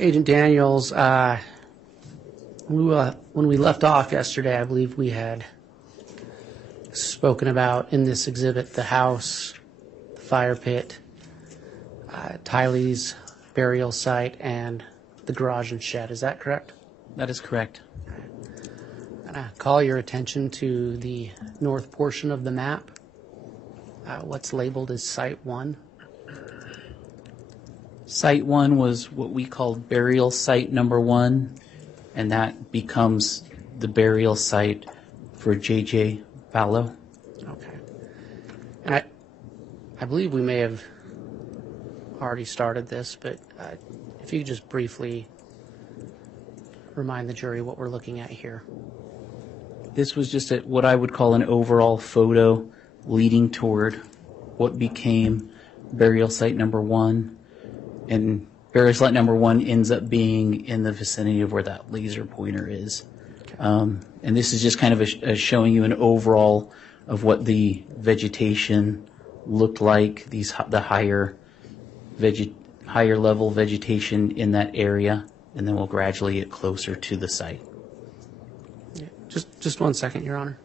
Agent Daniels, when we left off yesterday, I believe we had spoken about in this exhibit the house, the fire pit, Tylee's burial site, and the garage and shed. Is that correct? That is correct. I'm going to call your attention to the north portion of the map, what's labeled as Site 1. Site 1 was what we called burial site number 1, and that becomes the burial site for J.J. Vallow. Okay. And I believe we may have already started this, but if you could just briefly remind the jury what we're looking at here. This was just what I would call an overall photo leading toward what became burial site number 1. And burial site number 1 ends up being in the vicinity of where that laser pointer is. Okay. And this is just kind of showing you an overall of what the vegetation looked like, the higher level vegetation in that area, and then we'll gradually get closer to the site. Yeah. Just 1 second, Your Honor.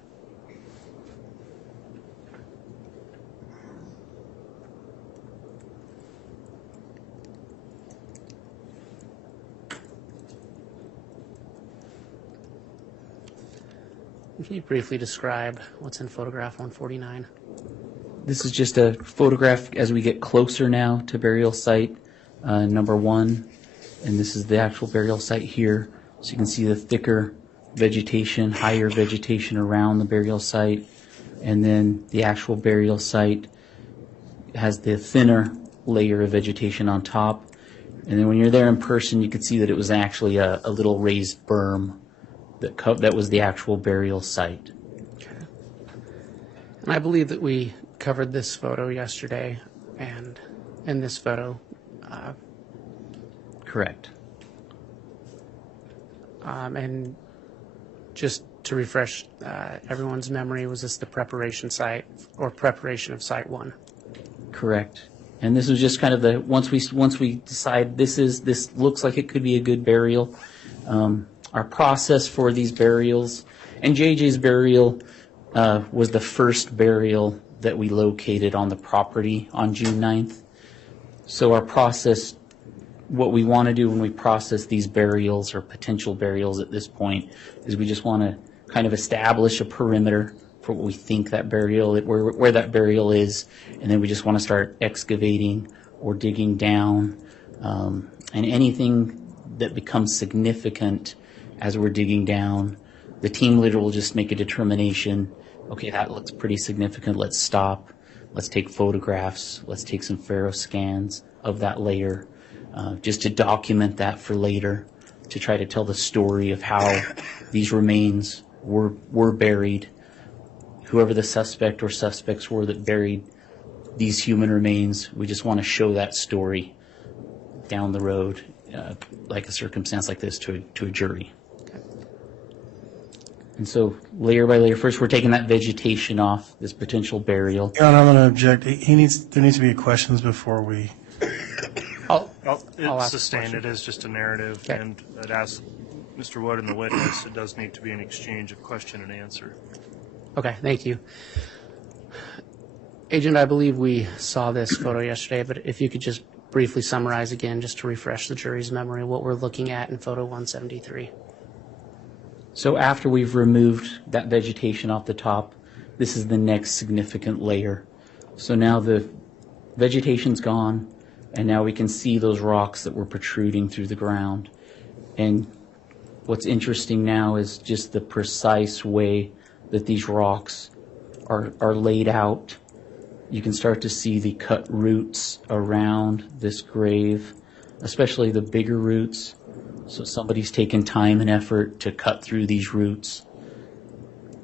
Can you briefly describe what's in photograph 149? This is just a photograph as we get closer now to burial site number 1, and this is the actual burial site here. So you can see the thicker vegetation, higher vegetation around the burial site, and then the actual burial site has the thinner layer of vegetation on top. And then when you're there in person, you could see that it was actually a little raised berm that was the actual burial site. Okay. And I believe that we covered this photo yesterday, and in this photo. Correct. And just to refresh everyone's memory, was this the preparation site or preparation of Site 1? Correct. And this was just kind of once we decide this looks like it could be a good burial. Our process for these burials, and J.J.'s burial was the first burial that we located on the property on June 9th. So our process, what we want to do when we process these burials or potential burials at this point, is we just want to kind of establish a perimeter for what we think that burial, where that burial is, and then we just want to start excavating or digging down, and anything that becomes significant as we're digging down, the team leader will just make a determination, okay, that looks pretty significant, let's stop, let's take photographs, let's take some faro scans of that layer, just to document that for later, to try to tell the story of how these remains were buried, whoever the suspect or suspects were that buried these human remains. We just want to show that story down the road, like a circumstance like this, to a jury. And so layer by layer, first we're taking that vegetation off, this potential burial. Your Honor, I'm going to object. There needs to be questions before we... I'll It's ask sustained. It is just a narrative, Okay. and I'd ask Mr. Wood and the witness, it does need to be an exchange of question and answer. Okay, thank you. Agent, I believe we saw this photo yesterday, but if you could just briefly summarize again, just to refresh the jury's memory, what we're looking at in photo 173. So after we've removed that vegetation off the top, this is the next significant layer. So now the vegetation's gone, and now we can see those rocks that were protruding through the ground. And what's interesting now is just the precise way that these rocks are laid out. You can start to see the cut roots around this grave, especially the bigger roots. So somebody's taken time and effort to cut through these roots.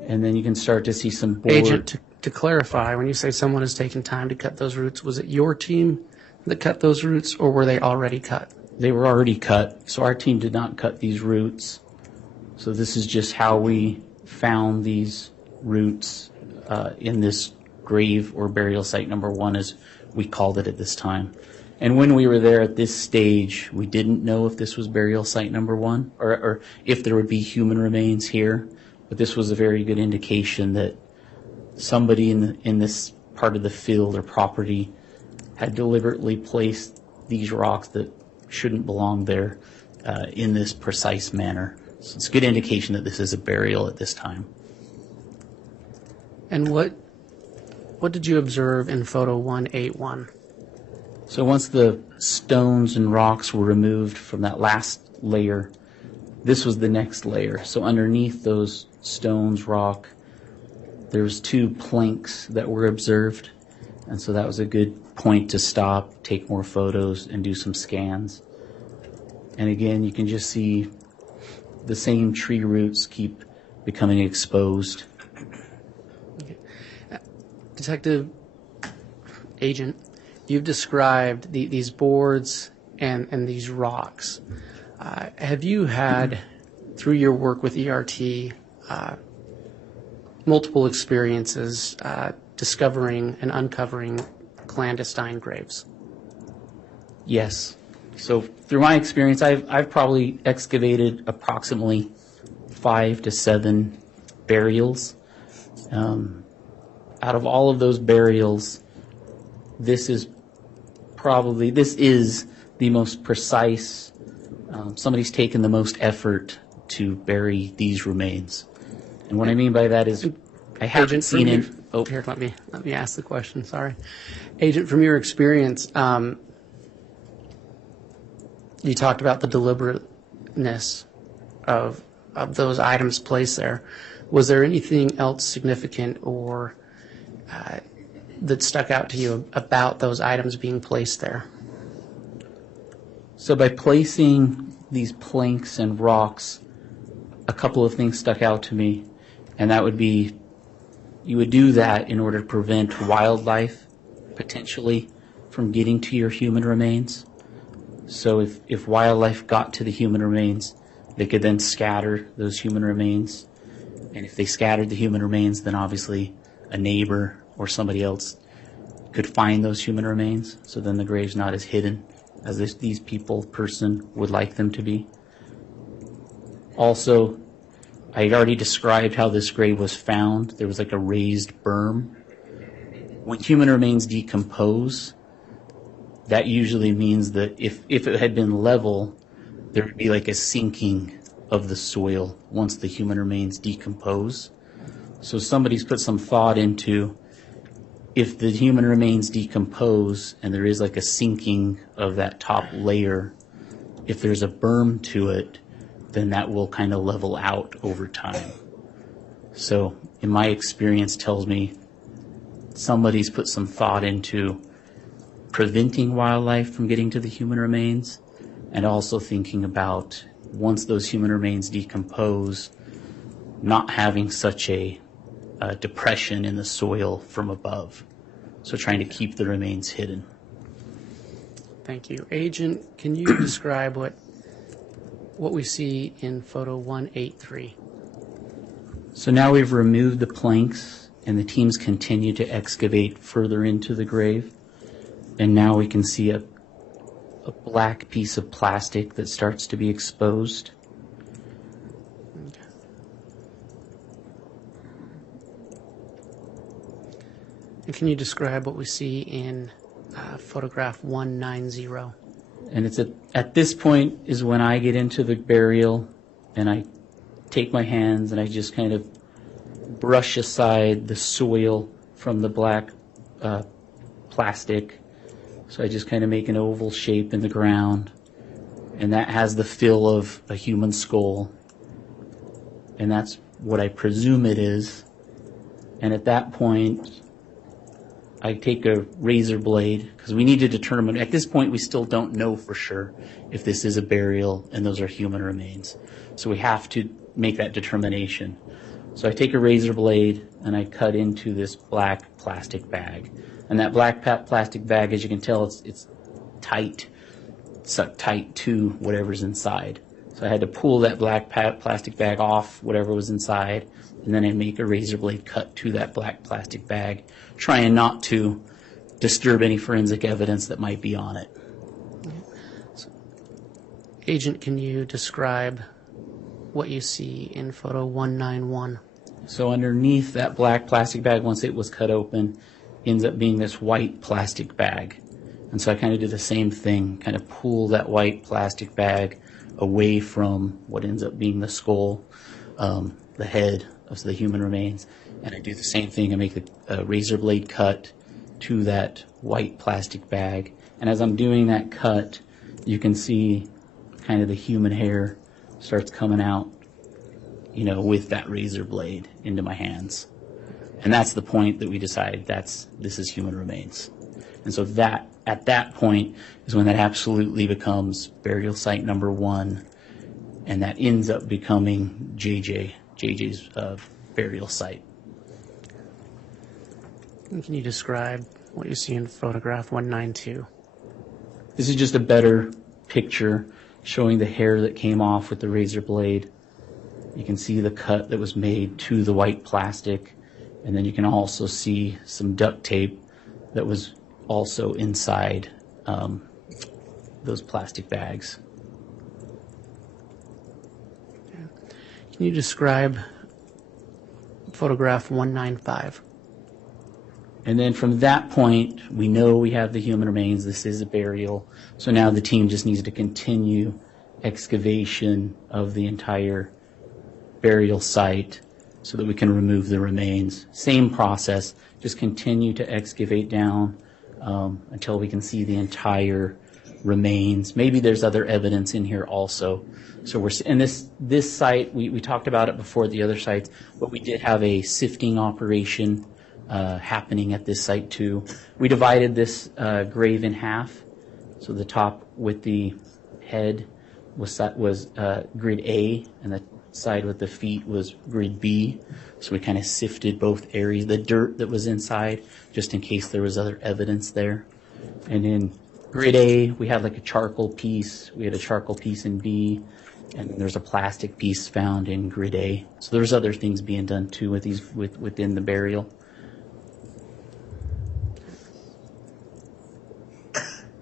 And then you can start to see some board. Agent, to clarify, when you say someone has taken time to cut those roots, was it your team that cut those roots, or were they already cut? They were already cut, so our team did not cut these roots. So this is just how we found these roots in this grave or burial site number 1, as we called it at this time. And when we were there at this stage, we didn't know if this was burial site number 1 or if there would be human remains here. But this was a very good indication that somebody in this part of the field or property had deliberately placed these rocks that shouldn't belong there in this precise manner. So it's a good indication that this is a burial at this time. And what did you observe in photo 181? So once the stones and rocks were removed from that last layer, this was the next layer. So underneath those stones, rock, there's 2 planks that were observed. And so that was a good point to stop, take more photos, and do some scans. And again, you can just see the same tree roots keep becoming exposed. Detective Agent, you've described these boards and these rocks. Have you had, through your work with ERT, multiple experiences discovering and uncovering clandestine graves? Yes. So through my experience, I've probably excavated approximately 5 to 7 burials. Out of all of those burials, this is the most precise. Somebody's taken the most effort to bury these remains. And what I mean by that is I haven't seen it. Oh, here, let me ask the question. Sorry. Agent, from your experience, you talked about the deliberateness of those items placed there. Was there anything else significant or that stuck out to you about those items being placed there? So by placing these planks and rocks, a couple of things stuck out to me, and that would be you would do that in order to prevent wildlife potentially from getting to your human remains. So if wildlife got to the human remains, they could then scatter those human remains. And if they scattered the human remains, then obviously a neighbor or somebody else could find those human remains. So then the grave's not as hidden as these person would like them to be. Also, I had already described how this grave was found. There was like a raised berm. When human remains decompose, that usually means that if it had been level, there would be like a sinking of the soil once the human remains decompose. So somebody's put some thought into if the human remains decompose and there is like a sinking of that top layer, if there's a berm to it, then that will kind of level out over time. So in my experience tells me somebody's put some thought into preventing wildlife from getting to the human remains and also thinking about once those human remains decompose, not having such a depression in the soil from above. So trying to keep the remains hidden. Thank you. Agent, can you describe what we see in photo 183? So now we've removed the planks and the teams continue to excavate further into the grave. And now we can see a black piece of plastic that starts to be exposed. Okay. And can you describe what we see in photograph 190? And it's at this point is when I get into the burial and I take my hands and I just kind of brush aside the soil from the black plastic. So I just kind of make an oval shape in the ground, and that has the feel of a human skull, and that's what I presume it is. And at that point, I take a razor blade, because we need to determine, at this point we still don't know for sure if this is a burial and those are human remains. So we have to make that determination. So I take a razor blade and I cut into this black plastic bag. And that black plastic bag, as you can tell, it's tight, sucked tight to whatever's inside. So I had to pull that black plastic bag off whatever was inside, and then I make a razor blade cut to that black plastic bag, trying not to disturb any forensic evidence that might be on it. Agent, can you describe what you see in photo 191? So underneath that black plastic bag, once it was cut open, ends up being this white plastic bag. And so I kind of do the same thing, kind of pull that white plastic bag away from what ends up being the skull, the head of the human remains. And I do the same thing. I make a razor blade cut to that white plastic bag. And as I'm doing that cut, you can see kind of the human hair starts coming out, with that razor blade into my hands. And that's the point that we decide this is human remains. And so at that point is when that absolutely becomes burial site number 1, and that ends up becoming JJ's burial site. Can you describe what you see in photograph 192? This is just a better picture showing the hair that came off with the razor blade. You can see the cut that was made to the white plastic, and then you can also see some duct tape that was also inside those plastic bags. Can you describe photograph 195? And then from that point, we know we have the human remains. This is a burial. So now the team just needs to continue excavation of the entire burial site so that we can remove the remains. Same process, just continue to excavate down until we can see the entire remains. Maybe there's other evidence in here also. So and this site, we talked about it before the other sites, but we did have a sifting operation happening at this site too. We divided this grave in half. So the top with the head was grid A, and the side with the feet was grid B. So we kind of sifted both areas, the dirt that was inside, just in case there was other evidence there. And in grid A, we had like a charcoal piece. We had a charcoal piece in B, and there's a plastic piece found in grid A. So there's other things being done too with these within the burial.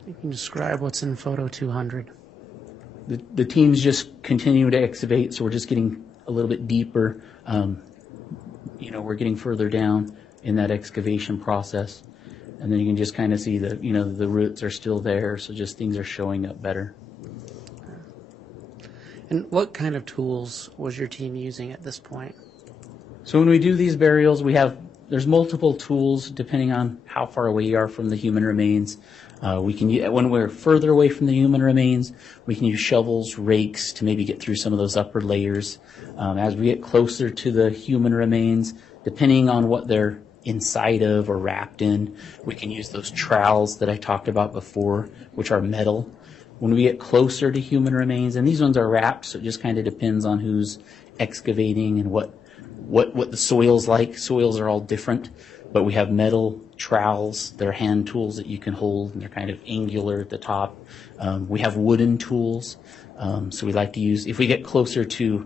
You can describe what's in photo 200. The teams just continue to excavate, so we're just getting a little bit deeper. We're getting further down in that excavation process, and then you can just kind of see the roots are still there, so just things are showing up better. And what kind of tools was your team using at this point? So when we do these burials, there's multiple tools depending on how far away you are from the human remains. When we're further away from the human remains, we can use shovels, rakes to maybe get through some of those upper layers. As we get closer to the human remains, depending on what they're inside of or wrapped in, we can use those trowels that I talked about before, which are metal. When we get closer to human remains, and these ones are wrapped, so it just kind of depends on who's excavating and what the soil's like. Soils are all different, but we have metal trowels. They're hand tools that you can hold, and they're kind of angular at the top. We have wooden tools, so we like to use, if we get closer to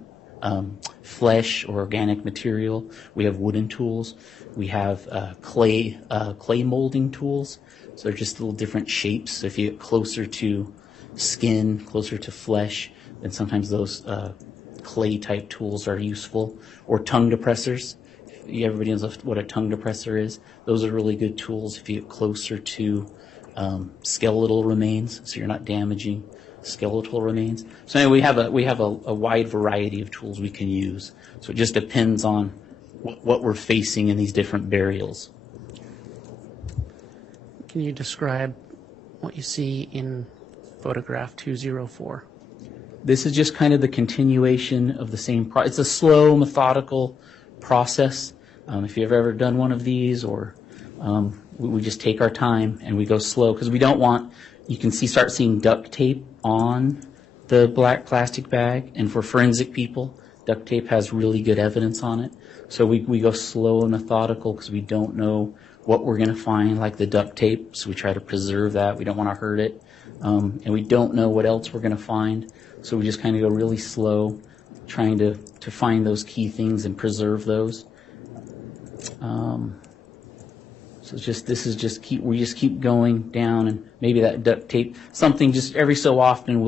flesh or organic material, we have wooden tools. We have clay molding tools, so they're just little different shapes. So if you get closer to skin, closer to flesh, then sometimes those clay type tools are useful. Or tongue depressors. Everybody knows what a tongue depressor is. Those are really good tools if you get closer to skeletal remains, so you're not damaging skeletal remains. So anyway, we have a wide variety of tools we can use. So it just depends on what we're facing in these different burials. Can you describe what you see in photograph 204? This is just kind of the continuation of the same process. It's a slow, methodical process. If you've ever done one of these, or we just take our time and we go slow, because we don't want, you can start seeing duct tape on the black plastic bag, and for forensic people, duct tape has really good evidence on it. So we go slow and methodical because we don't know what we're going to find, like the duct tape, so we try to preserve that. We don't want to hurt it, and we don't know what else we're going to find, so we just kind of go really slow, trying to find those key things and preserve those. So we just keep going down, and maybe that duct tape, something just every so often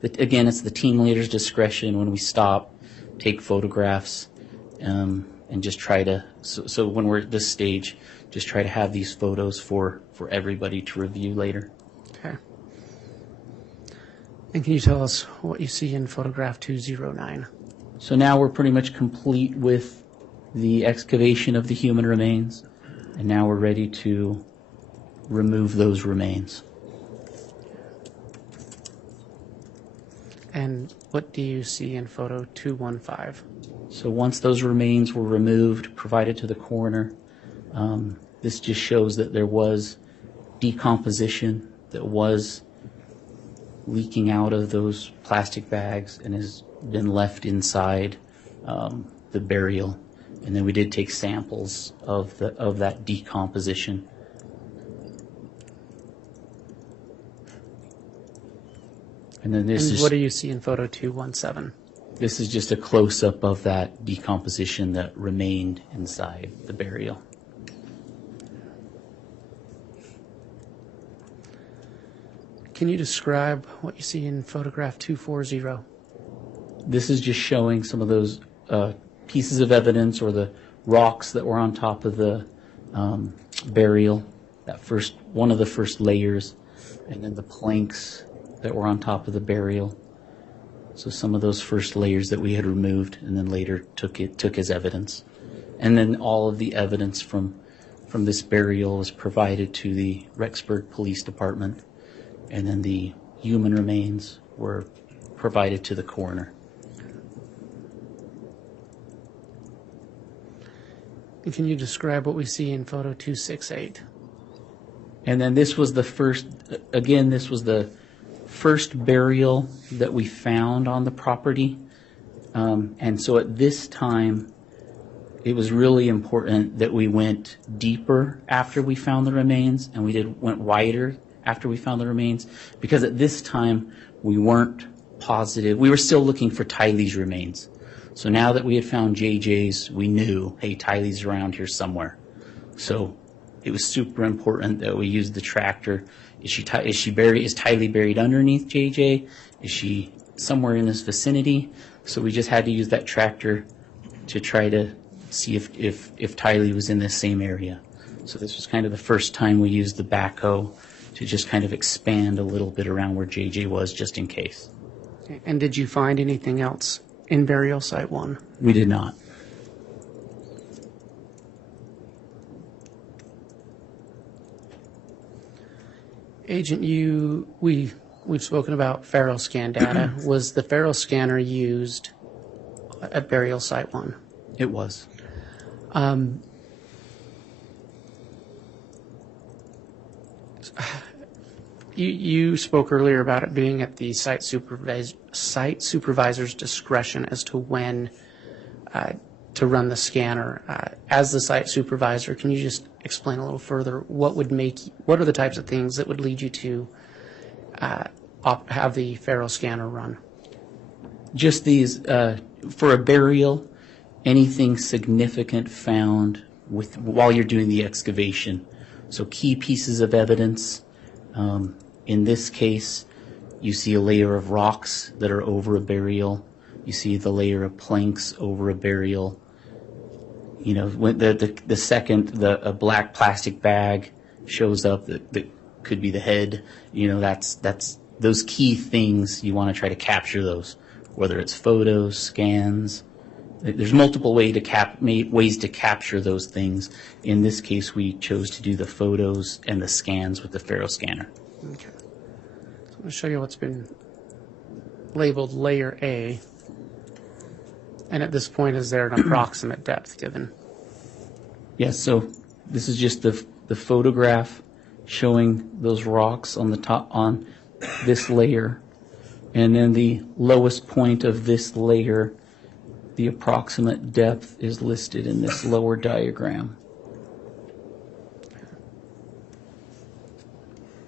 the again, it's the team leader's discretion when we stop, take photographs, and just try to, so when we're at this stage, just try to have these photos for everybody to review later. Okay. And can you tell us what you see in photograph 209? So now we're pretty much complete with the excavation of the human remains, and now we're ready to remove those remains. And what do you see in photo 215? So once those remains were removed, provided to the coroner, this just shows that there was decomposition that was leaking out of those plastic bags and has been left inside the burial. And then we did take samples of that decomposition. And then what do you see in photo 217? This is just a close-up of that decomposition that remained inside the burial. Can you describe what you see in photograph 240? This is just showing some of those pieces of evidence or the rocks that were on top of the burial, one of the first layers, and then the planks that were on top of the burial. So some of those first layers that we had removed and then later took as evidence. And then all of the evidence from this burial was provided to the Rexburg Police Department, and then the human remains were provided to the coroner. And can you describe what we see in photo 268? And then this was the first burial that we found on the property. And so at this time, it was really important that we went deeper after we found the remains, and went wider after we found the remains, because at this time we weren't positive. We were still looking for Tylee's remains. So now that we had found JJ's, we knew, hey, Tylee's around here somewhere. So it was super important that we used the tractor. Is Tylee buried underneath JJ? Is she somewhere in this vicinity? So we just had to use that tractor to try to see if Tylee was in this same area. So this was kind of the first time we used the backhoe to just kind of expand a little bit around where JJ was, just in case. And did you find anything else in burial site 1? We did not. Agent, we've spoken about Faro scan data. Was the Faro scanner used at burial site 1? It was. You spoke earlier about it being at the site supervisor's discretion as to when to run the scanner. As the site supervisor, can you just explain a little further what are the types of things that would lead you to have the Faro scanner run? Just these, for a burial, anything significant found while you're doing the excavation. So key pieces of evidence. In this case, you see a layer of rocks that are over a burial. You see the layer of planks over a burial. You know, when a black plastic bag shows up that could be the head. You know, that's those key things. You want to try to capture those, whether it's photos, scans. There's multiple ways to capture those things. In this case, we chose to do the photos and the scans with the Faro scanner. Okay. So I'm going to show you what's been labeled layer A. And at this point, is there an approximate depth given? Yes, so this is just the photograph showing those rocks on the top, on this layer. And then the lowest point of this layer, the approximate depth is listed in this lower diagram.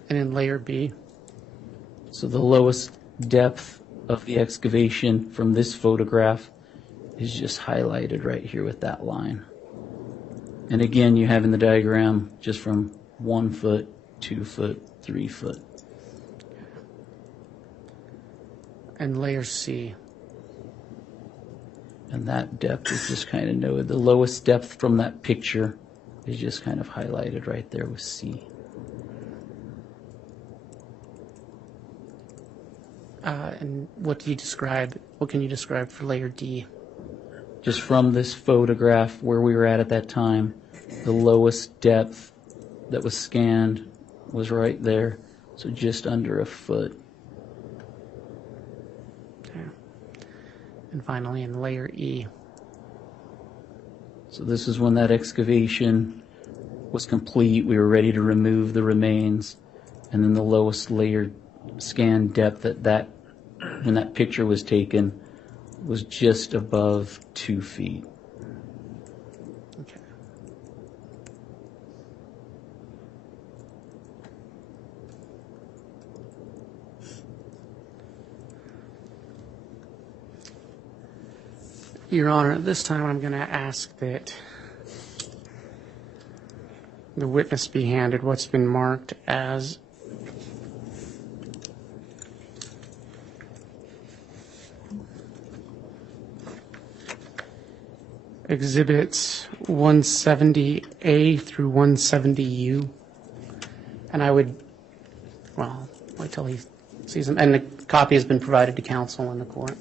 And in layer B? So the lowest depth of the excavation from this photograph is just highlighted right here with that line. And again, you have in the diagram just from 1 foot, 2 foot, 3 foot. And layer C. And that depth is just kind of noted. The lowest depth from that picture is just kind of highlighted right there with C. And what can you describe for layer D? Just from this photograph where we were at that time, the lowest depth that was scanned was right there, so just under a foot. Okay. And finally in layer E. So this is when that excavation was complete. We were ready to remove the remains, and then the lowest layer scan depth when that picture was taken was just above 2 feet. Okay. Your Honor, at this time I'm going to ask that the witness be handed what's been marked as Exhibits 170A through 170U. And I would, well, wait till he sees them. And the copy has been provided to counsel in the court.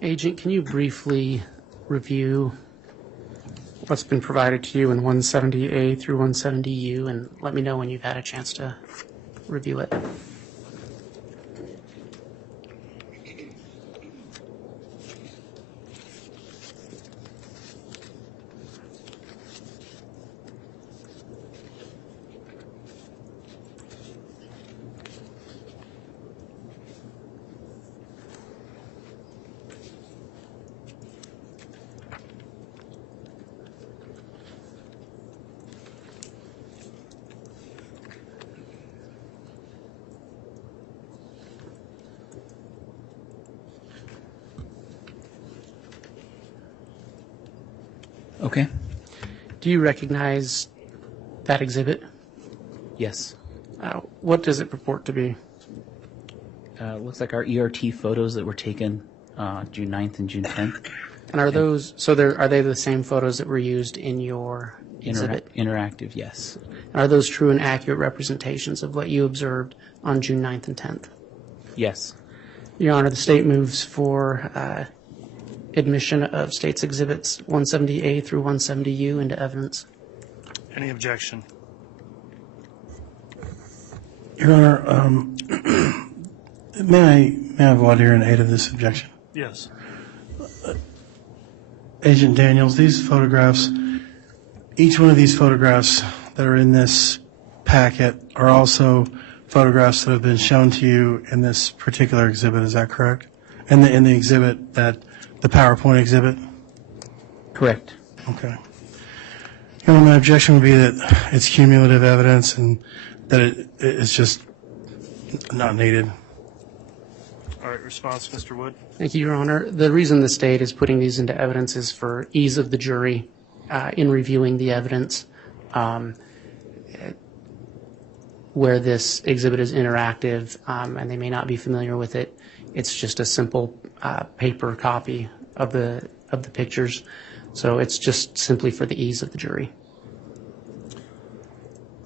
Agent, can you briefly review what's been provided to you in 170A through 170U and let me know when you've had a chance to review it? Okay. Do you recognize that exhibit? Yes. What does it purport to be? Looks like our ERT photos that were taken June 9th and June 10th. And are those, are they the same photos that were used in your exhibit? Interactive, yes. Are those true and accurate representations of what you observed on June 9th and 10th? Yes. Your Honor, the state moves for admission of state's exhibits 170A through 170U into evidence. Any objection? Your Honor, may I have voir dire in aid of this objection? Yes. Agent Daniels, these photographs, each one of these photographs that are in this packet are also photographs that have been shown to you in this particular exhibit, is that correct? In the exhibit, the PowerPoint exhibit? Correct. Okay. Your Honor, my objection would be that it's cumulative evidence and that it's just not needed. All All right, response, Mr. Wood? Thank you, Your Honor. The reason the state is putting these into evidence is for ease of the jury in reviewing the evidence. Where this exhibit is interactive and they may not be familiar with it, it's just a simple paper copy of the pictures. So it's just simply for the ease of the jury.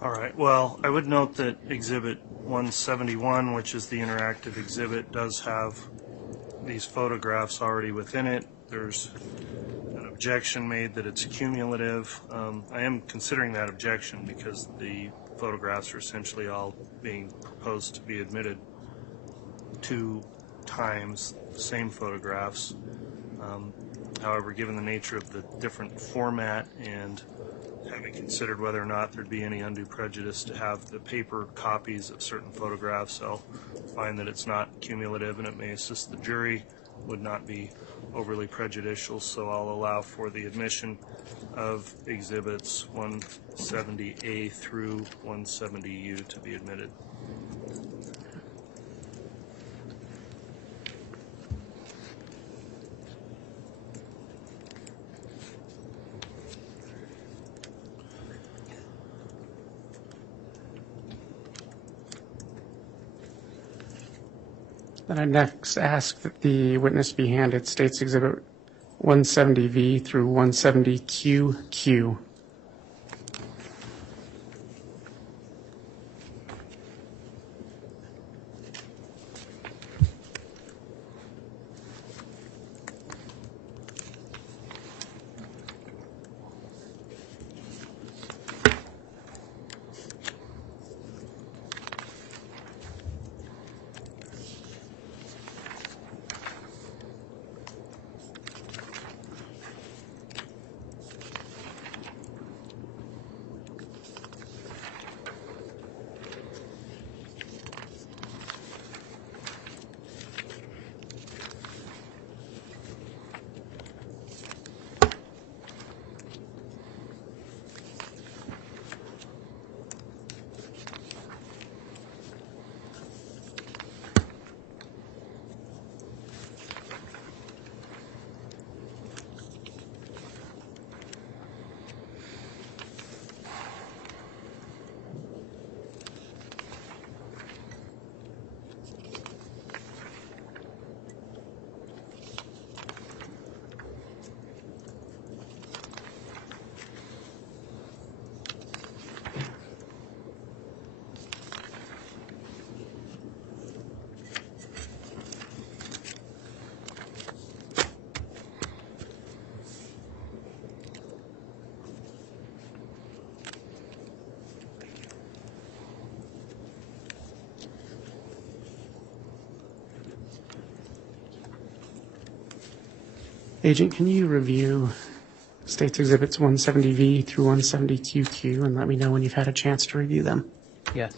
All right. Well, I would note that Exhibit 171, which is the interactive exhibit, does have these photographs already within it. There's an objection made that it's cumulative. I am considering that objection because the photographs are essentially all being proposed to be admitted 2 times, the same photographs. However, given the nature of the different format and having considered whether or not there'd be any undue prejudice to have the paper copies of certain photographs, I'll find that it's not cumulative and it may assist the jury, would not be overly prejudicial, so I'll allow for the admission of exhibits 170A through 170U to be admitted. Then I next ask that the witness be handed State's Exhibit 170V through 170QQ. Agent, can you review State's Exhibits 170V through 170QQ and let me know when you've had a chance to review them? Yes.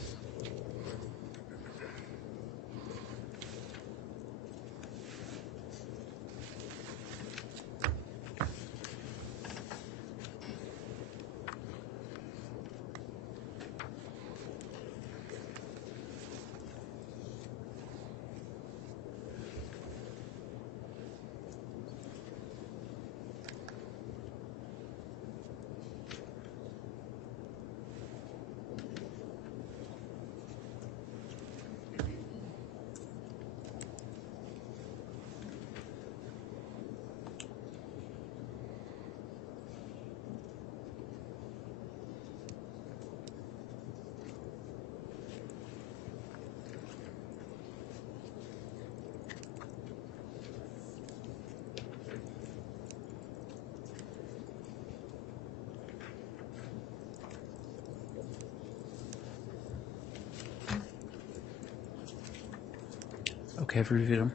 Okay, I've reviewed them.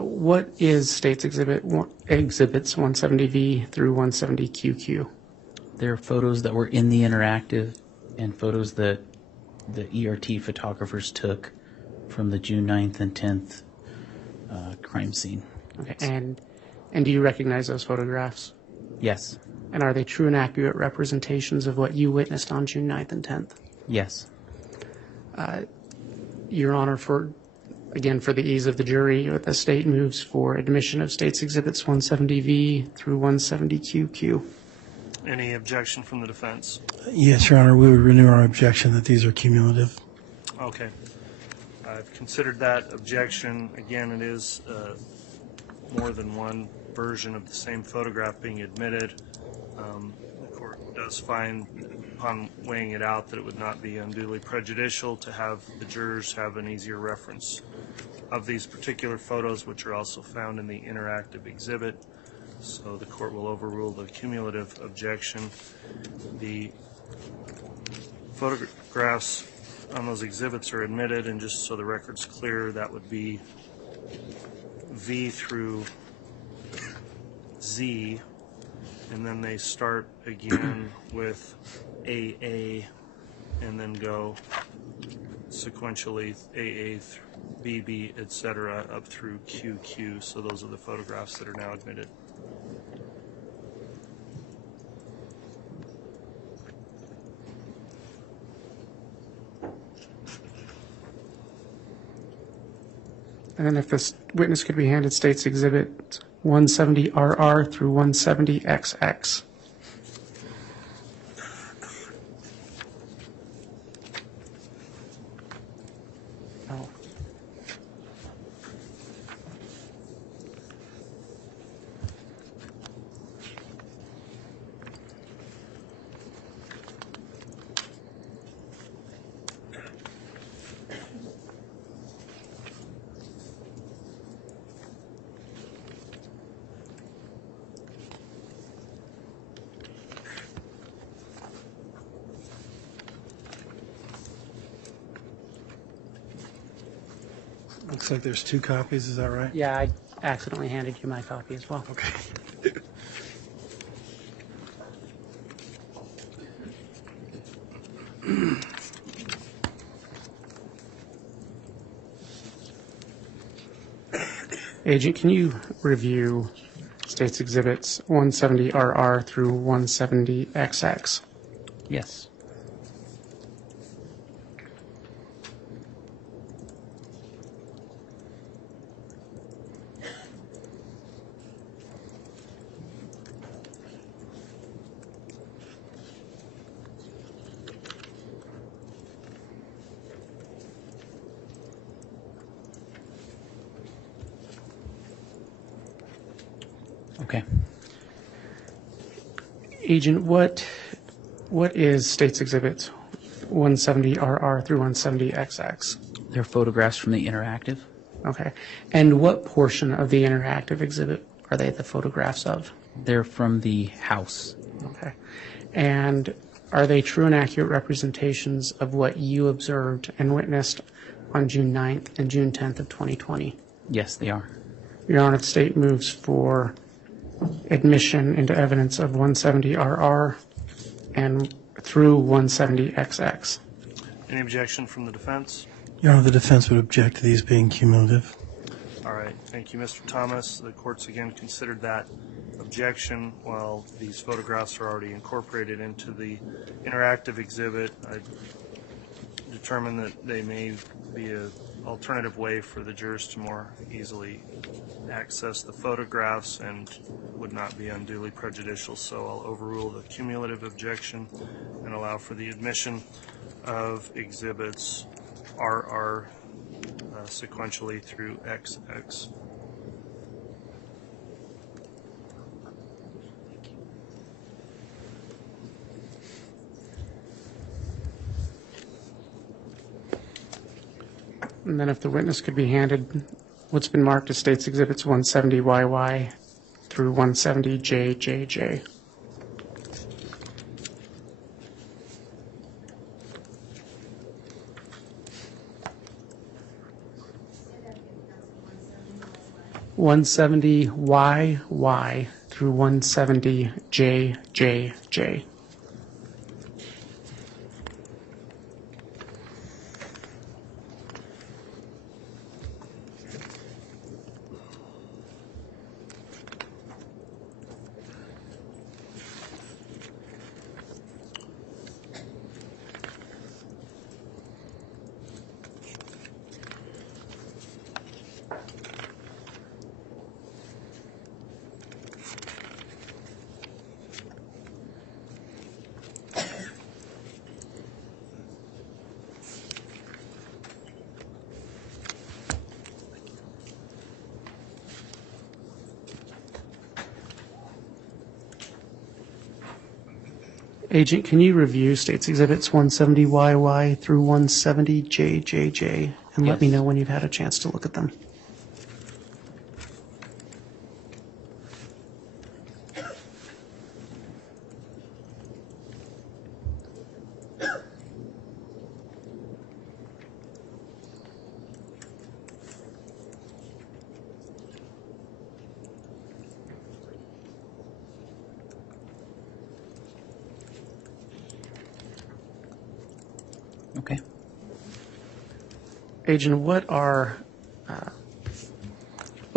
What is State's Exhibits 170V through 170QQ? They're photos that were in the interactive and photos that the ERT photographers took from the June 9th and 10th crime scene. Okay, and do you recognize those photographs? Yes. And are they true and accurate representations of what you witnessed on June 9th and 10th? Yes. Your Honor, for Again, for the ease of the jury, the state moves for admission of State's Exhibits 170V through 170QQ. Any objection from the defense? Yes, Your Honor, we would renew our objection that these are cumulative. Okay. I've considered that objection. Again, it is more than one version of the same photograph being admitted. The court does find, upon weighing it out, that it would not be unduly prejudicial to have the jurors have an easier reference of these particular photos, which are also found in the interactive exhibit. So the court will overrule the cumulative objection. The photographs on those exhibits are admitted, and just so the record's clear, that would be V through Z, and then they start again with AA and then go sequentially AA, BB, etc. up through QQ. So those are the photographs that are now admitted. And then if this witness could be handed State's Exhibit 170RR through 170XX. Oh. Looks like there's 2 copies, is that right? Yeah, I accidentally handed you my copy as well. Okay. Agent, can you review State's Exhibits 170RR through 170XX? Yes. Okay. Agent, what is State's Exhibits 170RR through 170XX? They're photographs from the interactive. Okay. And what portion of the interactive exhibit are they the photographs of? They're from the house. Okay. And are they true and accurate representations of what you observed and witnessed on June 9th and June 10th of 2020? Yes, they are. Your Honor, the State moves for admission into evidence of 170RR and through 170XX. Any objection from the defense? Your Honor, the defense would object to these being cumulative. All right. Thank you, Mr. Thomas. The court's again considered that objection. While these photographs are already incorporated into the interactive exhibit, I determined that they may be an alternative way for the jurors to more easily access the photographs and would not be unduly prejudicial. So I'll overrule the cumulative objection and allow for the admission of exhibits RR sequentially through XX. And then if the witness could be handed what's been marked as State's Exhibits 170YY through 170JJJ. (170YY through 170JJJ). Agent, can you review States Exhibits 170YY through 170JJJ and let me Yes. know when you've had a chance to look at them? Okay. Agent, what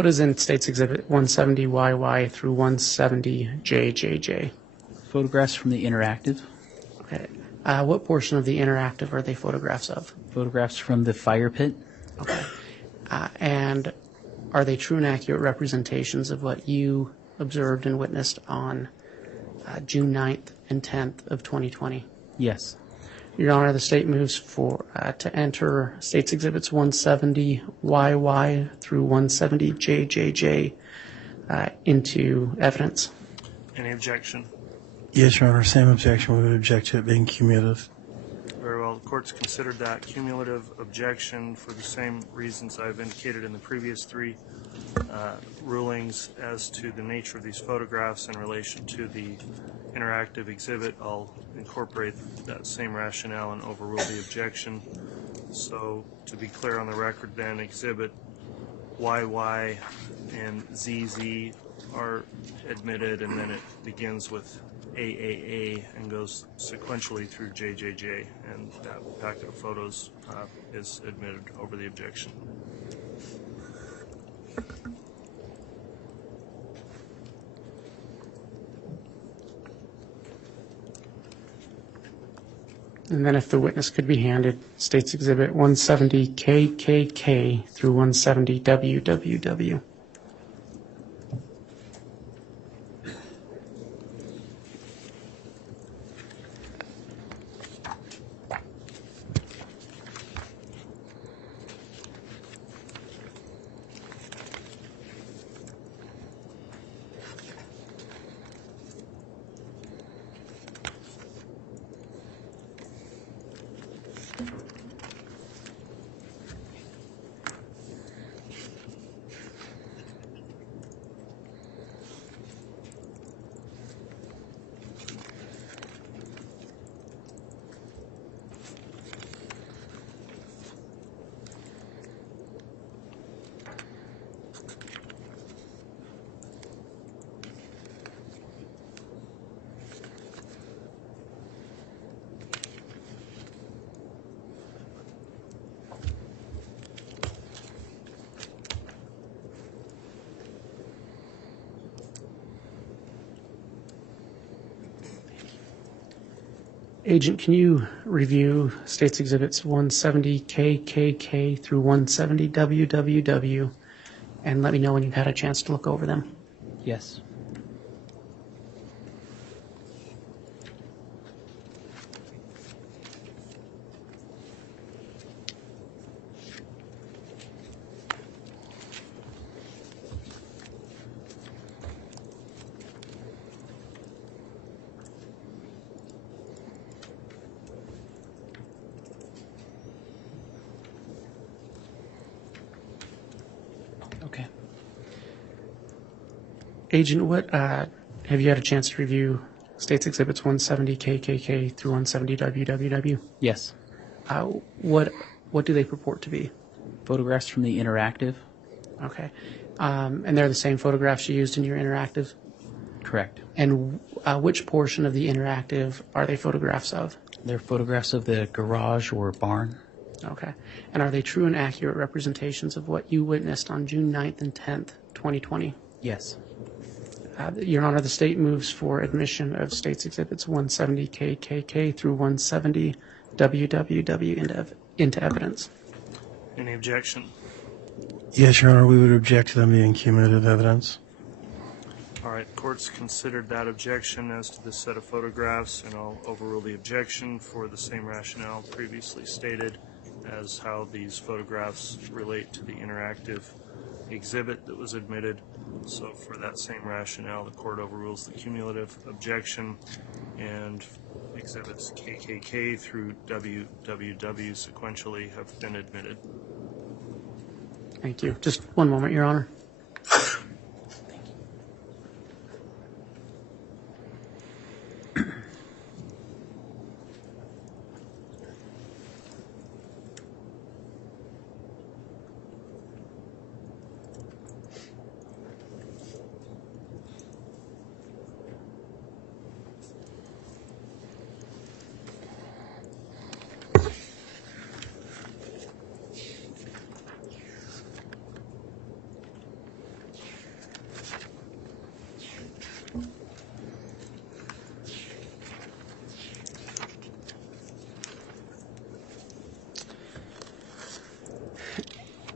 is in States Exhibit 170YY through 170JJJ? Photographs from the interactive. Okay. What portion of the interactive are they photographs of? Photographs from the fire pit. Okay. And are they true and accurate representations of what you observed and witnessed on June 9th and 10th of 2020? Yes. Your Honor, the state moves to enter States Exhibits 170YY through 170JJJ into evidence. Any objection? Yes, Your Honor, same objection. We would object to it being cumulative. Very well. The court's considered that cumulative objection for the same reasons I've indicated in the previous three rulings as to the nature of these photographs in relation to the interactive exhibit. I'll incorporate that same rationale and overrule the objection. So to be clear on the record then, exhibit YY and ZZ are admitted, and then it begins with AAA and goes sequentially through JJJ, and that packet of photos is admitted over the objection. And then if the witness could be handed States Exhibit 170KKK through 170WWW. Agent, can you review States Exhibits 170KKK through 170WWW and let me know when you've had a chance to look over them? Yes. Okay. Agent, what have you had a chance to review States Exhibits 170KKK through 170WWW? Yes. What do they purport to be? Photographs from the interactive. Okay. And they're the same photographs you used in your interactive? Correct. And which portion of the interactive are they photographs of? They're photographs of the garage or barn. Okay. And are they true and accurate representations of what you witnessed on June 9th and 10th, 2020? Yes. Your Honor, the state moves for admission of States Exhibits 170KKK through 170WWW into evidence. Any objection? Yes, Your Honor, we would object to them being cumulative evidence. All right, court's considered that objection as to this set of photographs, and I'll overrule the objection for the same rationale previously stated as how these photographs relate to the interactive exhibit that was admitted. So for that same rationale, the court overrules the cumulative objection, and exhibits KKK through WWW sequentially have been admitted. Thank you. Just one moment, Your Honor.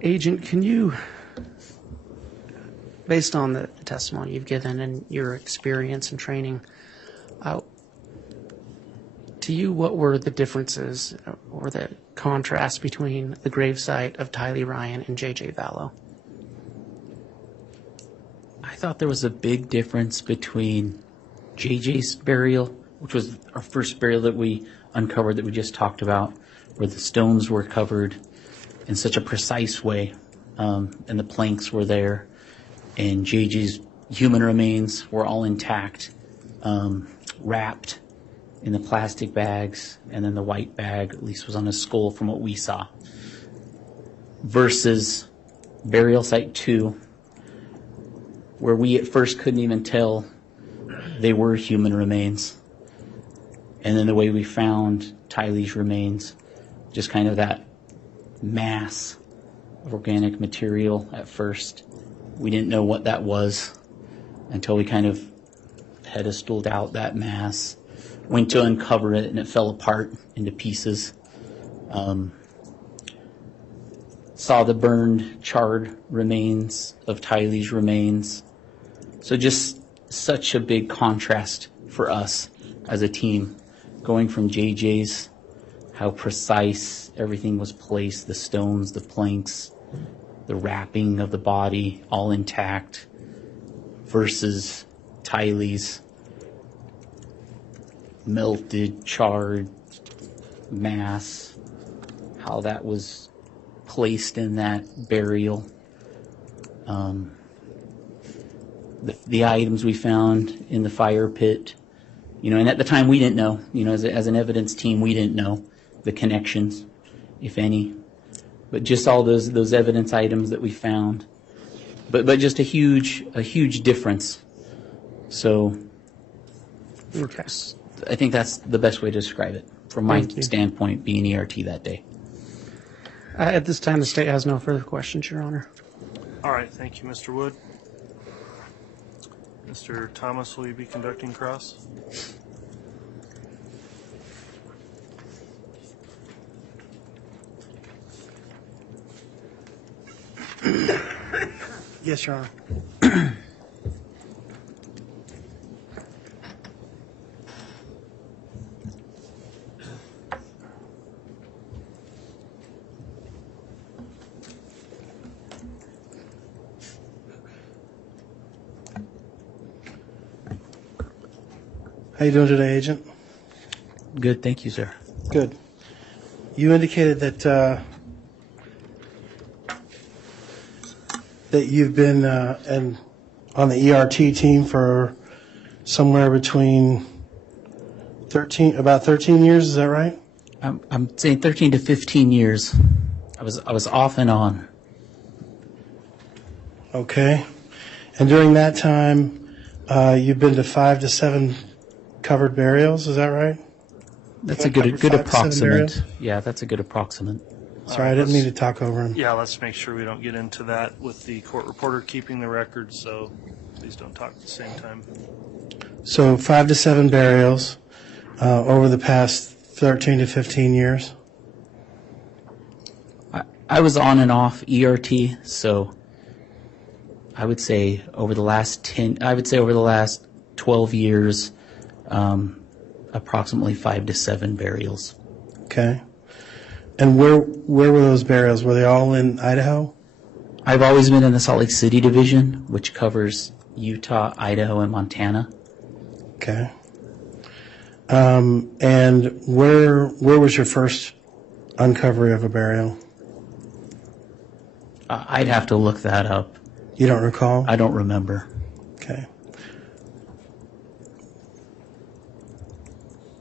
Agent, can you, based on the testimony you've given and your experience and training, to you, what were the differences or the contrast between the gravesite of Tylee Ryan and J.J. Vallow? I thought there was a big difference between J.J.'s burial, which was our first burial that we uncovered that we just talked about, where the stones were covered in such a precise way, and the planks were there, and J.J.'s human remains were all intact, wrapped in the plastic bags, and then the white bag, at least, was on his skull from what we saw, versus burial site 2, where we at first couldn't even tell they were human remains, and then the way we found Tylee's remains, just kind of that mass of organic material at first. We didn't know what that was until we kind of pedestaled out that mass, went to uncover it, and it fell apart into pieces. Saw the burned, charred remains of Tylee's remains. So just such a big contrast for us as a team, going from JJ's, how precise everything was placed, the stones, the planks, the wrapping of the body, all intact, versus Tylee's melted, charred mass, how that was placed in that burial. The items we found in the fire pit, and at the time we didn't know, as an evidence team, we didn't know the connections, if any, but just all those evidence items that we found, but just a huge difference. So, Okay. I think that's the best way to describe it from my Thank you. standpoint, being ERT that day. At this time, the state has no further questions, Your Honor. All right, thank you, Mr. Wood. Mr. Thomas, will you be conducting cross? Yes, Your Honor. How you doing today, Agent? Good, thank you, sir. Good. You indicated that you've been on the ERT team for somewhere between about 13 years. Is that right? I'm saying 13 to 15 years. I was off and on. Okay. And during that time, you've been to 5 to 7 covered burials. Is that right? That's a Covered good 5 to 7 approximate. burials? Yeah, that's a good approximate. Sorry, I didn't mean to talk over him. Yeah, let's make sure we don't get into that with the court reporter keeping the record, so please don't talk at the same time. So 5 to 7 burials over the past 13 to 15 years. I was on and off ERT, so I would say over the last 12 years, approximately 5 to 7 burials. Okay. And where were those burials? Were they all in Idaho? I've always been in the Salt Lake City division, which covers Utah, Idaho, and Montana. Okay. And where was your first uncovery of a burial? I'd have to look that up. You don't recall? I don't remember. Okay.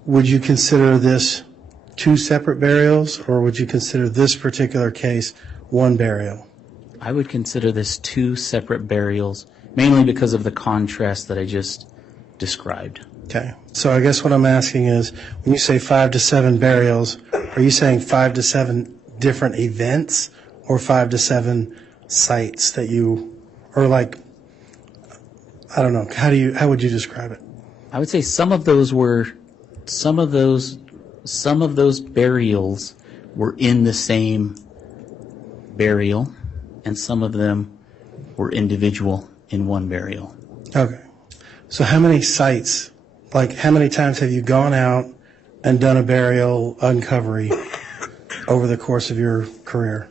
Would you consider this two separate burials, or would you consider this particular case one burial? I would consider this two separate burials, mainly because of the contrast that I just described. Okay. So I guess what I'm asking is, when you say 5 to 7 burials, are you saying 5 to 7 different events, or 5 to 7 sites that you, or like, I don't know, how would you describe it? I would say some of those burials were in the same burial, and some of them were individual in one burial. Okay. So how many sites, like how many times have you gone out and done a burial uncovery over the course of your career?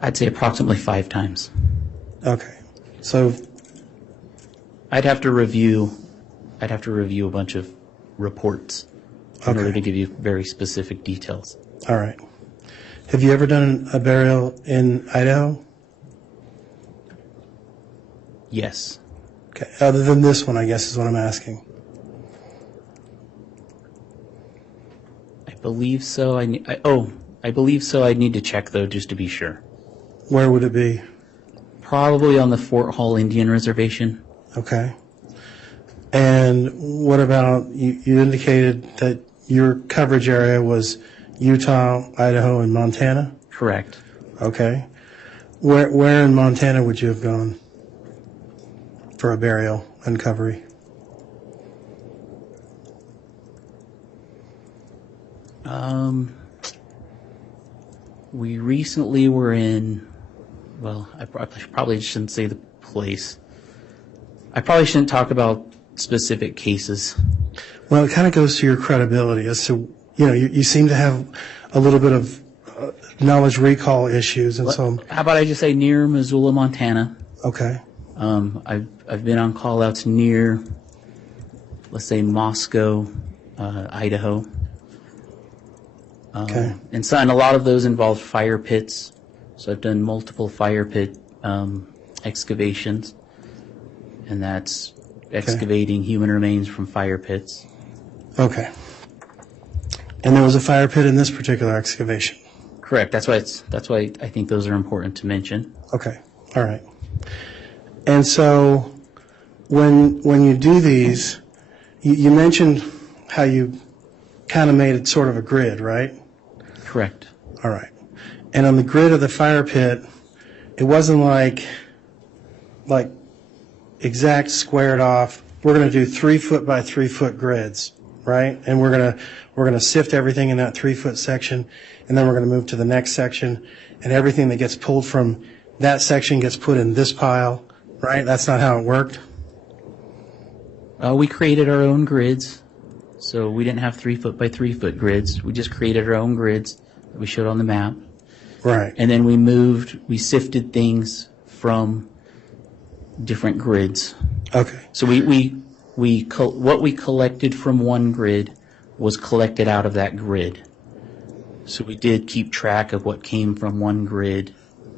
I'd say approximately 5 times. Okay. So I'd have to review a bunch of reports in order to give you very specific details. all right. Have you ever done a burial in Idaho? Yes. Okay. Other than this one, I guess is what I'm asking. I believe so. I believe so. I'd need to check, though, just to be sure. Where would it be? Probably on the Fort Hall Indian Reservation. Okay. And what about, you indicated that your coverage area was Utah, Idaho, and Montana? Correct. Okay. Where in Montana would you have gone for a burial uncovery? We recently were in, well, I probably shouldn't say the place. I probably shouldn't talk about specific cases. Well, it kind of goes to your credibility as to, you seem to have a little bit of knowledge recall issues, and so. How about I just say near Missoula, Montana? Okay. I've been on call-outs near, let's say, Moscow, Idaho. Okay. And a lot of those involve fire pits. So I've done multiple fire pit excavations, and that's excavating human remains from fire pits. Okay. And there was a fire pit in this particular excavation. Correct. That's why I think those are important to mention. Okay. All right. And so when you do these, you mentioned how you kind of made it sort of a grid, right? Correct. All right. And on the grid of the fire pit, it wasn't like exact squared off. We're going to do 3 foot by 3 foot grids, right? And we're going to sift everything in that 3 foot section, and then we're going to move to the next section, and everything that gets pulled from that section gets put in this pile, right? That's not how it worked. We created our own grids, so we didn't have 3 foot by 3 foot grids. We just created our own grids that we showed on the map. Right. And then we sifted things from different grids. Okay. So what we collected from one grid was collected out of that grid. So we did keep track of what came from one grid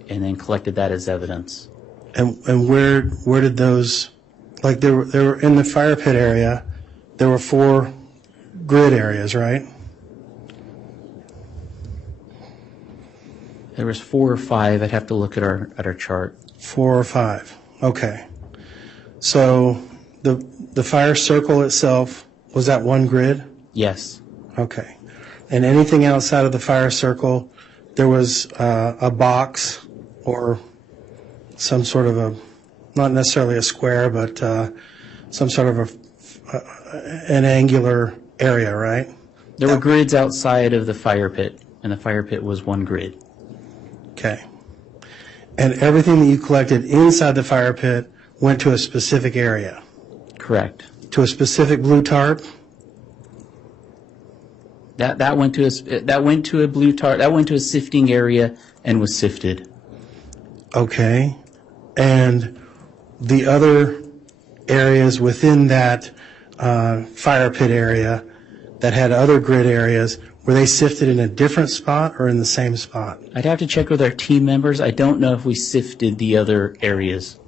and then collected that as evidence. And where did those, like they were in the fire pit area, there were 4 grid areas, right? There was 4 or 5. I'd have to look at our chart. 4 or 5. Okay. So the fire circle itself, was that one grid? Yes. Okay. And anything outside of the fire circle, there was a box or some sort of a, not necessarily a square, but some sort of an angular area, right? There were grids outside of the fire pit, and the fire pit was one grid. Okay. And everything that you collected inside the fire pit went to a specific area? Correct. To a specific blue tarp? That went to a blue tarp. That went to a sifting area and was sifted. Okay. And the other areas within that fire pit area that had other grid areas, were they sifted in a different spot or in the same spot? I'd have to check with our team members. I don't know if we sifted the other areas.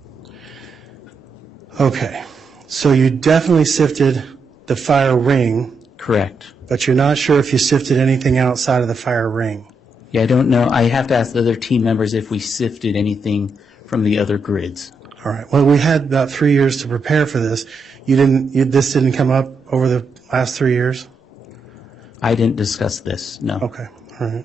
Okay. So you definitely sifted the fire ring, Correct. but you're not sure if you sifted anything outside of the fire ring. Yeah, I don't know. I have to ask the other team members if we sifted anything from the other grids. All right. Well, we had about 3 years to prepare for this. This didn't come up over the last 3 years? I didn't discuss this, no. Okay. All right.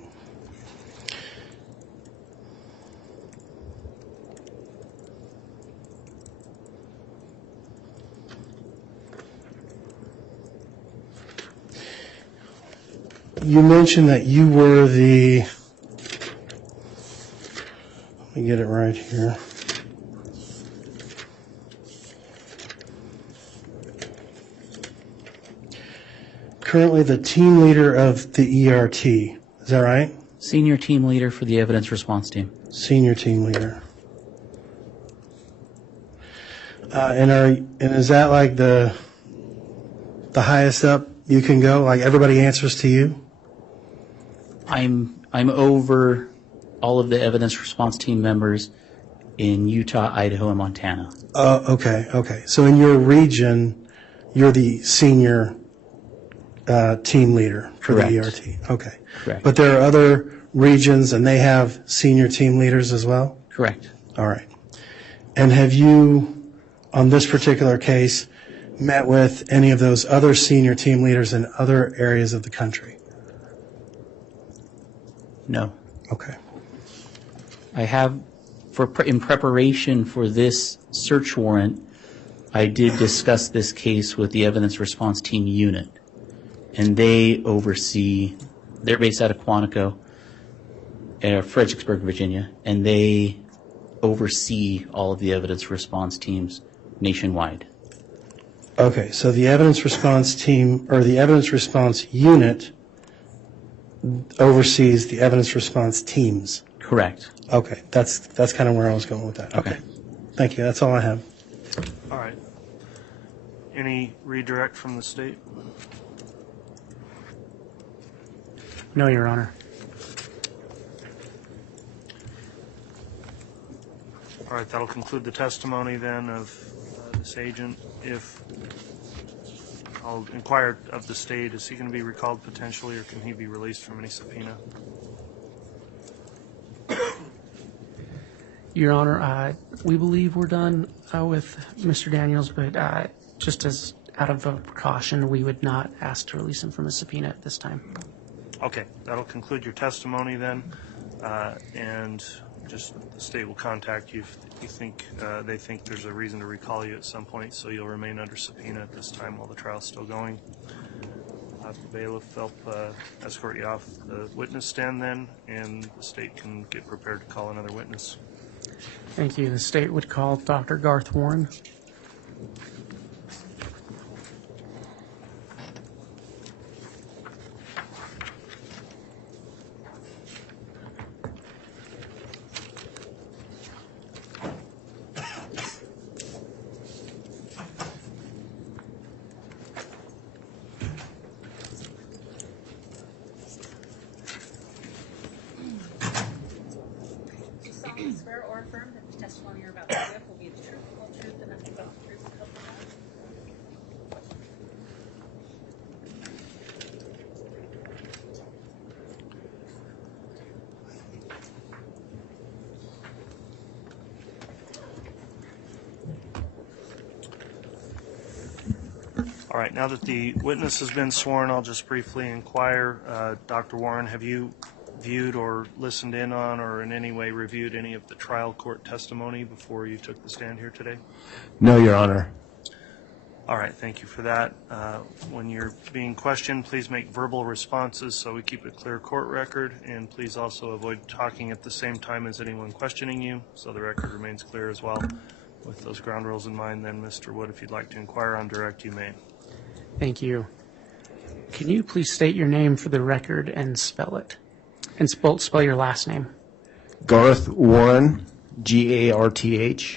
You mentioned that you were let me get it right here. Currently the team leader of the ERT. Is that right? Senior team leader for the evidence response team. Senior team leader. And is that like the highest up you can go? Like everybody answers to you? I'm over all of the evidence response team members in Utah, Idaho, and Montana. Okay. So in your region, you're the senior team leader for Correct. the ERT. Okay. Correct. But there are other regions and they have senior team leaders as well? Correct. All right. And have you, on this particular case, met with any of those other senior team leaders in other areas of the country? No. Okay. I have, in preparation for this search warrant, I did discuss this case with the evidence response team unit. And they oversee, they're based out of Quantico, Fredericksburg, Virginia, and they oversee all of the evidence response teams nationwide. Okay, so the evidence response team, or the evidence response unit oversees the evidence response teams. Correct. Okay, that's kind of where I was going with that. Okay. Thank you, that's all I have. All right. Any redirect from the state? No, Your Honor. All right, that'll conclude the testimony then of this agent. If I'll inquire of the state, is he going to be recalled potentially, or can he be released from any subpoena? Your Honor, we believe we're done with Mr. Daniels, but just as out of a precaution, we would not ask to release him from a subpoena at this time. Okay, that'll conclude your testimony then, and just the state will contact you if you think they think there's a reason to recall you at some point, so you'll remain under subpoena at this time while the trial's still going. The bailiff will escort you off the witness stand then, and the state can get prepared to call another witness. Thank you. The state would call Dr. Garth Warren. Swear or affirm that the testimony you're about to give will be the truth, whole truth, and nothing but the truth, so help you God. All right, now that the witness has been sworn, I'll just briefly inquire. Dr. Warren, have you viewed or listened in on or in any way reviewed any of the trial court testimony before you took the stand here today? No, Your Honor. All right, thank you for that. When you're being questioned, please make verbal responses so we keep a clear court record, and please also avoid talking at the same time as anyone questioning you so the record remains clear as well. With those ground rules in mind, then, Mr. Wood, if you'd like to inquire on direct, you may. Thank you. Can you please state your name for the record and spell it? And spell your last name. Garth Warren, Garthwarren.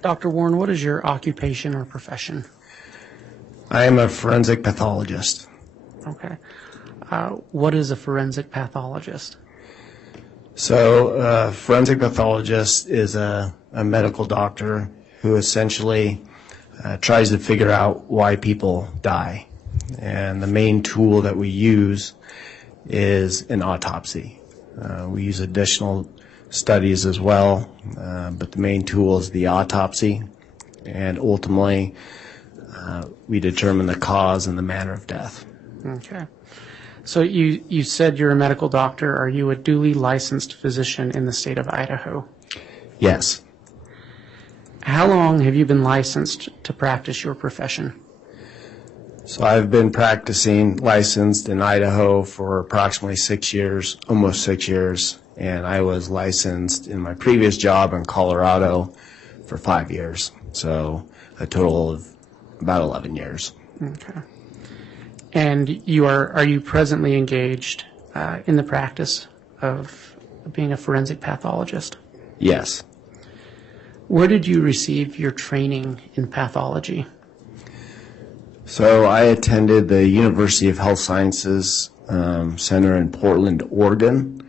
Dr. Warren, what is your occupation or profession? I am a forensic pathologist. Okay. What is a forensic pathologist? So, forensic pathologist is a medical doctor who essentially tries to figure out why people die. And the main tool that we use is an autopsy. We use additional studies as well, but the main tool is the autopsy, and ultimately we determine the cause and the manner of death. Okay. So you said you're a medical doctor. Are you a duly licensed physician in the state of Idaho? Yes. How long have you been licensed to practice your profession? So I've been practicing licensed in Idaho for approximately 6 years, almost 6 years, and I was licensed in my previous job in Colorado for 5 years. So a total of about 11 years. Okay. And are you presently engaged in the practice of being a forensic pathologist? Yes. Where did you receive your training in pathology? So I attended the University of Health Sciences Center in Portland, Oregon,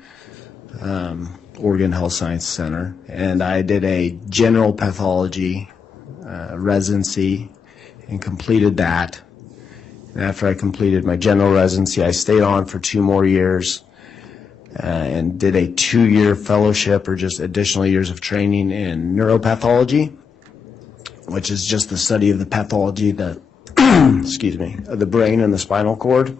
Oregon Health Science Center, and I did a general pathology residency and completed that. And after I completed my general residency, I stayed on for 2 more years and did a 2-year fellowship or just additional years of training in neuropathology, which is just the study of the pathology that of the brain and the spinal cord. And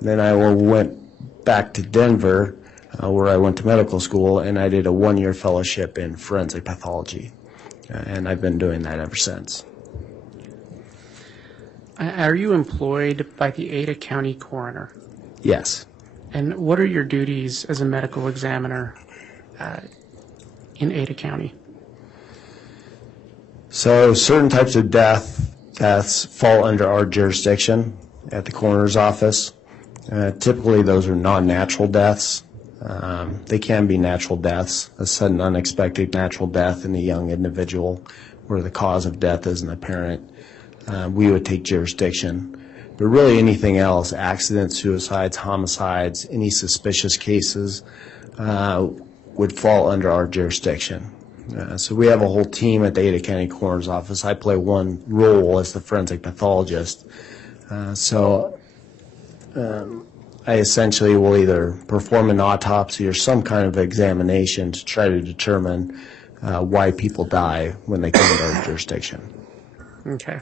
then I went back to Denver, where I went to medical school, and I did a 1-year fellowship in forensic pathology. And I've been doing that ever since. Are you employed by the Ada County coroner? Yes. And what are your duties as a medical examiner in Ada County? So certain types of deaths fall under our jurisdiction at the coroner's office. Typically those are non-natural deaths. They can be natural deaths, a sudden unexpected natural death in a young individual where the cause of death isn't apparent. We would take jurisdiction. But really anything else, accidents, suicides, homicides, any suspicious cases would fall under our jurisdiction. So we have a whole team at the Ada County Coroner's Office. I play one role as the forensic pathologist. I essentially will either perform an autopsy or some kind of examination to try to determine why people die when they come into our jurisdiction. Okay.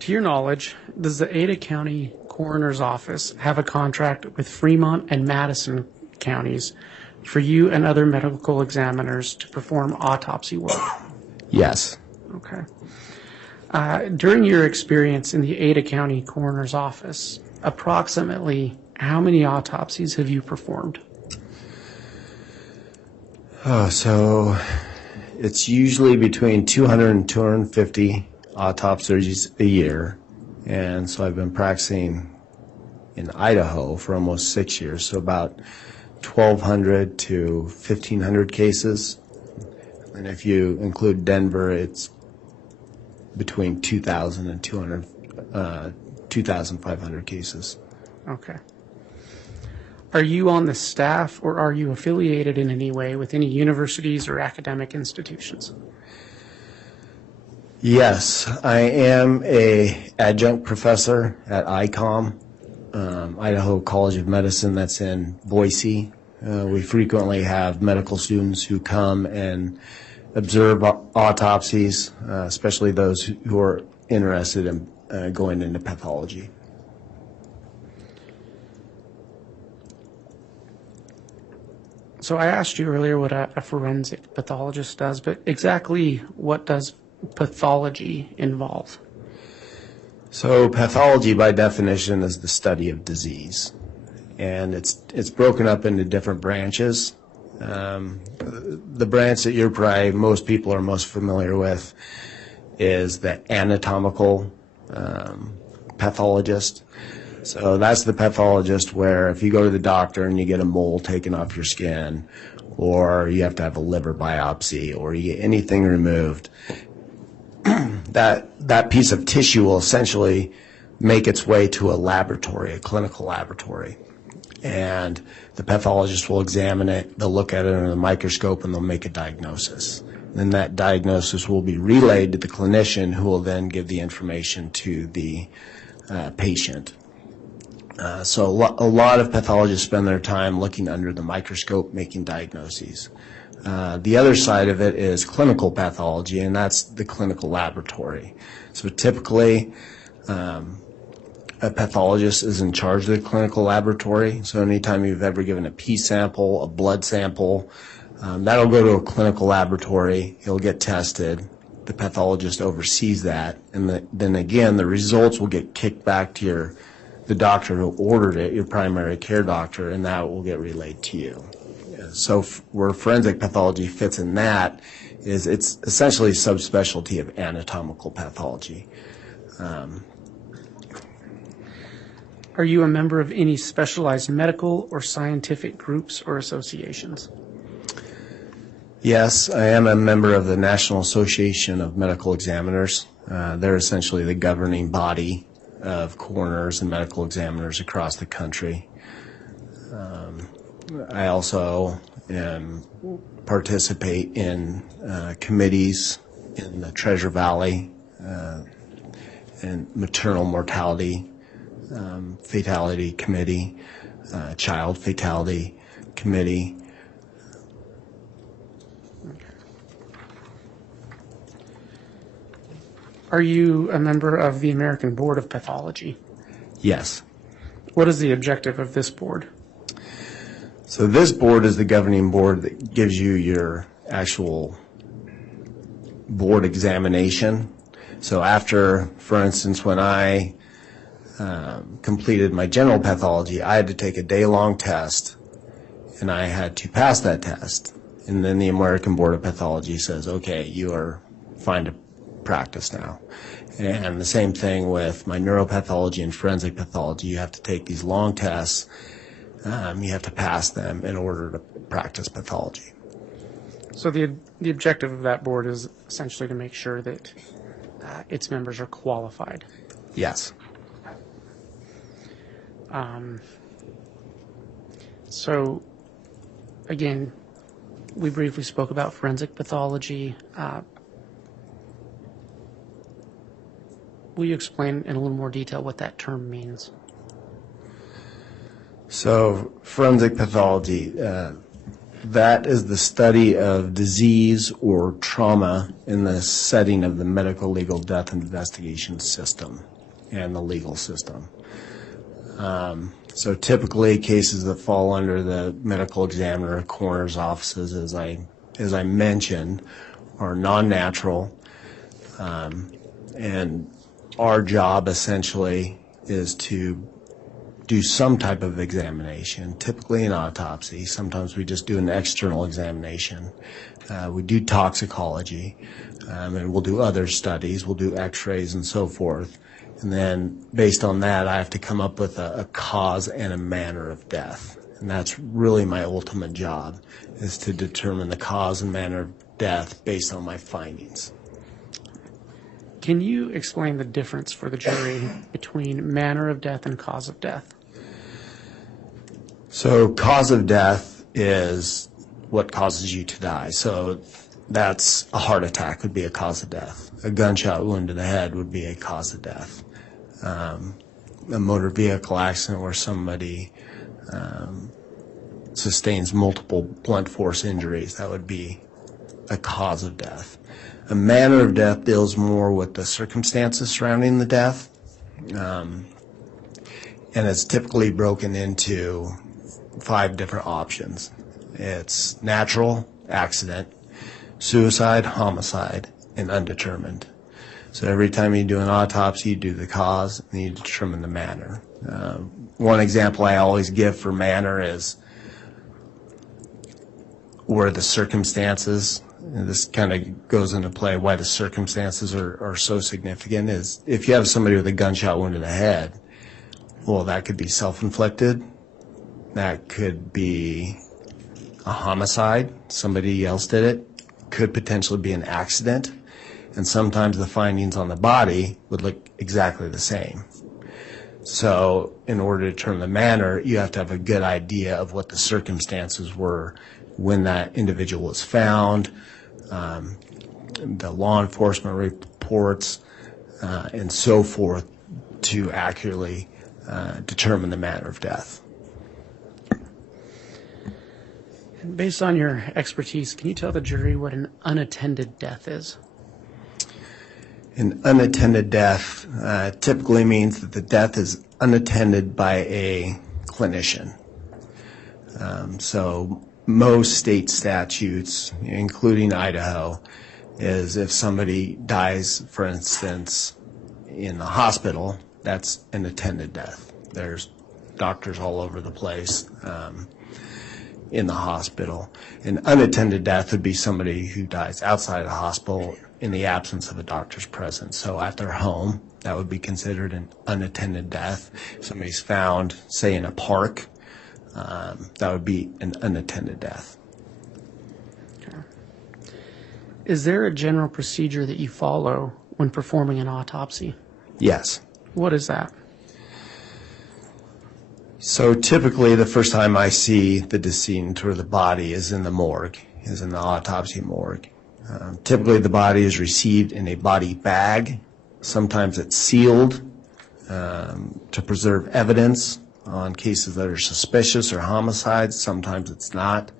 To your knowledge, does the Ada County Coroner's Office have a contract with Fremont and Madison counties for you and other medical examiners to perform autopsy work? Yes. Okay. During your experience in the Ada County Coroner's Office, approximately how many autopsies have you performed? So it's usually between 200 and 250 autopsies a year, and so I've been practicing in Idaho for almost 6 years, so about 1,200 to 1,500 cases, and if you include Denver, it's between 2,000 and 2,500 cases. Okay. Are you on the staff or are you affiliated in any way with any universities or academic institutions? Yes, I am a adjunct professor at ICOM, Idaho College of Medicine, that's in Boise. We frequently have medical students who come and observe autopsies, especially those who are interested in going into pathology. So I asked you earlier what a forensic pathologist does, but exactly what does pathology involve? So pathology, by definition, is the study of disease, and it's broken up into different branches. The branch that most people are most familiar with is the anatomical pathologist. So that's the pathologist, where if you go to the doctor and you get a mole taken off your skin, or you have to have a liver biopsy, or you get anything removed, that piece of tissue will essentially make its way to a laboratory, a clinical laboratory. And the pathologist will examine it, they'll look at it under the microscope, and they'll make a diagnosis. Then that diagnosis will be relayed to the clinician, who will then give the information to the patient. So a lot of pathologists spend their time looking under the microscope, making diagnoses. The other side of it is clinical pathology, and that's the clinical laboratory. So typically, a pathologist is in charge of the clinical laboratory. So anytime you've ever given a pee sample, a blood sample, that'll go to a clinical laboratory. It'll get tested. The pathologist oversees that. And then again, the results will get kicked back to the doctor who ordered it, your primary care doctor, and that will get relayed to you. So where forensic pathology fits in that is it's essentially a subspecialty of anatomical pathology. Are you a member of any specialized medical or scientific groups or associations? Yes, I am a member of the National Association of Medical Examiners. They're essentially the governing body of coroners and medical examiners across the country. I also participate in committees in the Treasure Valley and maternal mortality fatality committee, child fatality committee. Are you a member of the American Board of Pathology? Yes. What is the objective of this board? So this board is the governing board that gives you your actual board examination. So after, for instance, when I completed my general pathology, I had to take a day-long test, and I had to pass that test. And then the American Board of Pathology says, okay, you are fine to practice now. And the same thing with my neuropathology and forensic pathology. You have to take these long tests. You have to pass them in order to practice pathology. So the objective of that board is essentially to make sure that its members are qualified. Yes. So, again, we briefly spoke about forensic pathology. Will you explain in a little more detail what that term means? So, forensic pathology, that is the study of disease or trauma in the setting of the medical legal death investigation system and the legal system. So typically cases that fall under the medical examiner, coroner's offices, as I mentioned, are non-natural, and our job essentially is to do some type of examination, typically an autopsy. Sometimes we just do an external examination. We do toxicology, and we'll do other studies. We'll do x-rays and so forth. And then based on that, I have to come up with a cause and a manner of death. And that's really my ultimate job, is to determine the cause and manner of death based on my findings. Can you explain the difference for the jury between manner of death and cause of death? So cause of death is what causes you to die. So that's a heart attack would be a cause of death. A gunshot wound to the head would be a cause of death. A motor vehicle accident where somebody sustains multiple blunt force injuries, that would be a cause of death. A manner of death deals more with the circumstances surrounding the death, and it's typically broken into 5 different options. It's natural, accident, suicide, homicide, and undetermined. So every time you do an autopsy, you do the cause, and you determine the manner. One example I always give for manner is where the circumstances, and this kind of goes into play why the circumstances are so significant, is if you have somebody with a gunshot wound to the head, Well, that could be self-inflicted. That could be a homicide. Somebody else did it. Could potentially be an accident. And sometimes the findings on the body would look exactly the same. So in order to determine the manner, you have to have a good idea of what the circumstances were when that individual was found, the law enforcement reports, and so forth, to accurately determine the manner of death. And based on your expertise, can you tell the jury what an unattended death is? An unattended death typically means that the death is unattended by a clinician. So most state statutes, including Idaho, is if somebody dies, for instance, in the hospital, that's an attended death. There's doctors all over the place in the hospital. An unattended death would be somebody who dies outside of the hospital in the absence of a doctor's presence. So at their home, that would be considered an unattended death. If somebody's found, say, in a park, that would be an unattended death. Is there a general procedure that you follow when performing an autopsy? Yes. What is that? So typically the first time I see the decedent or the body is in the morgue, is in the autopsy morgue. Typically the body is received in a body bag. Sometimes it's sealed to preserve evidence on cases that are suspicious or homicides. Sometimes it's not.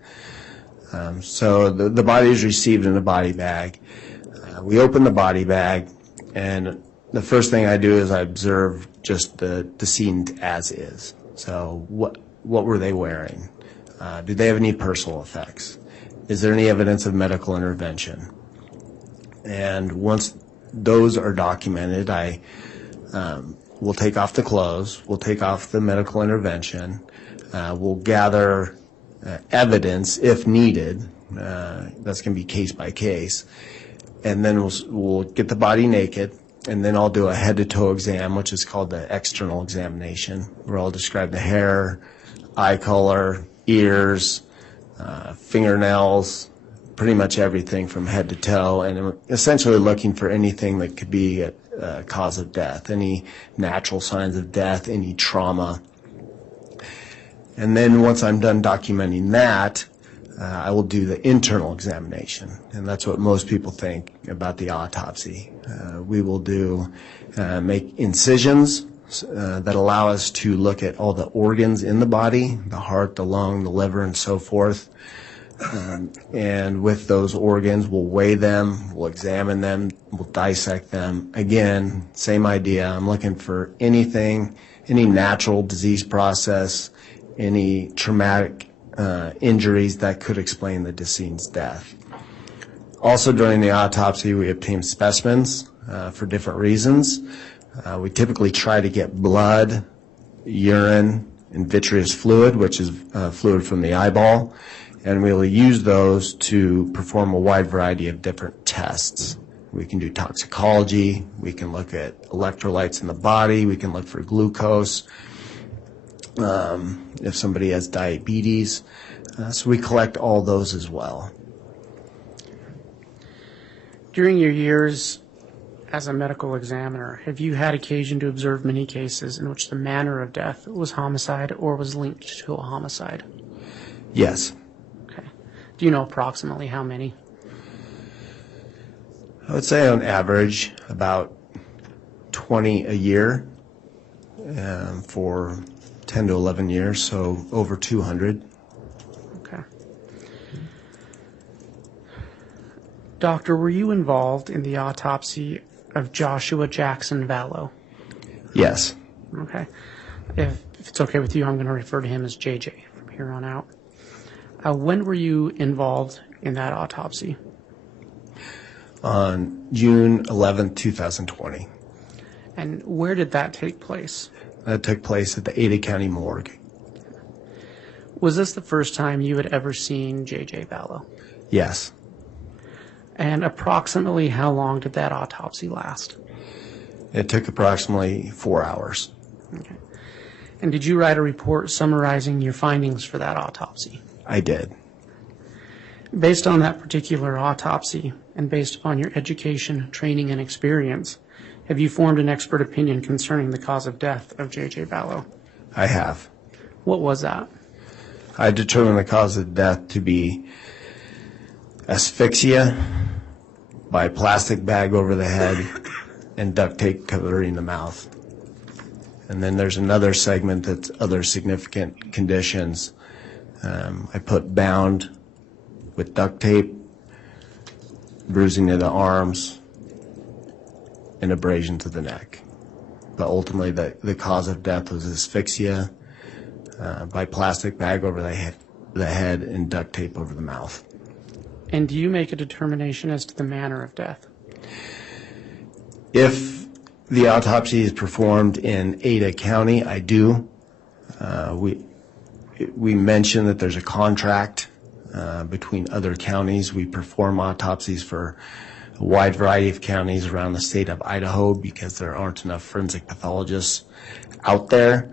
So the body is received in a body bag. We open the body bag, and the first thing I do is I observe just the decedent as is. So what were they wearing? Do they have any personal effects? Is there any evidence of medical intervention? And once those are documented, I will take off the clothes, we'll take off the medical intervention, we'll gather evidence if needed. That's going to be case by case. And then we'll get the body naked, and then I'll do a head-to-toe exam, which is called the external examination, where I'll describe the hair, eye color, ears, fingernails, pretty much everything from head to toe, and I'm essentially looking for anything that could be a cause of death, any natural signs of death, any trauma. And then once I'm done documenting that, I will do the internal examination, and that's what most people think about the autopsy. We will make incisions that allow us to look at all the organs in the body, the heart, the lung, the liver, and so forth. And with those organs, we'll weigh them, we'll examine them, we'll dissect them. Again, same idea. I'm looking for anything, any natural disease process, any traumatic injuries that could explain the decedent's death. Also, during the autopsy, we obtain specimens for different reasons. We typically try to get blood, urine, and vitreous fluid, which is fluid from the eyeball, and we'll use those to perform a wide variety of different tests. We can do toxicology, we can look at electrolytes in the body, we can look for glucose, if somebody has diabetes. So we collect all those as well. During your years as a medical examiner, have you had occasion to observe many cases in which the manner of death was homicide or was linked to a homicide? Yes. Okay. Do you know approximately how many? I would say on average about 20 a year for 10 to 11 years, so over 200. Okay. Doctor, were you involved in the autopsy of Joshua Jackson Vallow? Yes. Okay. If it's okay with you, I'm going to refer to him as J.J. from here on out. When were you involved in that autopsy? On June 11, 2020. And where did that take place? That took place at the Ada County Morgue. Was this the first time you had ever seen J.J. Vallow? Yes. And approximately how long did that autopsy last? It took approximately 4 hours. Okay. And did you write a report summarizing your findings for that autopsy? I did. Based on that particular autopsy and based upon your education, training, and experience, have you formed an expert opinion concerning the cause of death of J.J. Vallow? I have. What was that? I determined the cause of death to be asphyxia by plastic bag over the head and duct tape covering the mouth. And then there's another segment that's other significant conditions. I put bound with duct tape, bruising of the arms, and abrasion to the neck. But ultimately, the cause of death was asphyxia by plastic bag over the head and duct tape over the mouth. And do you make a determination as to the manner of death? If the autopsy is performed in Ada County, I do. We mentioned that there's a contract between other counties. We perform autopsies for a wide variety of counties around the state of Idaho because there aren't enough forensic pathologists out there.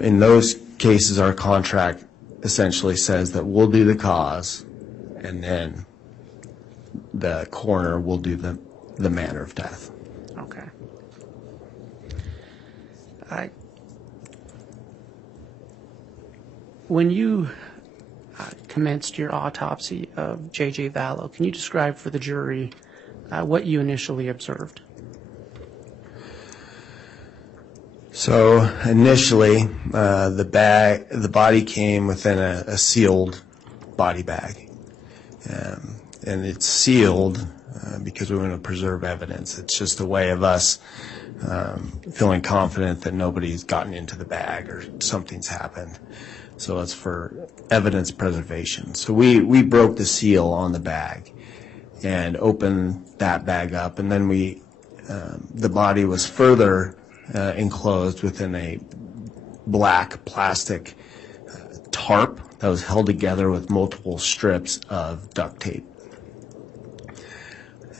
In those cases, our contract essentially says that we'll do the cause and then the coroner will do the manner of death. Okay. When you commenced your autopsy of J.J. Vallow, can you describe for the jury what you initially observed? So initially, the body came within a sealed body bag, and it's sealed because we want to preserve evidence. It's just a way of us feeling confident that nobody's gotten into the bag or something's happened. So it's for evidence preservation. So we broke the seal on the bag and opened that bag up, and then the body was further enclosed within a black plastic tarp that was held together with multiple strips of duct tape.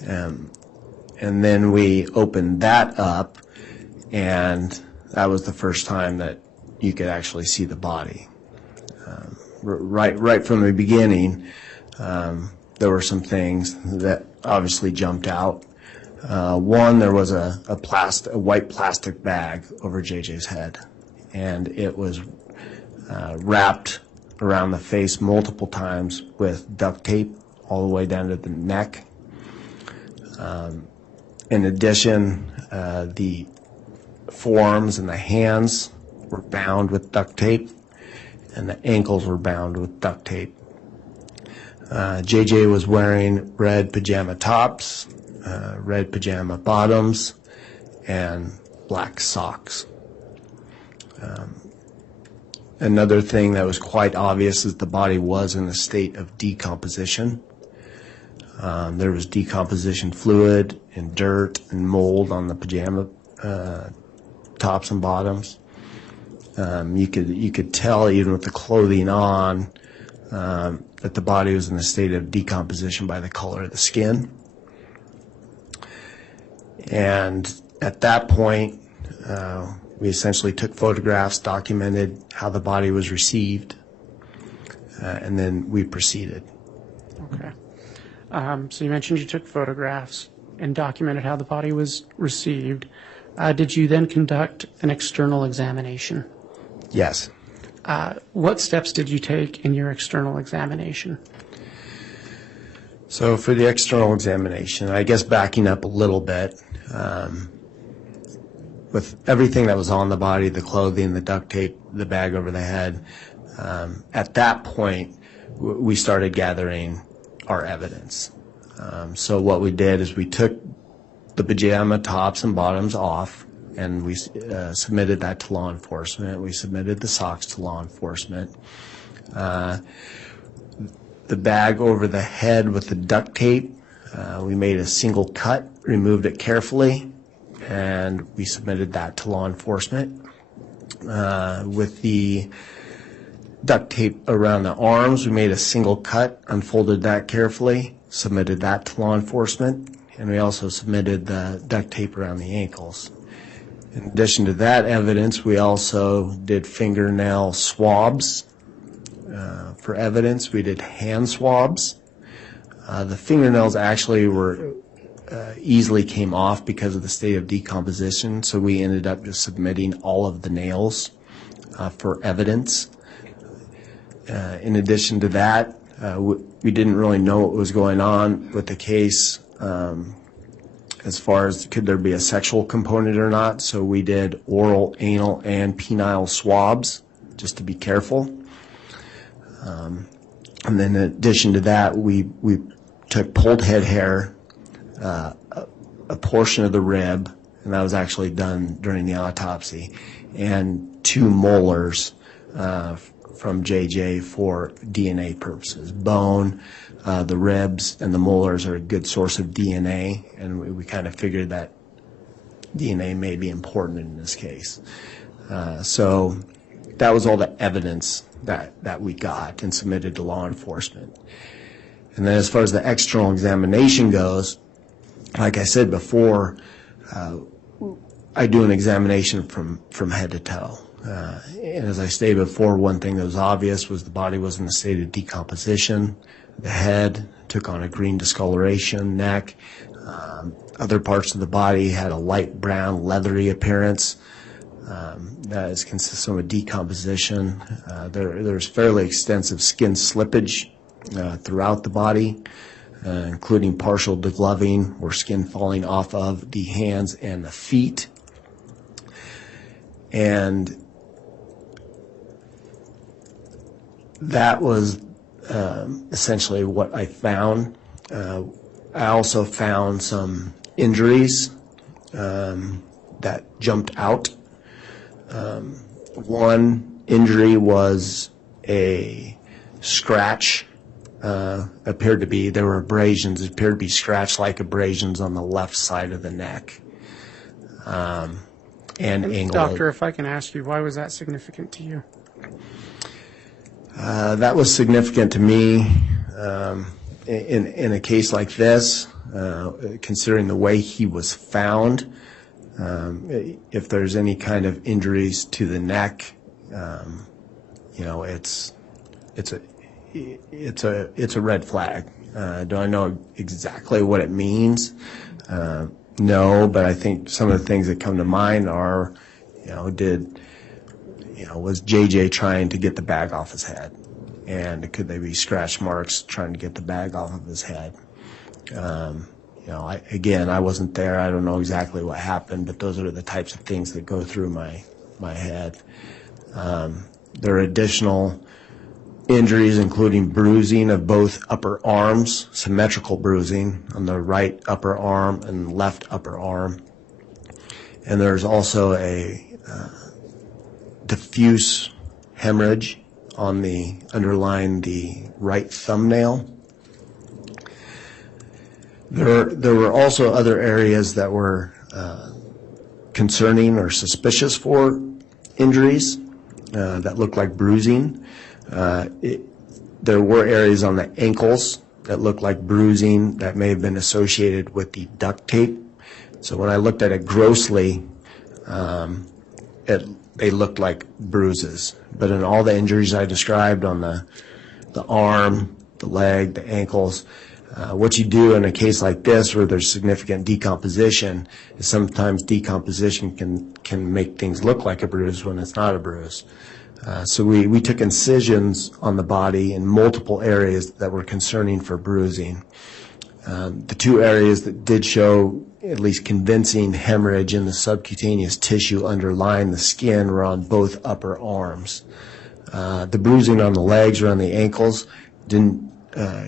And then we opened that up, and that was the first time that you could actually see the body. Right from the beginning, there were some things that obviously jumped out. One, there was a white plastic bag over JJ's head, and it was wrapped around the face multiple times with duct tape all the way down to the neck. In addition, the forearms and the hands were bound with duct tape, and the ankles were bound with duct tape. JJ was wearing red pajama tops, red pajama bottoms, and black socks. Another thing that was quite obvious is the body was in a state of decomposition. There was decomposition fluid and dirt and mold on the pajama tops and bottoms. You could tell even with the clothing on that the body was in a state of decomposition by the color of the skin. And at that point, we essentially took photographs, documented how the body was received, and then we proceeded. Okay. So you mentioned you took photographs and documented how the body was received. Did you then conduct an external examination? Yes. What steps did you take in your external examination? So for the external examination, I guess backing up a little bit, with everything that was on the body, the clothing, the duct tape, the bag over the head, at that point, we started gathering our evidence. So what we did is we took the pajama tops and bottoms off, and we submitted that to law enforcement. We submitted the socks to law enforcement. The bag over the head with the duct tape, we made a single cut, removed it carefully, and we submitted that to law enforcement. With the duct tape around the arms, we made a single cut, unfolded that carefully, submitted that to law enforcement, and we also submitted the duct tape around the ankles. In addition to that evidence, we also did fingernail swabs for evidence. We did hand swabs. The fingernails actually were easily came off because of the state of decomposition, so we ended up just submitting all of the nails for evidence. In addition to that, we didn't really know what was going on with the case as far as could there be a sexual component or not, so we did oral, anal, and penile swabs just to be careful. And then in addition to that, we took pulled head hair, a portion of the rib, and that was actually done during the autopsy, and 2 molars from J.J. for DNA purposes. Bone, the ribs, and the molars are a good source of DNA, and we kind of figured that DNA may be important in this case. So that was all the evidence that we got and submitted to law enforcement. And then as far as the external examination goes, like I said before, I do an examination from head to toe. And as I stated before, one thing that was obvious was the body was in a state of decomposition. The head took on a green discoloration, neck. Other parts of the body had a light brown, leathery appearance. That is consistent with decomposition. There's fairly extensive skin slippage throughout the body, including partial degloving or skin falling off of the hands and the feet. And that was essentially what I found. I also found some injuries that jumped out. One injury was a scratch. There were abrasions. It appeared to be scratch-like abrasions on the left side of the neck. And angle. Doctor, if I can ask you, why was that significant to you? That was significant to me in a case like this, considering the way he was found. If there's any kind of injuries to the neck, it's a red flag. Do I know exactly what it means? No, but I think some of the things that come to mind are, was J.J. trying to get the bag off his head? And could they be scratch marks trying to get the bag off of his head? I wasn't there. I don't know exactly what happened, but those are the types of things that go through my head. There are additional injuries, including bruising of both upper arms, symmetrical bruising on the right upper arm and left upper arm. And there's also a diffuse hemorrhage on the underlying the right thumbnail. There were also other areas that were concerning or suspicious for injuries that looked like bruising. There were areas on the ankles that looked like bruising that may have been associated with the duct tape. So when I looked at it grossly, they looked like bruises. But in all the injuries I described on the arm, the leg, the ankles, what you do in a case like this where there's significant decomposition is sometimes decomposition can make things look like a bruise when it's not a bruise. So we took incisions on the body in multiple areas that were concerning for bruising. The 2 areas that did show at least convincing hemorrhage in the subcutaneous tissue underlying the skin were on both upper arms. The bruising on the legs or on the ankles didn't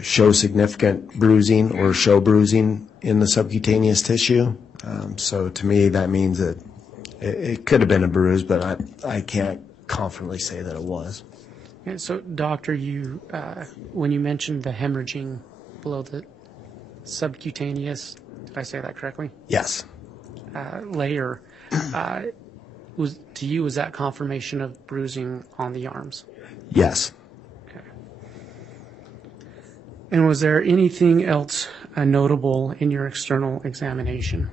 show significant bruising or show bruising in the subcutaneous tissue. So to me that means that it could have been a bruise, but I can't confidently say that it was. Yeah, so, doctor, you when you mentioned the hemorrhaging below the subcutaneous, did I say that correctly? Yes. Layer, was that confirmation of bruising on the arms? Yes. Okay. And was there anything else notable in your external examination?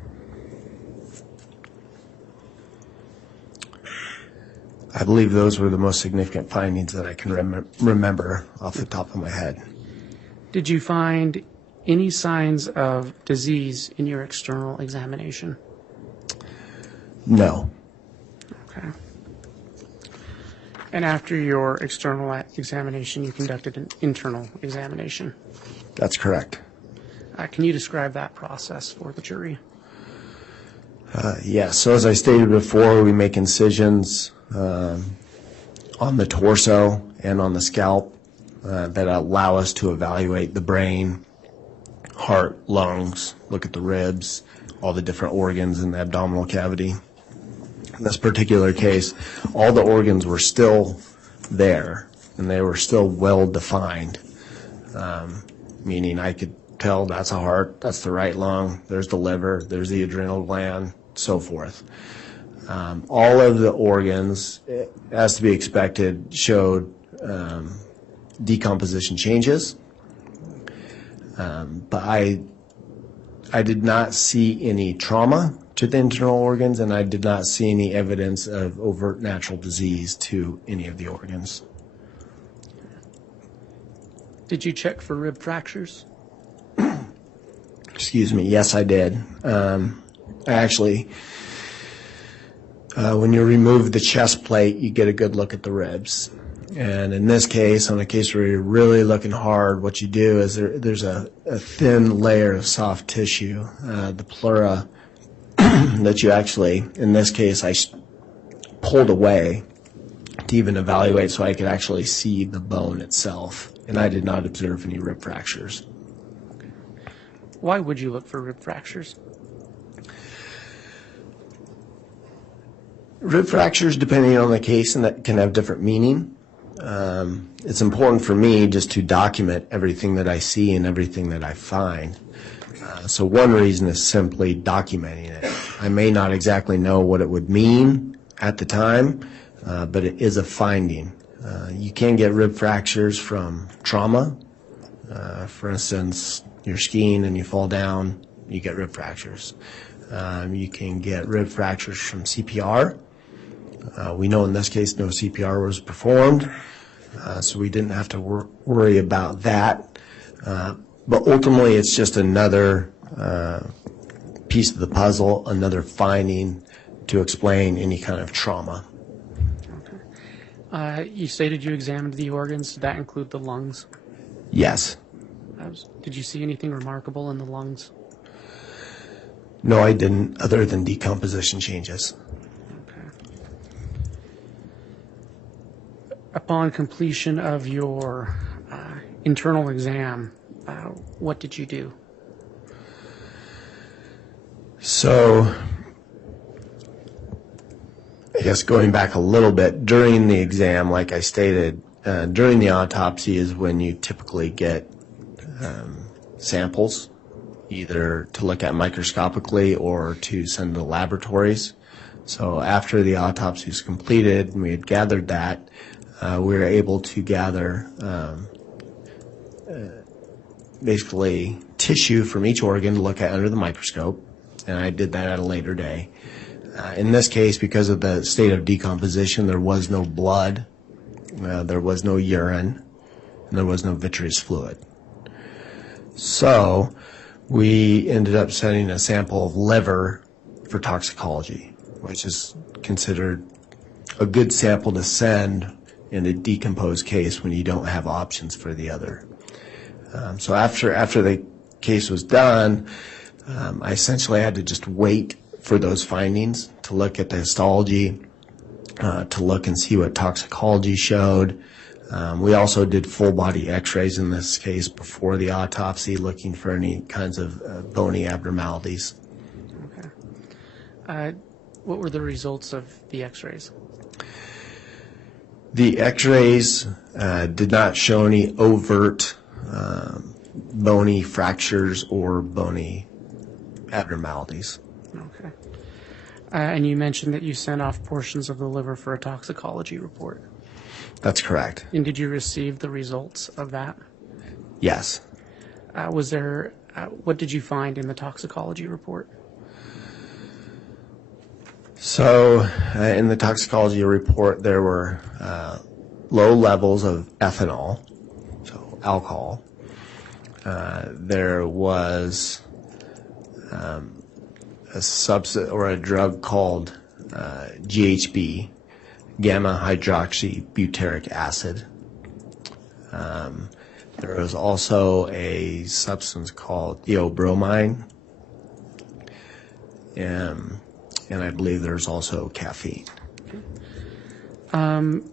I believe those were the most significant findings that I can remember off the top of my head. Did you find any signs of disease in your external examination? No. Okay. And after your external examination, you conducted an internal examination. That's correct. Can you describe that process for the jury? Yes. So as I stated before, we make incisions on the torso and on the scalp that allow us to evaluate the brain, heart, lungs, look at the ribs, all the different organs in the abdominal cavity. In this particular case, all the organs were still there, and they were still well defined, meaning I could tell that's a heart, that's the right lung, there's the liver, there's the adrenal gland, so forth. All of the organs, as to be expected, showed decomposition changes, but I did not see any trauma to the internal organs, and I did not see any evidence of overt natural disease to any of the organs. Did you check for rib fractures? Excuse me. Yes, I did. Actually, when you remove the chest plate, you get a good look at the ribs. And in this case, on a case where you're really looking hard, what you do is there's a thin layer of soft tissue, the pleura, that you actually, in this case, I pulled away to even evaluate so I could actually see the bone itself. And I did not observe any rib fractures. Why would you look for rib fractures? Rib fractures, depending on the case, and that can have different meaning. It's important for me just to document everything that I see and everything that I find. So one reason is simply documenting it. I may not exactly know what it would mean at the time, but it is a finding. You can get rib fractures from trauma. For instance, you're skiing and you fall down, you get rib fractures. You can get rib fractures from CPR. We know in this case no CPR was performed, so we didn't have to worry about that. But ultimately, it's just another piece of the puzzle, another finding to explain any kind of trauma. You stated you examined the organs. Did that include the lungs? Yes. Did you see anything remarkable in the lungs? No, I didn't, other than decomposition changes. Okay. Upon completion of your internal exam, what did you do? So, I guess going back a little bit, during the exam, like I stated, during the autopsy is when you typically get samples, either to look at microscopically or to send to laboratories. So after the autopsy is completed and we had gathered that, we were able to gather basically tissue from each organ to look at under the microscope, and I did that at a later day. In this case, because of the state of decomposition, there was no blood, there was no urine, and there was no vitreous fluid. So we ended up sending a sample of liver for toxicology, which is considered a good sample to send in a decomposed case when you don't have options for the other. So after the case was done, I essentially had to just wait for those findings to look at the histology, to look and see what toxicology showed. We also did full body x-rays in this case before the autopsy, looking for any kinds of bony abnormalities. Okay. What were the results of the x-rays? The x-rays did not show any overt bony fractures or bony abnormalities. Okay. And you mentioned that you sent off portions of the liver for a toxicology report. That's correct. And did you receive the results of that? Yes. What did you find in the toxicology report? So in the toxicology report, there were low levels of ethanol, so alcohol. There was a substance or a drug called GHB, gamma hydroxybutyric acid. There was also a substance called theobromine, and I believe there's also caffeine. Do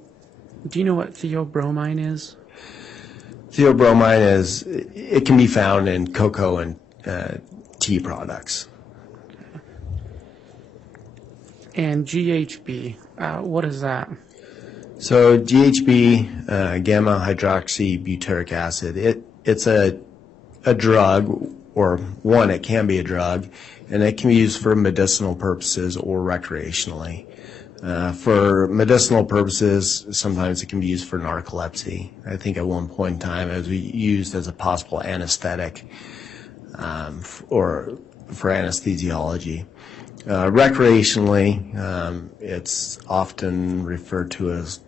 you know what theobromine is? Theobromine it can be found in cocoa and tea products. And GHB, what is that? So GHB, gamma hydroxybutyric acid, it's a drug, or one, it can be a drug, and it can be used for medicinal purposes or recreationally. For medicinal purposes, sometimes it can be used for narcolepsy. I think at one point in time it was used as a possible anesthetic or for anesthesiology. Recreationally, it's often referred to as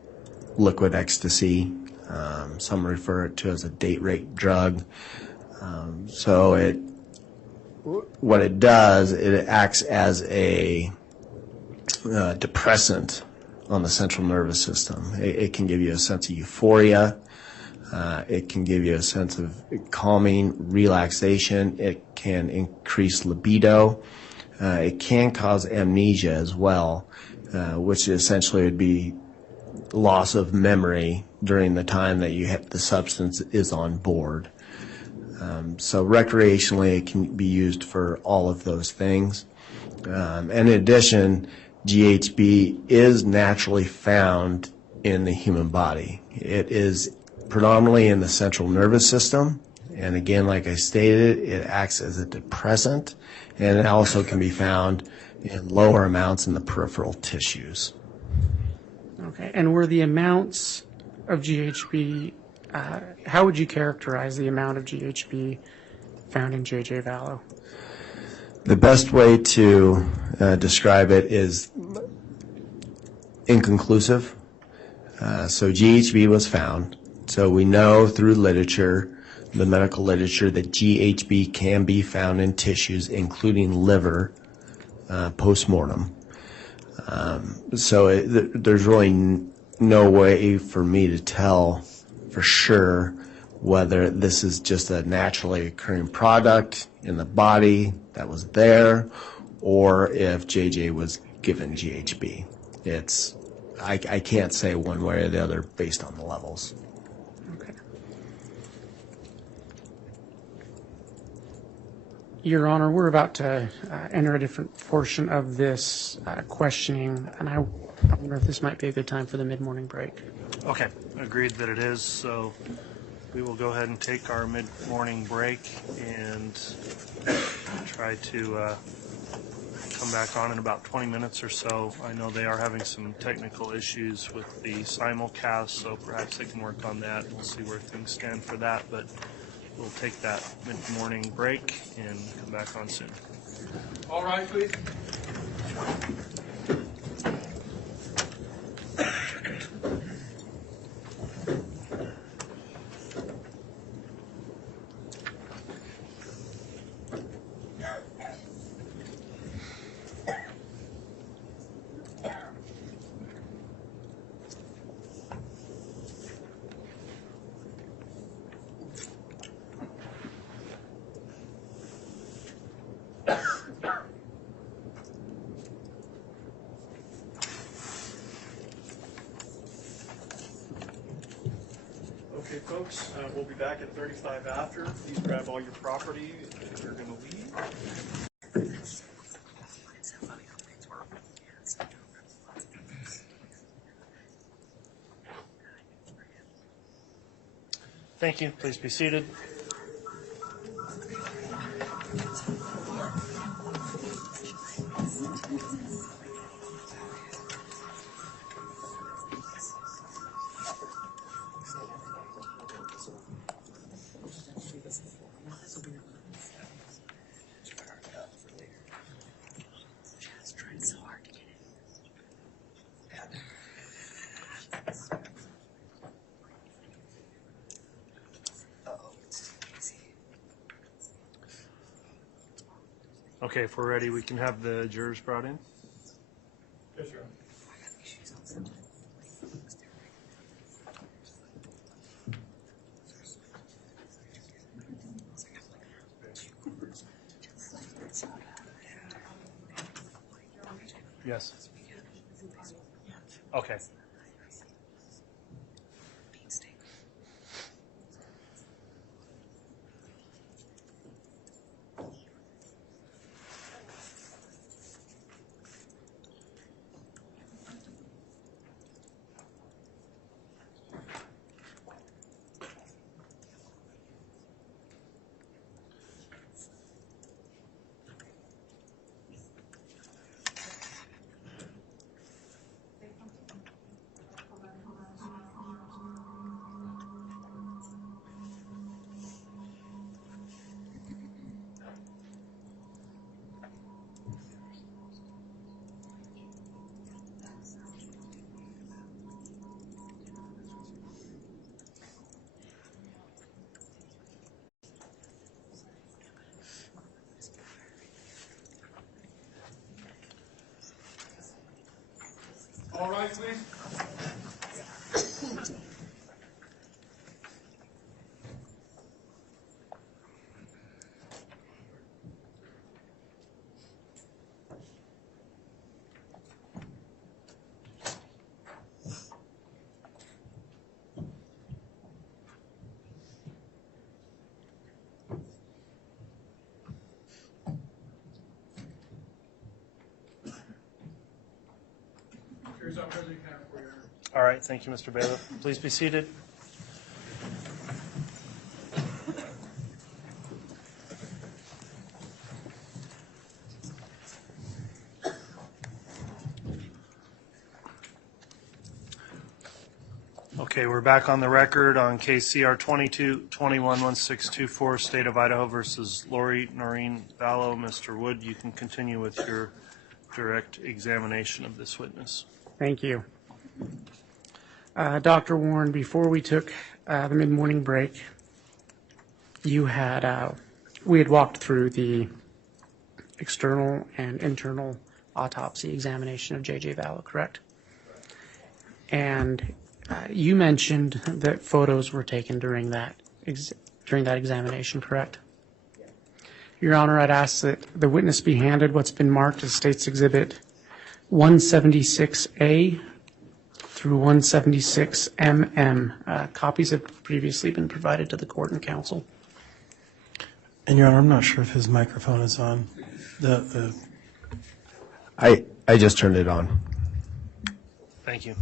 liquid ecstasy. Some refer it to as a date rape drug. So what it does, it acts as a depressant on the central nervous system. It can give you a sense of euphoria. It can give you a sense of calming, relaxation. It can increase libido. It can cause amnesia as well, which essentially would be loss of memory during the time that the substance is on board. So recreationally, it can be used for all of those things. And in addition, GHB is naturally found in the human body. It is predominantly in the central nervous system. And again, like I stated, it acts as a depressant, and it also can be found in lower amounts in the peripheral tissues. Okay, and were the amounts of GHB, how would you characterize the amount of GHB found in J.J. Vallow? The best way to describe it is inconclusive. So GHB was found. So we know through literature, the medical literature, that GHB can be found in tissues, including liver, post-mortem. So there's really no way for me to tell for sure whether this is just a naturally occurring product in the body that was there, or if JJ was given GHB. I can't say one way or the other based on the levels. Okay. Your Honor, we're about to enter a different portion of this questioning, and I wonder if this might be a good time for the mid-morning break. Okay, agreed that it is. So we will go ahead and take our mid-morning break and try to come back on in about 20 minutes or so. I know they are having some technical issues with the simulcast, so perhaps they can work on that. We'll see where things stand for that, but we'll take that mid-morning break and come back on soon. All right, please. Okay, folks, we'll be back at 35 after. Please grab all your property if you're going to leave. Thank you. Please be seated. Okay, if we're ready, we can have the jurors brought in. Yes, sir. Yes. Okay. All right, please. Here's our president for you. All right, thank you, Mr. Bailiff. Please be seated. Okay, we're back on the record on KCR 22-21-1624, State of Idaho versus Lori Noreen Vallow. Mr. Wood, you can continue with your direct examination of this witness. Thank you. Dr. Warren, before we took the mid-morning break, we had walked through the external and internal autopsy examination of J.J. Vallow, correct? And you mentioned that photos were taken during that examination, correct? Your Honor, I'd ask that the witness be handed what's been marked as State's Exhibit 176A through 176MM. Copies have previously been provided to the court and counsel. And Your Honor, I'm not sure if his microphone is on. I just turned it on. Thank you.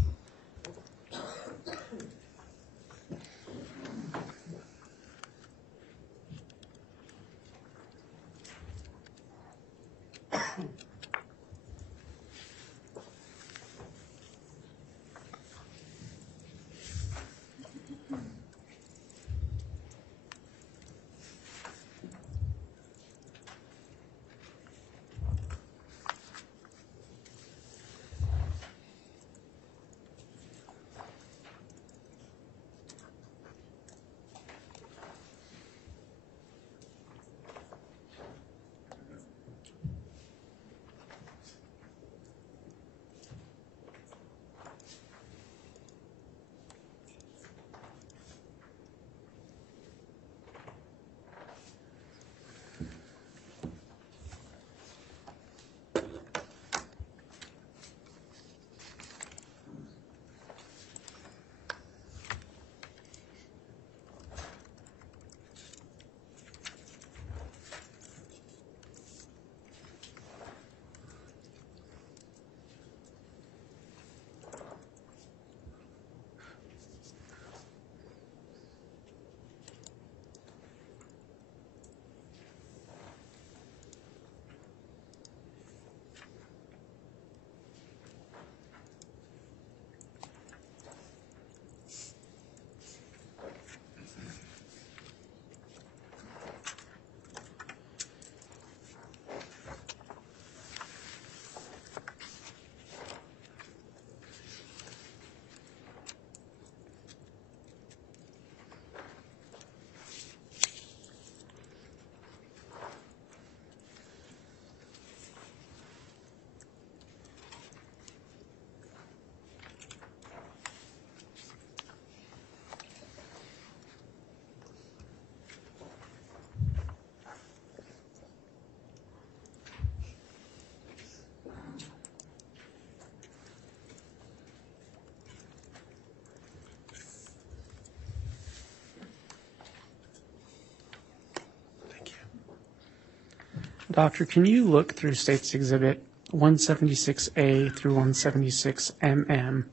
Doctor, can you look through State's Exhibit 176A through 176MM,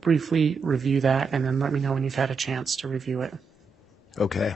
briefly review that, and then let me know when you've had a chance to review it? Okay.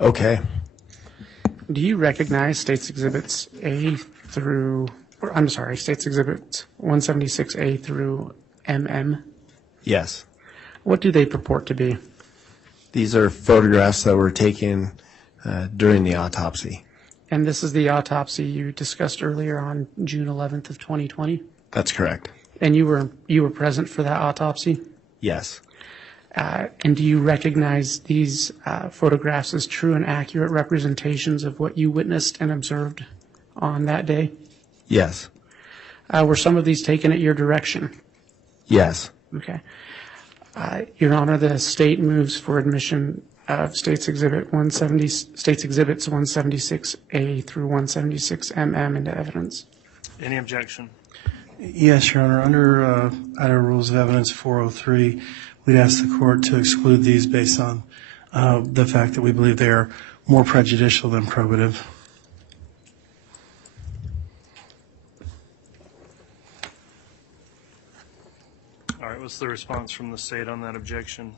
Okay. Do you recognize State's Exhibits A through, or I'm sorry, State's Exhibits 176A through MM? Yes. What do they purport to be? These are photographs that were taken during the autopsy. And this is the autopsy you discussed earlier on June 11th of 2020? That's correct. And you were present for that autopsy? Yes. And do you recognize these photographs as true and accurate representations of what you witnessed and observed on that day? Yes. Were some of these taken at your direction? Yes. Okay. Your Honor, the state moves for admission of State's Exhibits 176A through 176MM into evidence. Any objection? Yes, Your Honor. Under Idaho Rules of Evidence 403, we'd ask the court to exclude these based on the fact that we believe they are more prejudicial than probative. All right, what's the response from the state on that objection?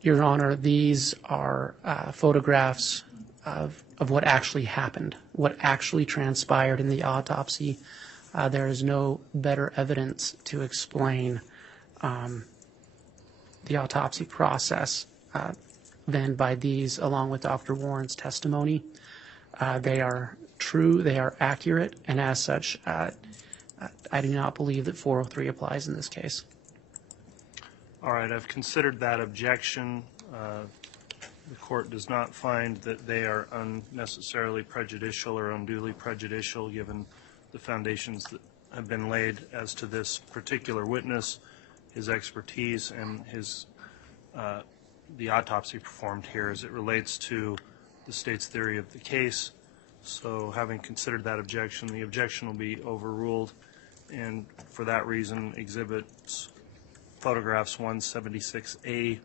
Your Honor, these are photographs of what actually happened, what actually transpired in the autopsy. There is no better evidence to explain the autopsy process than by these, along with Dr. Warren's testimony. They are true, they are accurate, and as such, I do not believe that 403 applies in this case. All right, I've considered that objection. The court does not find that they are unnecessarily prejudicial or unduly prejudicial given the foundations that have been laid as to this particular witness, his expertise, and the autopsy performed here as it relates to the state's theory of the case. So having considered that objection, the objection will be overruled, and for that reason, exhibits photographs 176A,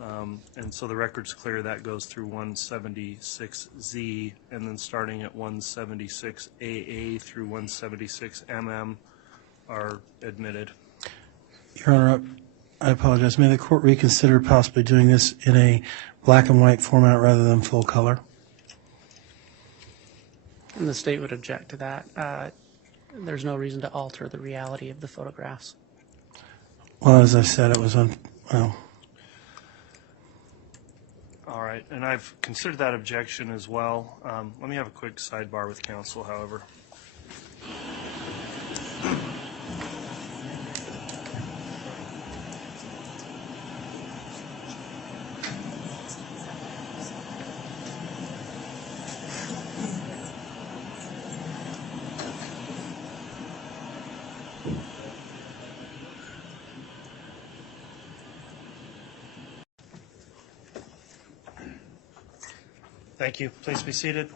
and so the record's clear that goes through 176Z, and then starting at 176AA through 176MM are admitted. Your Honor, I apologize. May the court reconsider possibly doing this in a black and white format rather than full color? And the state would object to that. There's no reason to alter the reality of the photographs. Well, as I said, it was well. All right, and I've considered that objection as well. Let me have a quick sidebar with counsel, however. Thank you. Please be seated.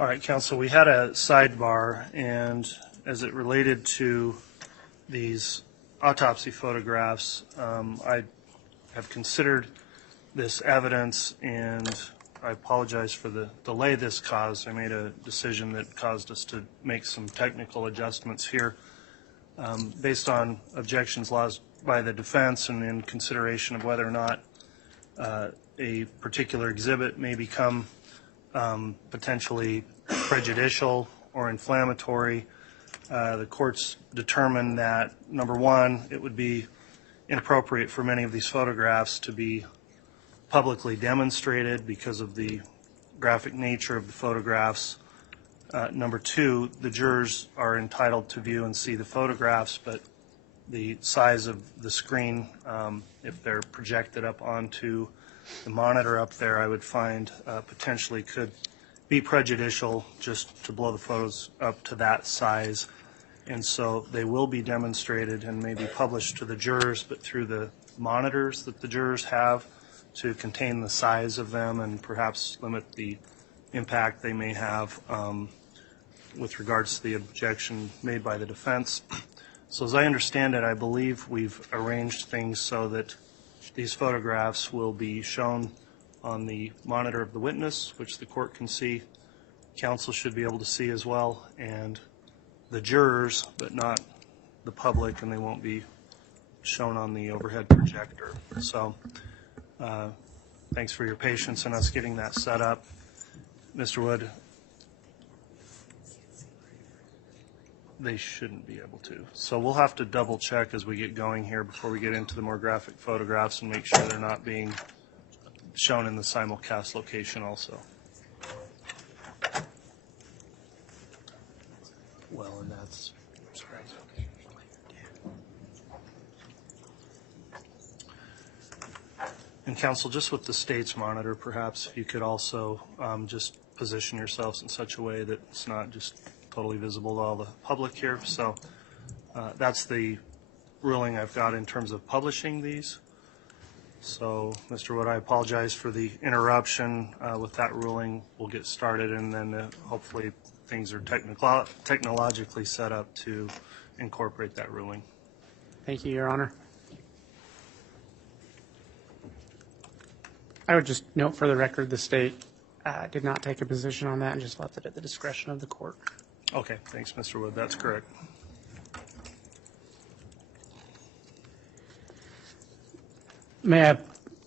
All right, counsel, we had a sidebar, and as it related to these autopsy photographs, I have considered this evidence, and I apologize for the delay this caused. I made a decision that caused us to make some technical adjustments here. Based on objections lodged by the defense and in consideration of whether or not a particular exhibit may become potentially prejudicial or inflammatory, the courts determined that, number one, it would be inappropriate for many of these photographs to be publicly demonstrated because of the graphic nature of the photographs. Number two, the jurors are entitled to view and see the photographs, but the size of the screen, if they're projected up onto the monitor up there, I would find potentially could be prejudicial just to blow the photos up to that size. And so they will be demonstrated and may be published to the jurors, but through the monitors that the jurors have to contain the size of them and perhaps limit the impact they may have with regards to the objection made by the defense. So as I understand it, I believe we've arranged things so that these photographs will be shown on the monitor of the witness, which the court can see, counsel should be able to see as well, and the jurors, but not the public, and they won't be shown on the overhead projector. So thanks for your patience in us getting that set up. Mr. Wood, they shouldn't be able to. So we'll have to double check as we get going here before we get into the more graphic photographs and make sure they're not being shown in the simulcast location also. Well, and that's, sorry. And counsel, just with the state's monitor, perhaps if you could also just position yourselves in such a way that it's not just totally visible to all the public here. So that's the ruling I've got in terms of publishing these. So, Mr. Wood, I apologize for the interruption. With that ruling, we'll get started, and then hopefully things are technologically set up to incorporate that ruling. Thank you, Your Honor. I would just note for the record the state did not take a position on that and just left it at the discretion of the court. Okay, thanks, Mr. Wood. That's correct. May I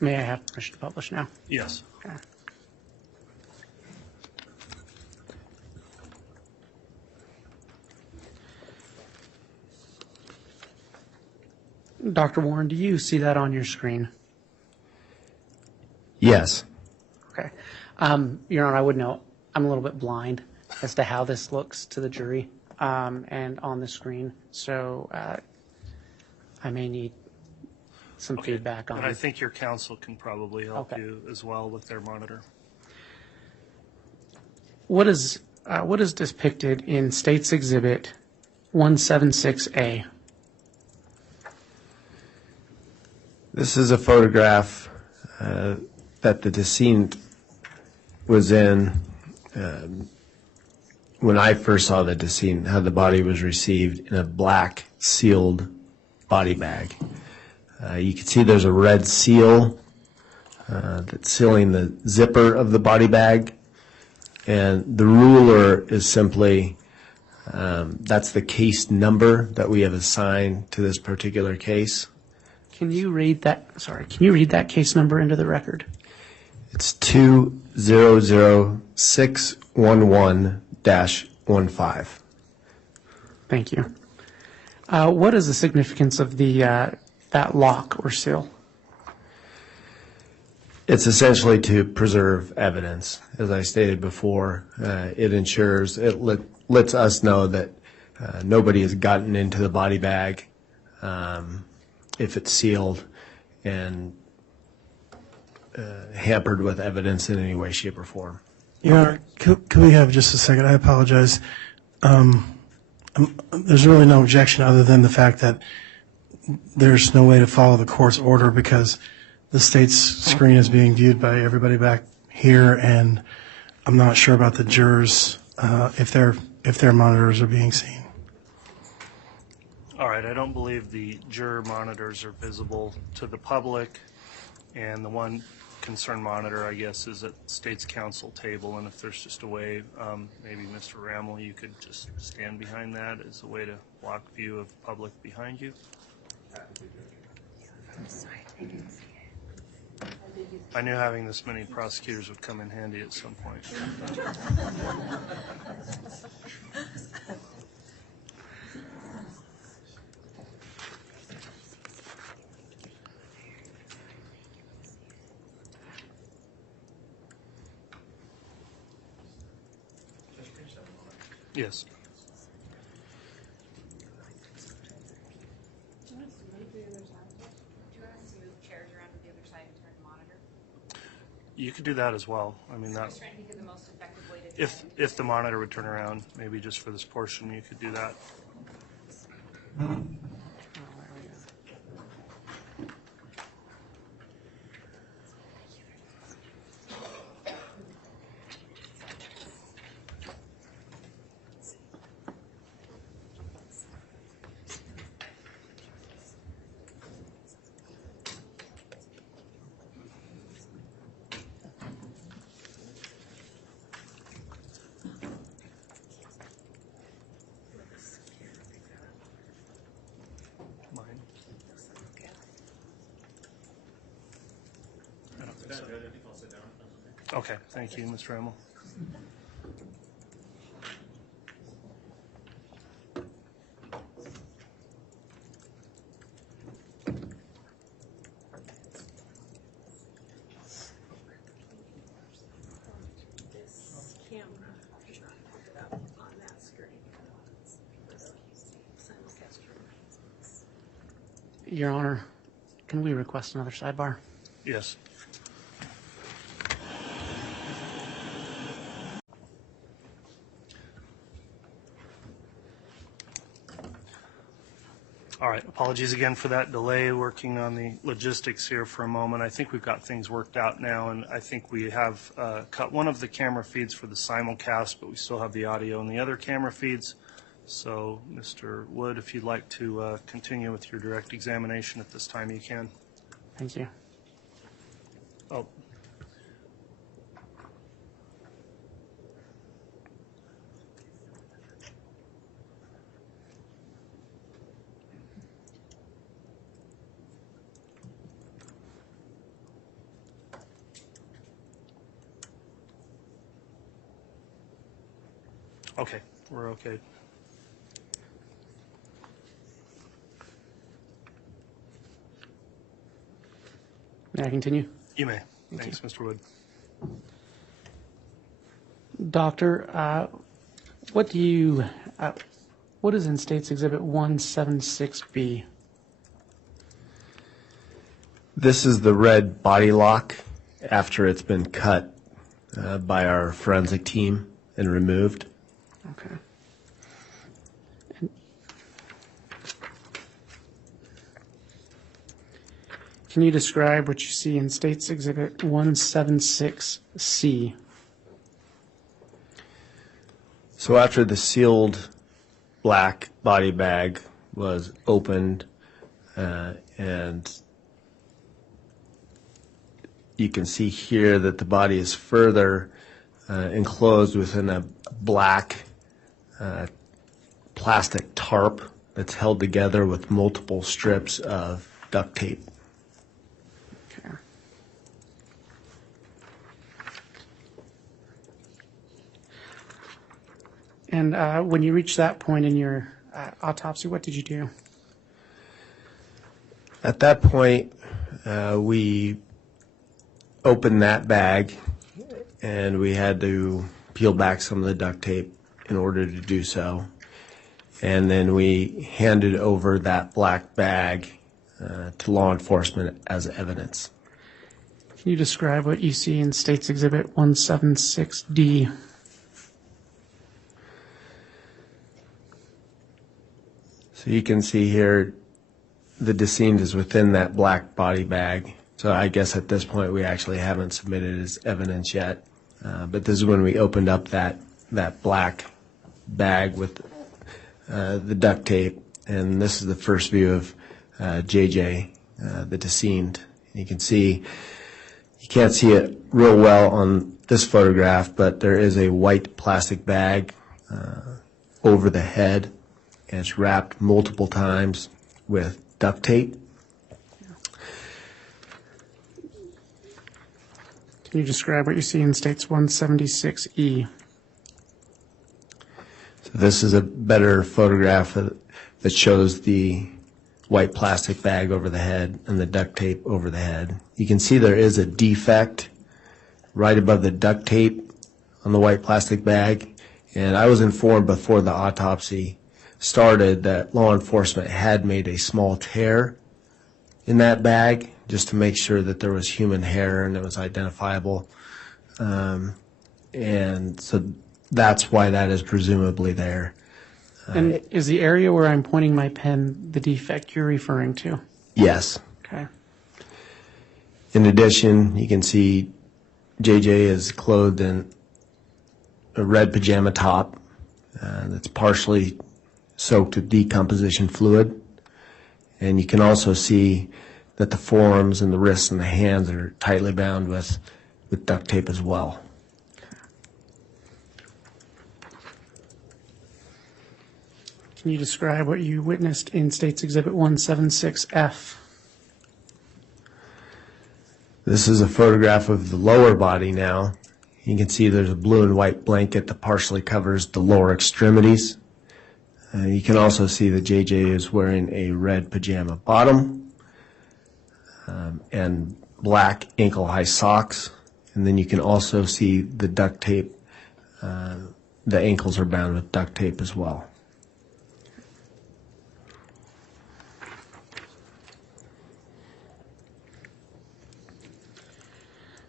have permission to publish now? Yes. Okay. Dr. Warren, do you see that on your screen? Yes. Okay. Your Honor, I would note I'm a little bit blind as to how this looks to the jury and on the screen, so I may need some feedback on And I it. think your counsel can probably help you as well with their monitor. What is depicted in State's Exhibit 176A? This is a photograph that the decedent was in when I first saw the decedent, how the body was received in a black sealed body bag. You can see there's a red seal that's sealing the zipper of the body bag, and the ruler is simply that's the case number that we have assigned to this particular case. Can you read that? Sorry, can you read that case number into the record? It's 200611-15. Thank you. What is the significance of the that lock or seal? It's essentially to preserve evidence. As I stated before, it ensures, it lets us know that nobody has gotten into the body bag if it's sealed and hampered with evidence in any way, shape, or form. Your Honor, could we have just a second? I apologize. There's really no objection other than the fact that there's no way to follow the court's order because the state's screen is being viewed by everybody back here, and I'm not sure about the jurors if their monitors are being seen. All right, I don't believe the juror monitors are visible to the public, and the one concern monitor, I guess, is at State's Council table, and if there's just a way, maybe Mr. Rammel, you could just stand behind that as a way to block view of public behind you. I knew having this many prosecutors would come in handy at some point. Yes. Do you want us to move to the other side? Do you want us to move chairs around to the other side and turn the monitor? You could do that as well. I mean, I that, was trying to think of the most effective way to do if the monitor would turn around, maybe just for this portion, you could do that. Mine? I don't think so. Okay, thank you, Mr. Rammel. this camera. Put it up on that screen. Your Honor, can we request another sidebar? Yes. All right, apologies again for that delay, working on the logistics here for a moment. I think we've got things worked out now, and I think we have cut one of the camera feeds for the simulcast, but we still have the audio in the other camera feeds. So, Mr. Wood, if you'd like to continue with your direct examination at this time, you can. Thank you. Oh. Okay, we're okay. May I continue? You may. Thanks, Mr. Wood. Doctor, what is in State's Exhibit 176B? This is the red body lock after it's been cut by our forensic team and removed. Okay. Can you describe what you see in State's Exhibit 176C? So after the sealed black body bag was opened, and you can see here that the body is further enclosed within a black plastic tarp that's held together with multiple strips of duct tape. Okay. And when you reached that point in your autopsy, what did you do? At that point, we opened that bag and we had to peel back some of the duct tape in order to do so. And then we handed over that black bag to law enforcement as evidence. Can you describe what you see in State's Exhibit 176D? So you can see here the decedent is within that black body bag. So I guess at this point we actually haven't submitted as evidence yet. But this is when we opened up that black bag with the duct tape. And this is the first view of J.J., the decedent. You can see You can't see it real well on this photograph, but there is a white plastic bag over the head, and it's wrapped multiple times with duct tape. Can you describe what you see in States 176E? So this is a better photograph that shows the white plastic bag over the head and the duct tape over the head. You can see there is a defect right above the duct tape on the white plastic bag, and I was informed before the autopsy started that law enforcement had made a small tear in that bag just to make sure that there was human hair and it was identifiable. And so that's why that is presumably there. And is the area where I'm pointing my pen the defect you're referring to? Yes. Okay. In addition, you can see JJ is clothed in a red pajama top that's partially soaked with decomposition fluid. And you can also see that the forearms and the wrists and the hands are tightly bound with duct tape as well. Can you describe what you witnessed in States Exhibit 176F? This is a photograph of the lower body now. You can see there's a blue and white blanket that partially covers the lower extremities. You can also see that JJ is wearing a red pajama bottom and black ankle-high socks. And then you can also see the duct tape. The ankles are bound with duct tape as well.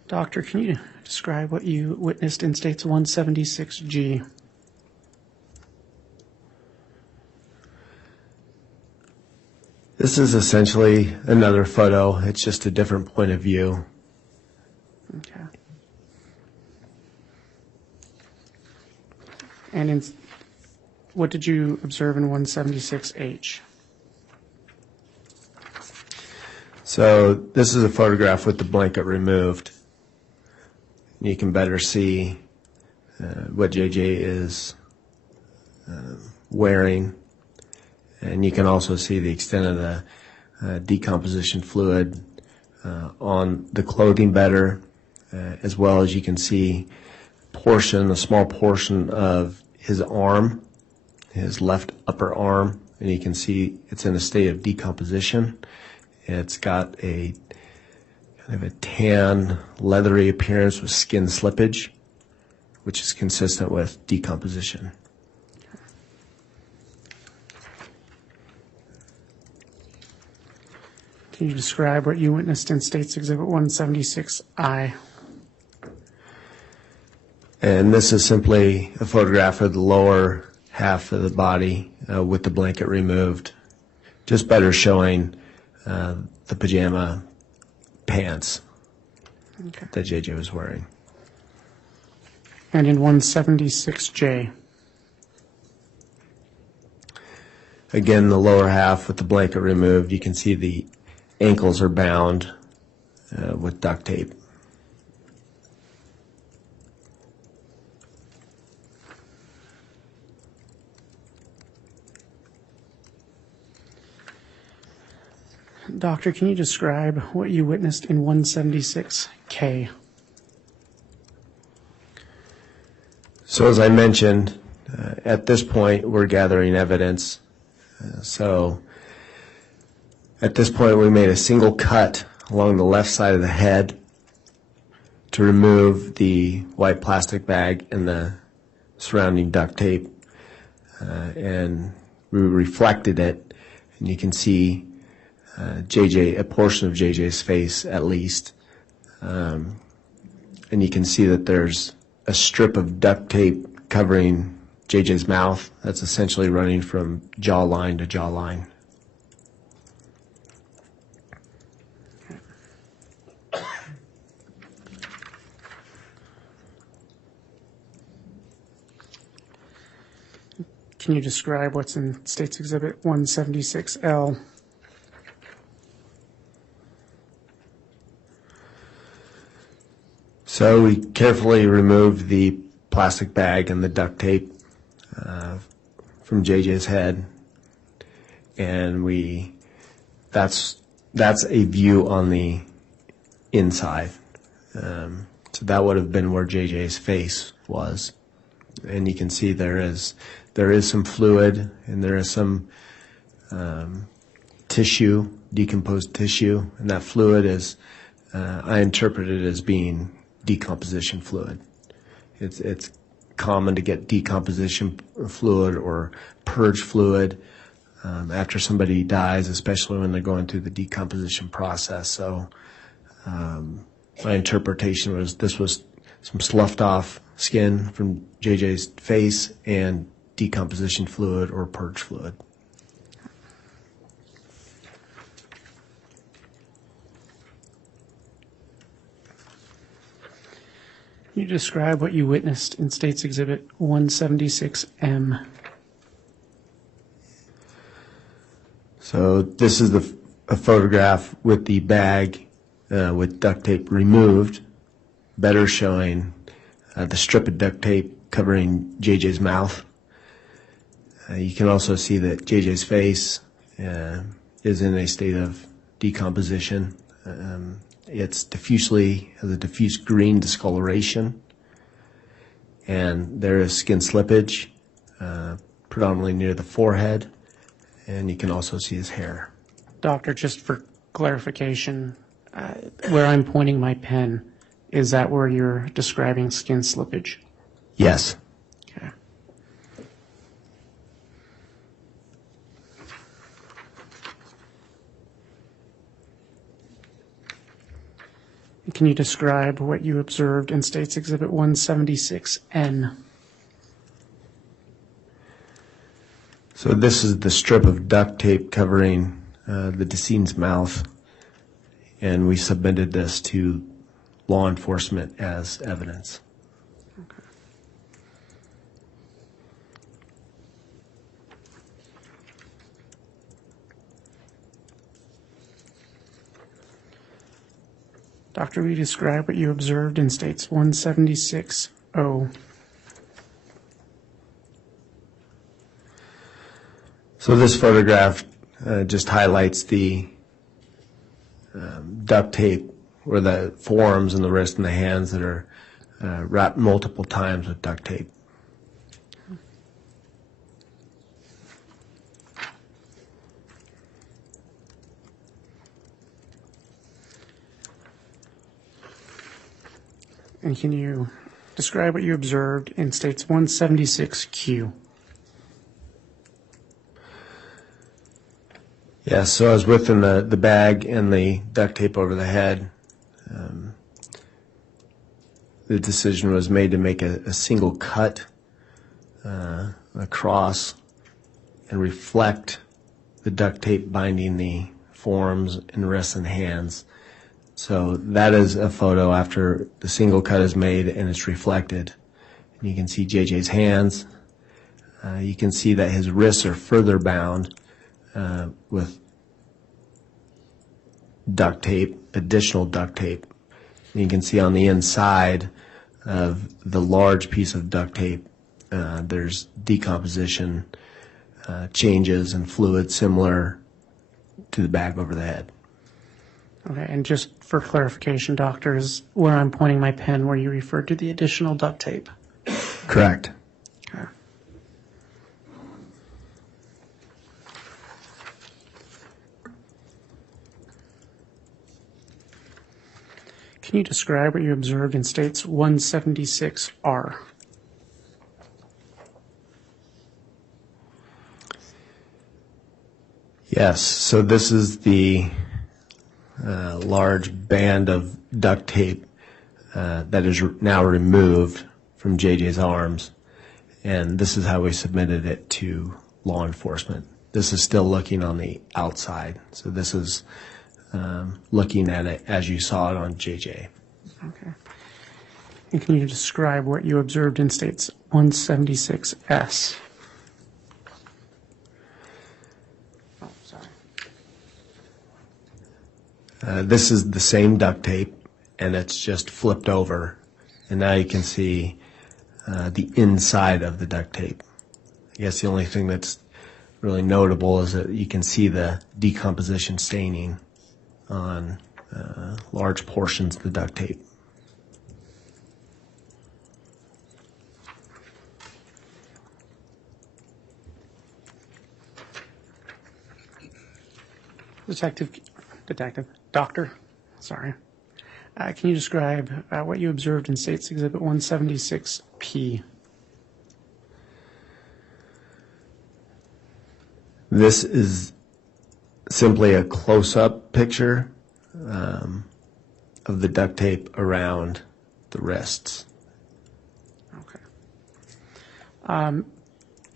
Doctor, can you describe what you witnessed in States 176G? This is essentially another photo. It's just a different point of view. Okay. And what did you observe in 176H? So this is a photograph with the blanket removed. You can better see what JJ is wearing, and you can also see the extent of the decomposition fluid on the clothing better, as well as you can see a small portion of his arm, his left upper arm, and you can see it's in a state of decomposition. It's got a kind of a tan, leathery appearance with skin slippage, which is consistent with decomposition. Can you describe what you witnessed in States Exhibit 176I? And this is simply a photograph of the lower half of the body with the blanket removed, just better showing the pajama pants that JJ was wearing. And in 176J? Again, the lower half with the blanket removed, you can see the ankles are bound with duct tape. Doctor, can you describe what you witnessed in 176K? So as I mentioned, at this point we're gathering evidence. So at this point we made a single cut along the left side of the head to remove the white plastic bag and the surrounding duct tape. And we reflected it, and you can see a portion of JJ's face at least. And you can see that there's a strip of duct tape covering JJ's mouth that's essentially running from jawline to jawline. Can you describe what's in States Exhibit 176L? So we carefully removed the plastic bag and the duct tape from JJ's head, and that's a view on the inside. So that would have been where JJ's face was, and you can see there is some fluid and there is some tissue, decomposed tissue, and that fluid is I interpret it as being decomposition fluid. It's common to get decomposition fluid or purge fluid after somebody dies, especially when they're going through the decomposition process. So my interpretation was this was some sloughed off skin from JJ's face and decomposition fluid or purge fluid. Can you describe what you witnessed in State's Exhibit 176M? So this is a photograph with the bag with duct tape removed, better showing the strip of duct tape covering JJ's mouth. You can also see that JJ's face is in a state of decomposition. It's has a diffuse green discoloration, and there is skin slippage, predominantly near the forehead, and you can also see his hair. Doctor, just for clarification, where I'm pointing my pen, is that where you're describing skin slippage? Yes. Okay. Can you describe what you observed in State's Exhibit 176N? So this is the strip of duct tape covering the decedent's mouth, and we submitted this to law enforcement as evidence. Okay. Doctor, will you describe what you observed in States 176O? So this photograph just highlights the duct tape or the forearms and the wrist and the hands that are wrapped multiple times with duct tape. And can you describe what you observed in States 176Q? Yes, so I was within the bag and the duct tape over the head. The decision was made to make a single cut across and reflect the duct tape binding the forearms and wrists and hands. So that is a photo after the single cut is made and it's reflected. And you can see JJ's hands. You can see that his wrists are further bound with duct tape, additional duct tape. And you can see on the inside of the large piece of duct tape, there's decomposition, changes and fluid similar to the bag over the head. Okay, and just for clarification, Doctor, is where I'm pointing my pen where you referred to the additional duct tape? Correct. Okay. Can you describe what you observed in States 176R? Yes, so this is the large band of duct tape that is now removed from JJ's arms, and this is how we submitted it to law enforcement. This is still looking on the outside, so this is looking at it as you saw it on JJ. Okay. And can you describe what you observed in States 176S? Oh, sorry. This is the same duct tape, and it's just flipped over and now you can see the inside of the duct tape. I guess the only thing that's really notable is that you can see the decomposition staining on large portions of the duct tape. Doctor, sorry. Can you describe what you observed in State's Exhibit 176P? This is simply a close-up picture of the duct tape around the wrists. Okay.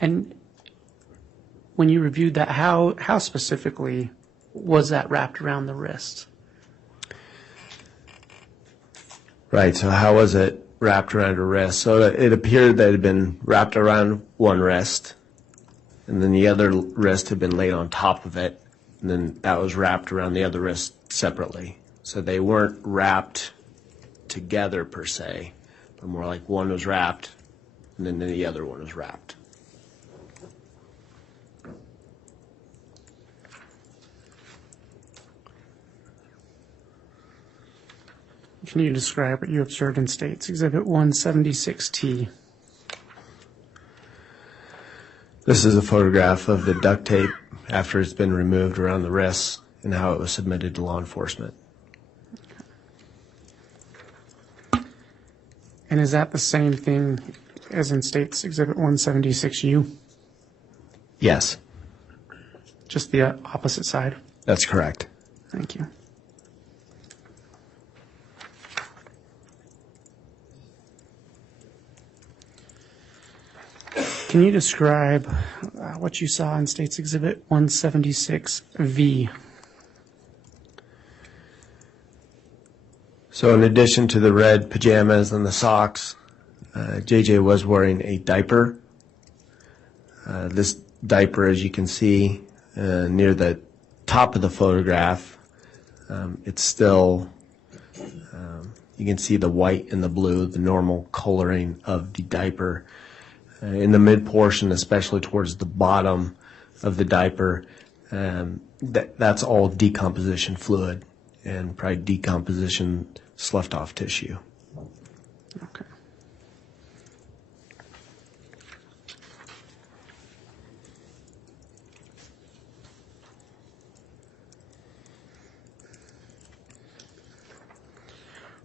And when you reviewed that, how specifically was that wrapped around the wrist? Right, so how was it wrapped around a wrist? So it appeared that it had been wrapped around one wrist, and then the other wrist had been laid on top of it, and then that was wrapped around the other wrist separately. So they weren't wrapped together per se, but more like one was wrapped, and then the other one was wrapped. Can you describe what you observed in State's Exhibit 176T? This is a photograph of the duct tape after it's been removed around the wrists and how it was submitted to law enforcement. And is that the same thing as in State's Exhibit 176U? Yes, Just the opposite side? that's correct. Thank you. Can you describe what you saw in State's Exhibit 176V? So in addition to the red pajamas and the socks, JJ was wearing a diaper. This diaper, as you can see near the top of the photograph, it's still, you can see the white and the blue, the normal coloring of the diaper. In the mid portion, especially towards the bottom of the diaper, that's all decomposition fluid and probably decomposition sloughed off tissue. Okay.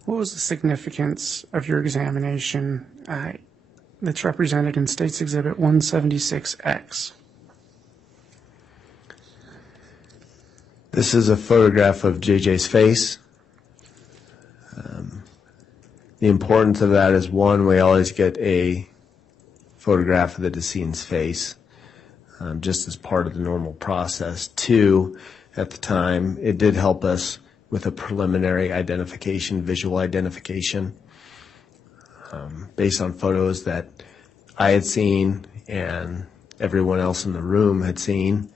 What was the significance of your examination that's represented in State's Exhibit 176X? This is a photograph of JJ's face. The importance of that is, one, we always get a photograph of the decedent's face, just as part of the normal process. Two, at the time, it did help us with a preliminary identification, visual identification, based on photos that I had seen and everyone else in the room had seen,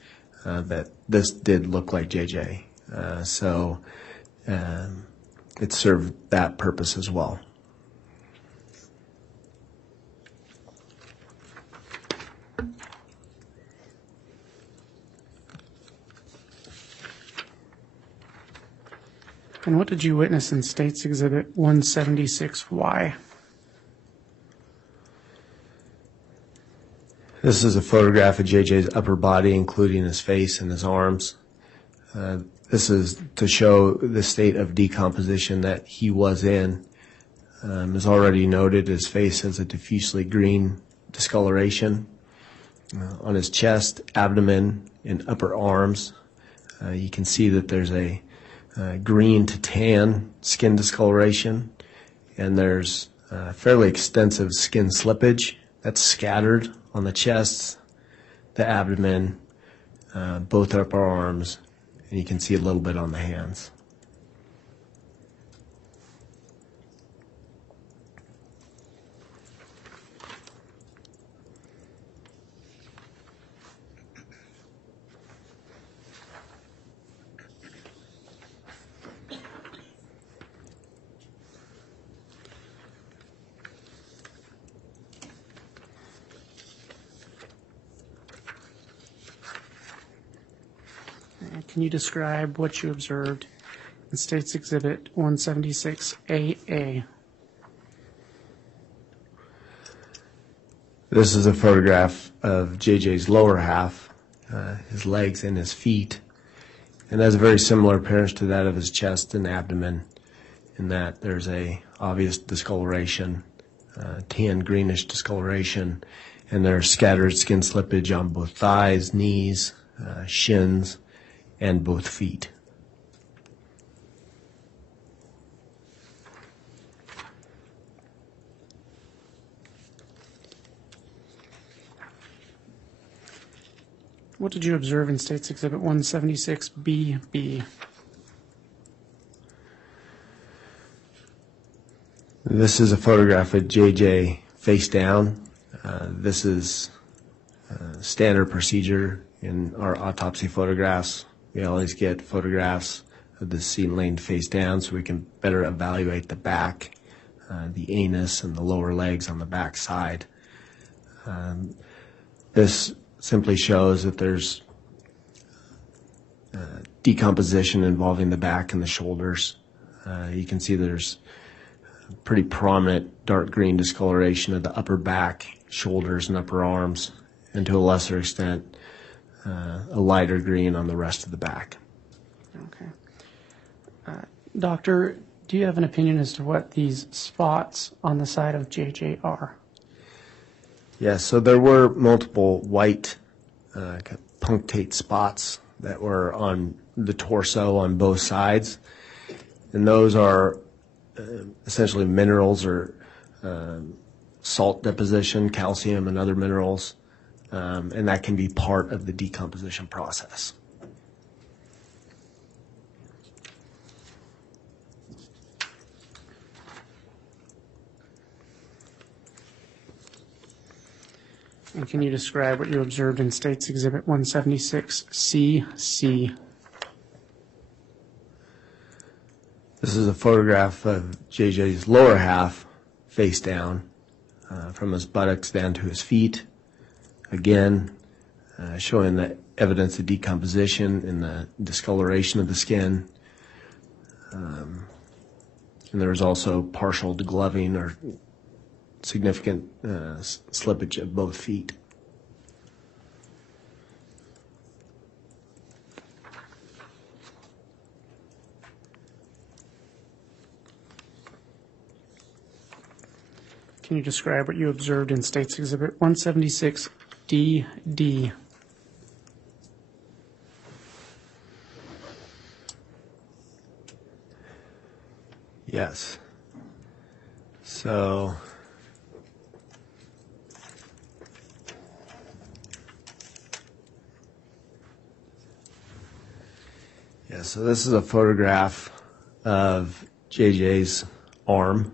that this did look like JJ. So it served that purpose as well. And what did you witness in State's Exhibit 176Y? This is a photograph of JJ's upper body, including his face and his arms. This is to show the state of decomposition that he was in. As already noted, his face has a diffusely green discoloration. On his chest, abdomen, and upper arms, you can see that there's a green to tan skin discoloration, and there's fairly extensive skin slippage that's scattered on the chest, the abdomen, both upper arms, and you can see a little bit on the hands. can you describe what you observed in State's Exhibit 176AA? This is a photograph of JJ's lower half, his legs and his feet, and has a very similar appearance to that of his chest and abdomen, in that there's a obvious discoloration, tan greenish discoloration, and there's scattered skin slippage on both thighs, knees, shins, and both feet. What did you observe in State's Exhibit 176BB? This is a photograph of JJ face down. This is standard procedure in our autopsy photographs. We always get photographs of the scene laying face down so we can better evaluate the back, the anus, and the lower legs on the back side. This simply shows that there's decomposition involving the back and the shoulders. You can see there's pretty prominent dark green discoloration of the upper back, shoulders, and upper arms, and to a lesser extent, a lighter green on the rest of the back. Okay. Doctor, do you have an opinion as to what these spots on the side of JJ are? Yeah, so there were multiple white punctate spots that were on the torso on both sides, and those are essentially minerals or salt deposition, calcium and other minerals, and that can be part of the decomposition process. And can you describe what you observed in State's Exhibit 176CC? This is a photograph of JJ's lower half face down, from his buttocks down to his feet. Again, showing the evidence of decomposition and the discoloration of the skin. And there was also partial degloving or significant slippage of both feet. Can you describe what you observed in State's Exhibit 176DD? Yes. So so this is a photograph of JJ's arm,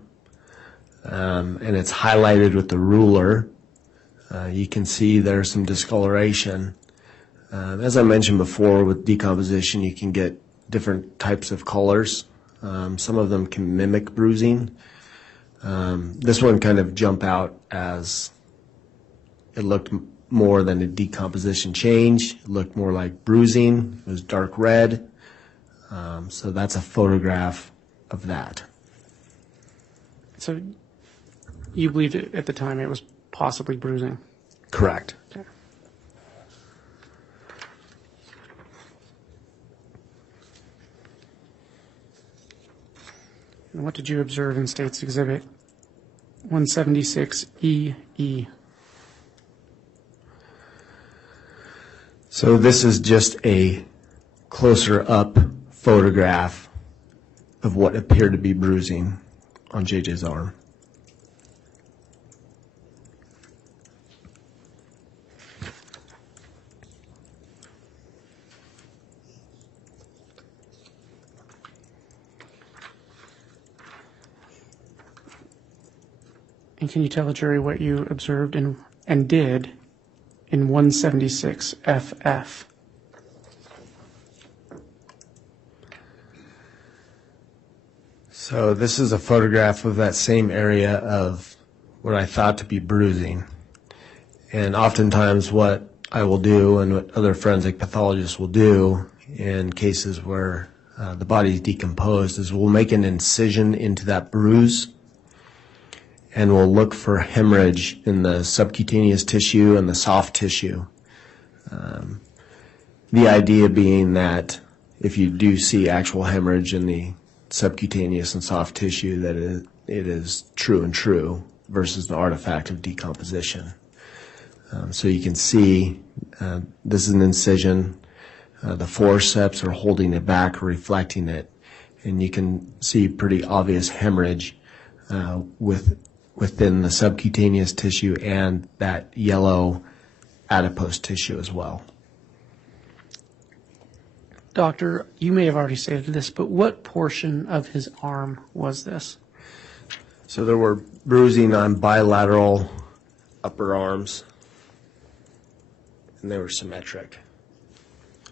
and it's highlighted with the ruler. You can see there's some discoloration. As I mentioned before, with decomposition, you can get different types of colors. Some of them can mimic bruising. This one kind of jumped out as it looked more than a decomposition change. It looked more like bruising. It was dark red. So that's a photograph of that. So you believed at the time it was possibly bruising? Correct. Okay. And what did you observe in State's Exhibit 176EE? So this is just a closer up photograph of what appeared to be bruising on JJ's arm. And can you tell the jury what you observed and did in 176FF? So this is a photograph of that same area of what I thought to be bruising. And oftentimes what I will do and what other forensic pathologists will do in cases where the body is decomposed is we'll make an incision into that bruise, and we'll look for hemorrhage in the subcutaneous tissue and the soft tissue. The idea being that if you do see actual hemorrhage in the subcutaneous and soft tissue, that it is true and true versus an artifact of decomposition. So you can see this is an incision. The forceps are holding it back or reflecting it, and you can see pretty obvious hemorrhage within the subcutaneous tissue and that yellow adipose tissue as well. Doctor, you may have already stated this, but what portion of his arm was this? So there were bruising on bilateral upper arms, and they were symmetric.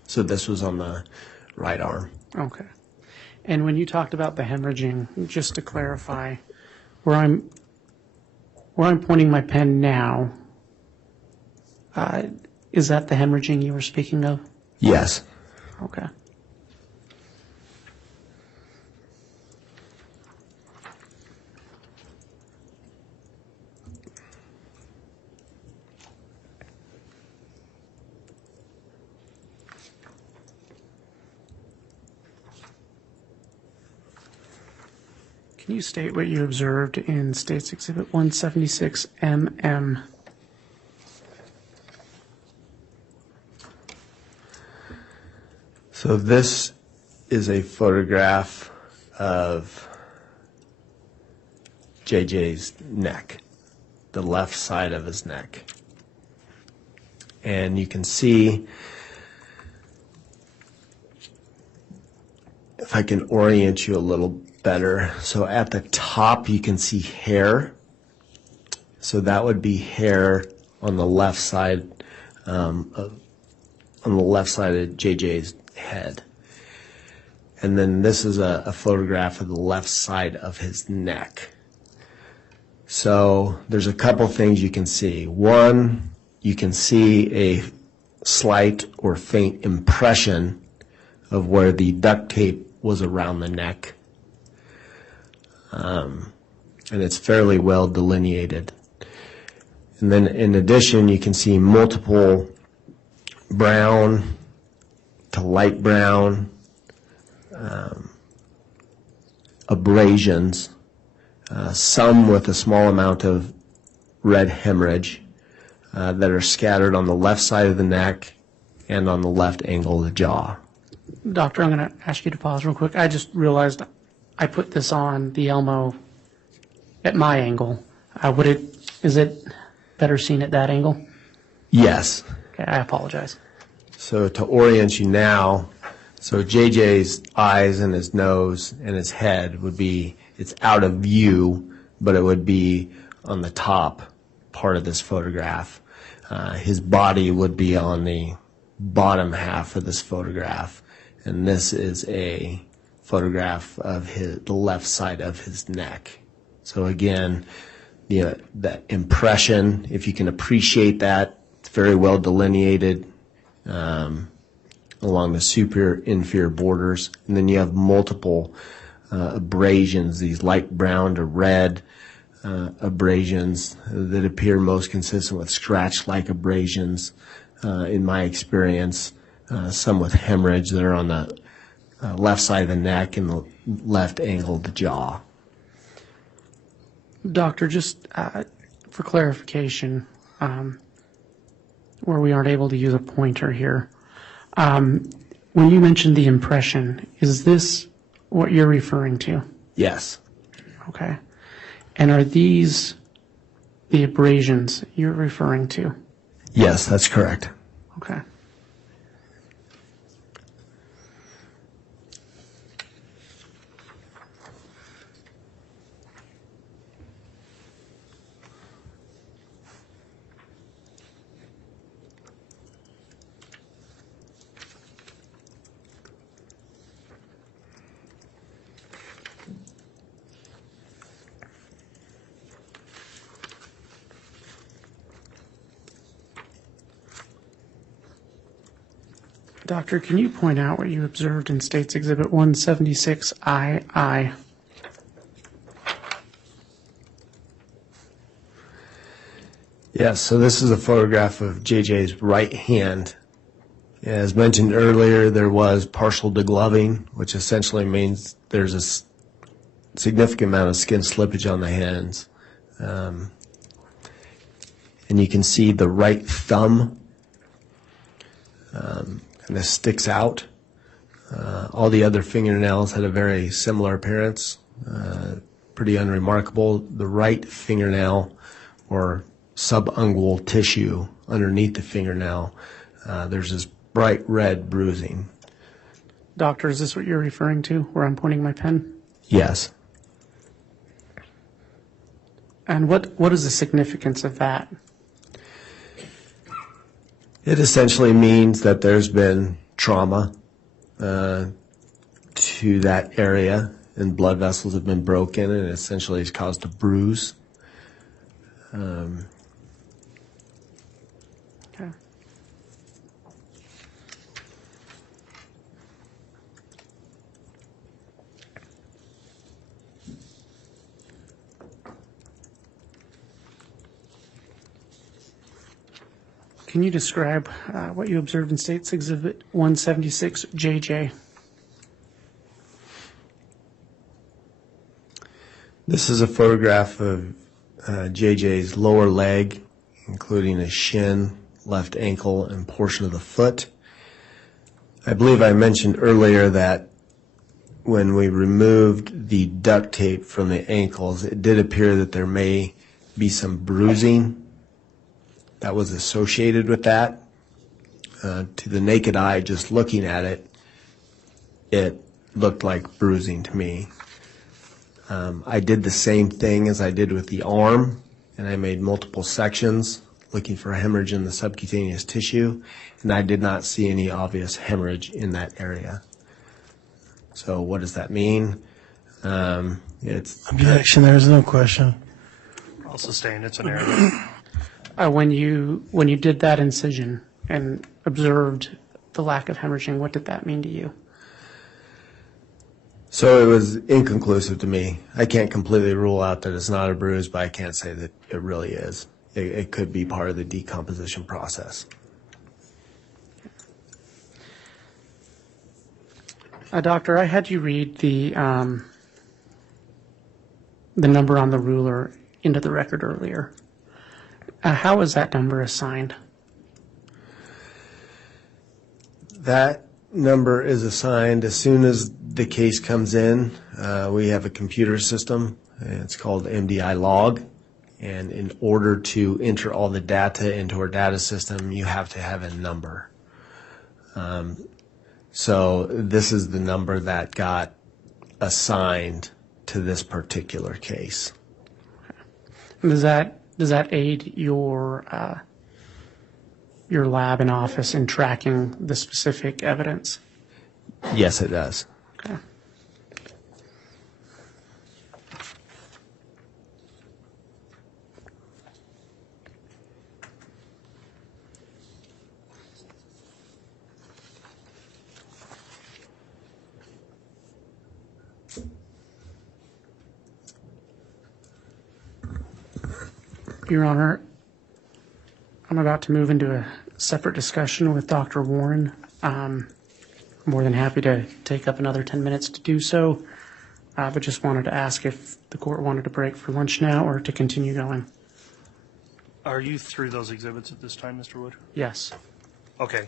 So this was on the right arm. Okay. And when you talked about the hemorrhaging, just to clarify, where I'm pointing my pen now, is that the hemorrhaging you were speaking of? Yes. Okay. Can you state what you observed in State's Exhibit 176MM? So this is a photograph of JJ's neck, the left side of his neck. And you can see, if I can orient you a little better, so at the top you can see hair. So that would be hair on the left side of JJ's head. And then this is a photograph of the left side of his neck. So there's a couple things you can see. One, you can see a slight or faint impression of where the duct tape was around the neck. And it's fairly well delineated. And then in addition, you can see multiple brown to light brown abrasions, some with a small amount of red hemorrhage that are scattered on the left side of the neck and on the left angle of the jaw. Doctor, I'm going to ask you to pause real quick. I just realized I put this on the Elmo at my angle. Is it better seen at that angle? Yes. Okay, I apologize. So to orient you now, so JJ's eyes and his nose and his head would be, it's out of view, but it would be on the top part of this photograph. His body would be on the bottom half of this photograph. And this is a photograph of the left side of his neck. So again, that impression, if you can appreciate that, it's very well delineated along the superior inferior borders. And then you have multiple abrasions, these light brown to red abrasions that appear most consistent with scratch-like abrasions in my experience. Some with hemorrhage that are on the left side of the neck and the left angle of the jaw. Doctor, just for clarification, where we aren't able to use a pointer here, when you mentioned the impression, is this what you're referring to? Yes. Okay. And are these the abrasions you're referring to? Yes, that's correct. Okay. Doctor, can you point out what you observed in State's Exhibit 176II? Yes, so this is a photograph of JJ's right hand. As mentioned earlier, there was partial degloving, which essentially means there's a significant amount of skin slippage on the hands. And you can see the right thumb kind of sticks out. All the other fingernails had a very similar appearance, pretty unremarkable. The right fingernail, or subungual tissue underneath the fingernail, there's this bright red bruising. Doctor, is this what you're referring to, where I'm pointing my pen? Yes. And what is the significance of that? It essentially means that there's been trauma to that area, and blood vessels have been broken, and it essentially has caused a bruise. Okay. Can you describe what you observed in State's Exhibit 176JJ? This is a photograph of JJ's lower leg, including his shin, left ankle, and portion of the foot. I believe I mentioned earlier that when we removed the duct tape from the ankles, it did appear that there may be some bruising that was associated with that. To the naked eye, just looking at it, it looked like bruising to me. I did the same thing as I did with the arm, and I made multiple sections looking for a hemorrhage in the subcutaneous tissue, and I did not see any obvious hemorrhage in that area. So what does that mean? It's Objection, there is no question. I'll sustain, it's an error. When you did that incision and observed the lack of hemorrhaging, what did that mean to you? So it was inconclusive to me. I can't completely rule out that it's not a bruise, but I can't say that it really is. It could be part of the decomposition process. Doctor, I had you read the number on the ruler into the record earlier. How was that number assigned? That number is assigned as soon as the case comes in. We have a computer system. It's called MDI log. And in order to enter all the data into our data system, you have to have a number. So this is the number that got assigned to this particular case. Does that aid your lab and office in tracking the specific evidence? Yes, it does. Okay. Your Honor, I'm about to move into a separate discussion with Dr. Warren. I'm more than happy to take up another 10 minutes to do so, but just wanted to ask if the court wanted to break for lunch now or to continue going. Are you through those exhibits at this time, Mr. Wood? Yes. Okay,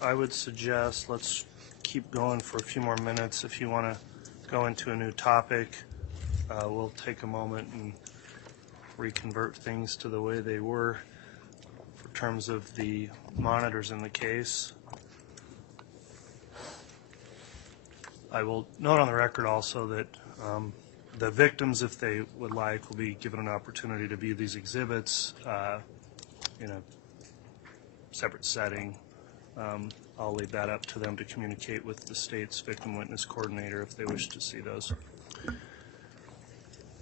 I would suggest let's keep going for a few more minutes. If you want to go into a new topic, we'll take a moment and reconvert things to the way they were in terms of the monitors in the case. I will note on the record also that the victims, if they would like, will be given an opportunity to view these exhibits in a separate setting. I'll leave that up to them to communicate with the state's victim witness coordinator if they wish to see those.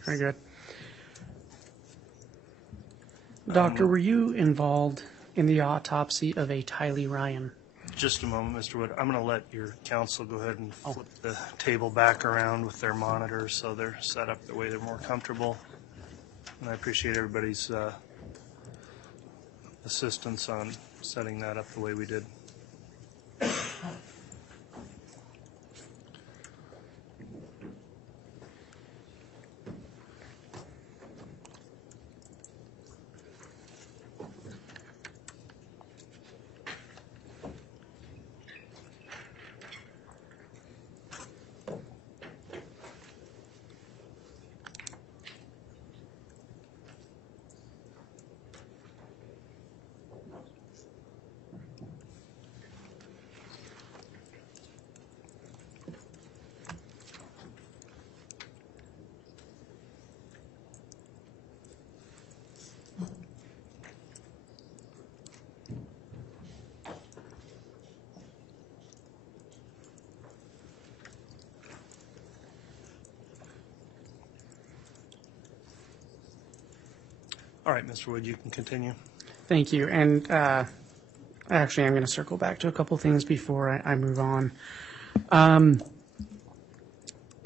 Very good. Doctor, were you involved in the autopsy of a Tylee Ryan? Just a moment, Mr. Wood. I'm going to let your counsel go ahead and flip the table back around with their monitors so they're set up the way they're more comfortable. And I appreciate everybody's assistance on setting that up the way we did. All right, Mr. Wood, you can continue. Thank you. And actually, I'm going to circle back to a couple things before I move on.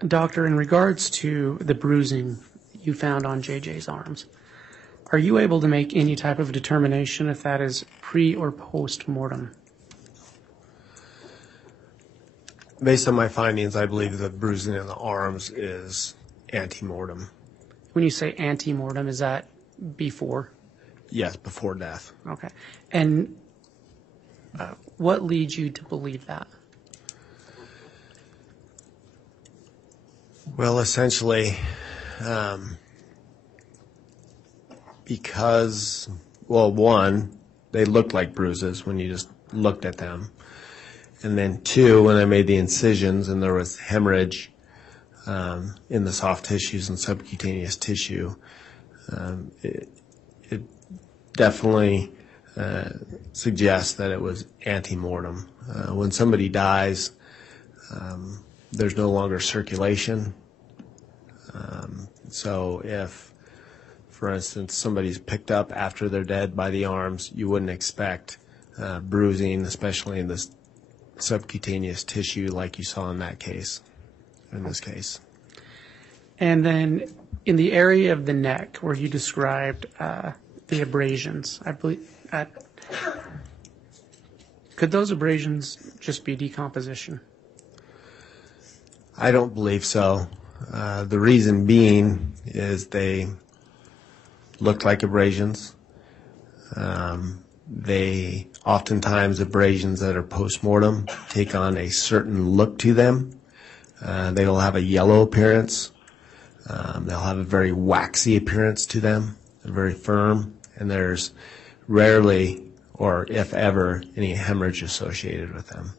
Doctor, in regards to the bruising you found on JJ's arms, are you able to make any type of determination if that is pre or post mortem? Based on my findings, I believe the bruising in the arms is ante-mortem. When you say ante-mortem, is that before? Yes, before death. Okay. And what leads you to believe that? Well, essentially, because, well, one, they looked like bruises when you just looked at them. And then two, when I made the incisions and there was hemorrhage in the soft tissues and subcutaneous tissue, it definitely suggests that it was ante-mortem. When somebody dies, there's no longer circulation. So if, for instance, somebody's picked up after they're dead by the arms, you wouldn't expect bruising, especially in this subcutaneous tissue like you saw in that case, in this case. And then in the area of the neck where you described the abrasions, I believe, could those abrasions just be decomposition? I don't believe so. The reason being is they look like abrasions. They oftentimes abrasions that are post-mortem take on a certain look to them. They will have a yellow appearance. They'll have a very waxy appearance to them. They're very firm, and there's rarely, or if ever, any hemorrhage associated with them.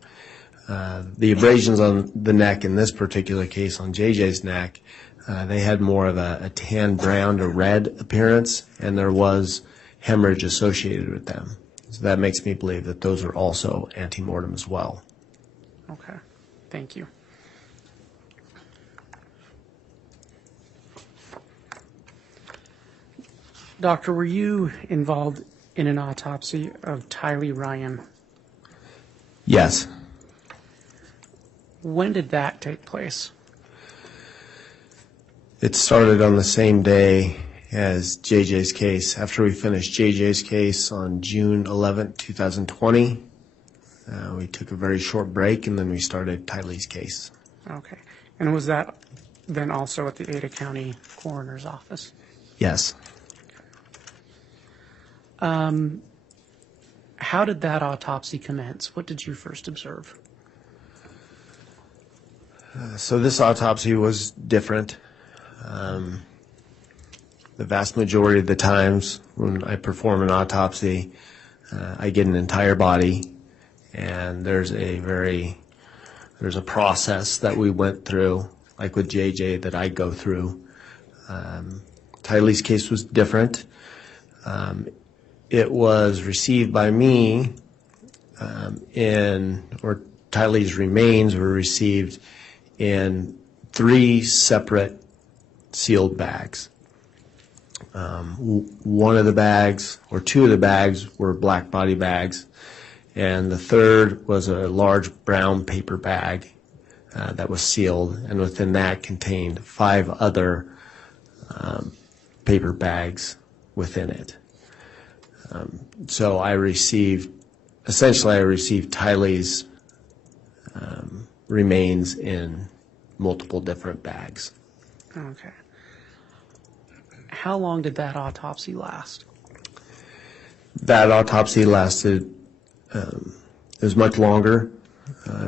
The abrasions on the neck in this particular case, on JJ's neck, they had more of a tan brown to red appearance, and there was hemorrhage associated with them. So that makes me believe that those are also ante-mortem as well. Okay, thank you. Doctor, were you involved in an autopsy of Tylee Ryan? Yes. When did that take place? It started on the same day as JJ's case. After we finished JJ's case on June 11th, 2020, we took a very short break, and then we started Tylee's case. Okay. And was that then also at the Ada County Coroner's Office? Yes. How did that autopsy commence? What did you first observe? So this autopsy was different. The vast majority of the times when I perform an autopsy, I get an entire body, and there's a process that we went through, like with JJ, that I go through. Tylee's case was different. It was received by me Tylee's remains were received in 3 separate sealed bags. One of the bags, or 2 of the bags, were black body bags, And the third was a large brown paper bag that was sealed, and within that contained 5 other paper bags within it. So I received Tylee's remains in multiple different bags. Okay. How long did that autopsy last? That autopsy lasted, it was much longer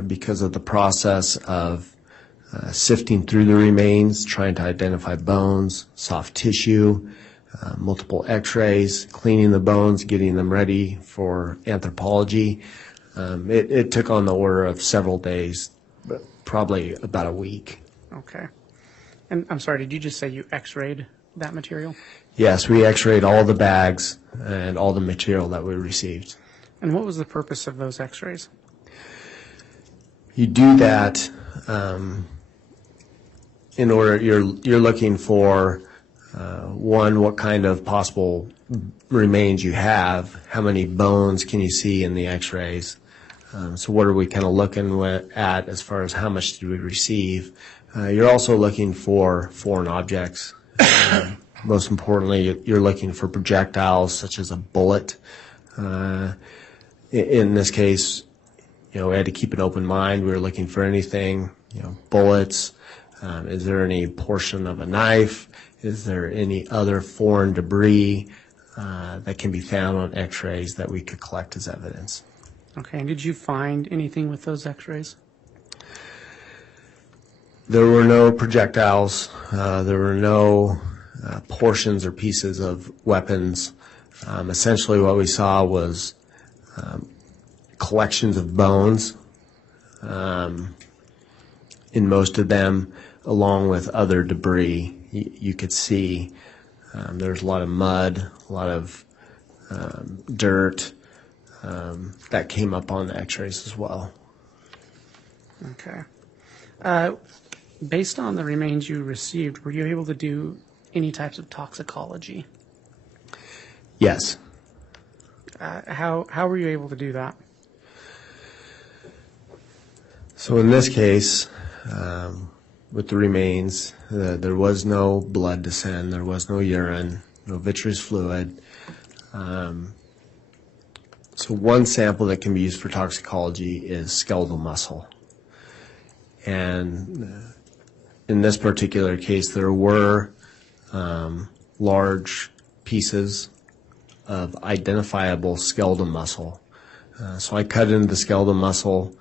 because of the process of sifting through the remains, trying to identify bones, soft tissue, multiple x-rays, cleaning the bones, getting them ready for anthropology. It took on the order of several days, but probably about a week. Okay. And I'm sorry, did you just say you x-rayed that material? Yes, we x-rayed all the bags and all the material that we received. And what was the purpose of those x-rays? You do that in order, you're looking for, one, what kind of possible remains you have, how many bones can you see in the x-rays. So what are we kind of looking at as far as how much did we receive? You're also looking for foreign objects. Most importantly, you're looking for projectiles such as a bullet. In this case, we had to keep an open mind. We were looking for anything, bullets. Is there any portion of a knife? Is there any other foreign debris that can be found on x-rays that we could collect as evidence? Okay, and did you find anything with those x-rays? There were no projectiles. There were no portions or pieces of weapons. Essentially what we saw was collections of bones, in most of them, along with other debris. You could see there's a lot of mud, a lot of dirt that came up on the x-rays as well. Okay. Based on the remains you received, were you able to do any types of toxicology? Yes. How were you able to do that? So in this case, with the remains, there was no blood to send, there was no urine, no vitreous fluid. So one sample that can be used for toxicology is skeletal muscle. And in this particular case, there were large pieces of identifiable skeletal muscle. So I cut into the skeletal muscle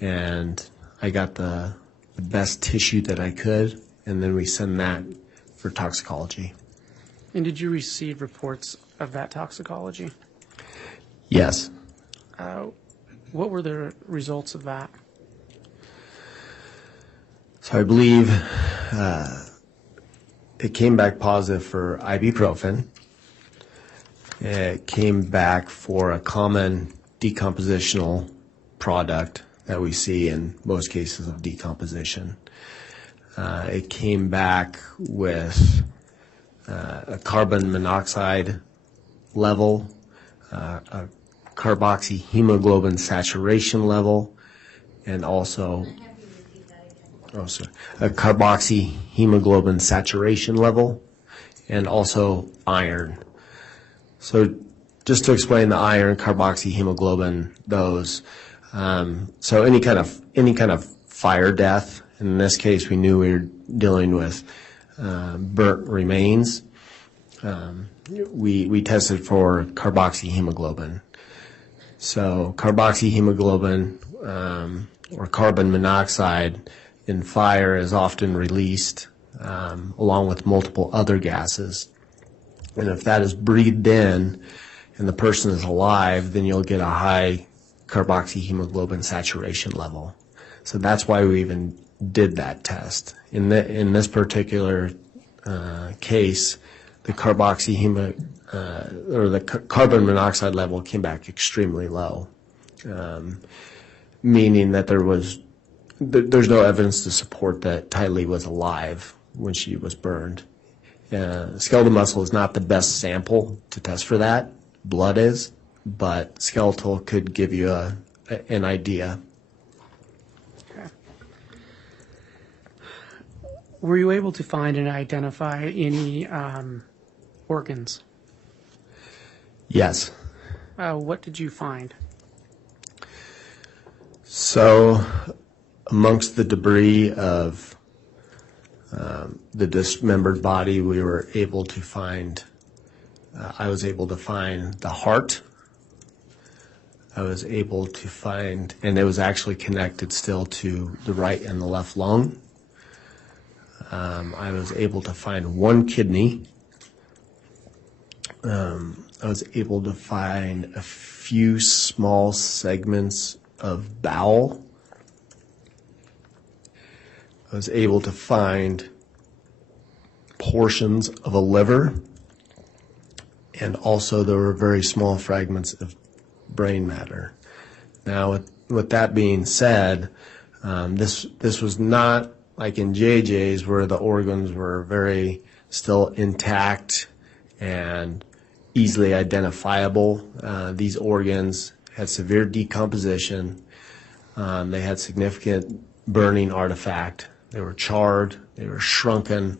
and I got the best tissue that I could, and then we send that for toxicology. And did you receive reports of that toxicology? Yes. What were the results of that? So I believe it came back positive for ibuprofen. It came back for a common decompositional product that we see in most cases of decomposition. It came back with a carbon monoxide level, a carboxyhemoglobin saturation level, and also a carboxyhemoglobin saturation level, and also iron. So just to explain the iron, carboxyhemoglobin, those. So any kind of fire death. In this case, we knew we were dealing with burnt remains. We tested for carboxyhemoglobin. So carboxyhemoglobin or carbon monoxide in fire is often released along with multiple other gases. And if that is breathed in and the person is alive, then you'll get a high carboxyhemoglobin saturation level. So that's why we even did that test. In this particular case, the carbon monoxide level came back extremely low, meaning that there's no evidence to support that Tylee was alive when she was burned. Skeletal muscle is not the best sample to test for that. Blood is. but skeletal could give you an idea. Okay. Were you able to find and identify any organs? Yes. What did you find? So, amongst the debris of the dismembered body, we were able to find, I was able to find the heart. I was able to find, and it was actually connected still to the right and the left lung. I was able to find one kidney. I was able to find a few small segments of bowel. I was able to find portions of a liver, and also there were very small fragments of brain matter. Now, with that being said, this was not like in J.J.'s where the organs were very still intact and easily identifiable. These organs had severe decomposition. They had significant burning artifact. They were charred. They were shrunken.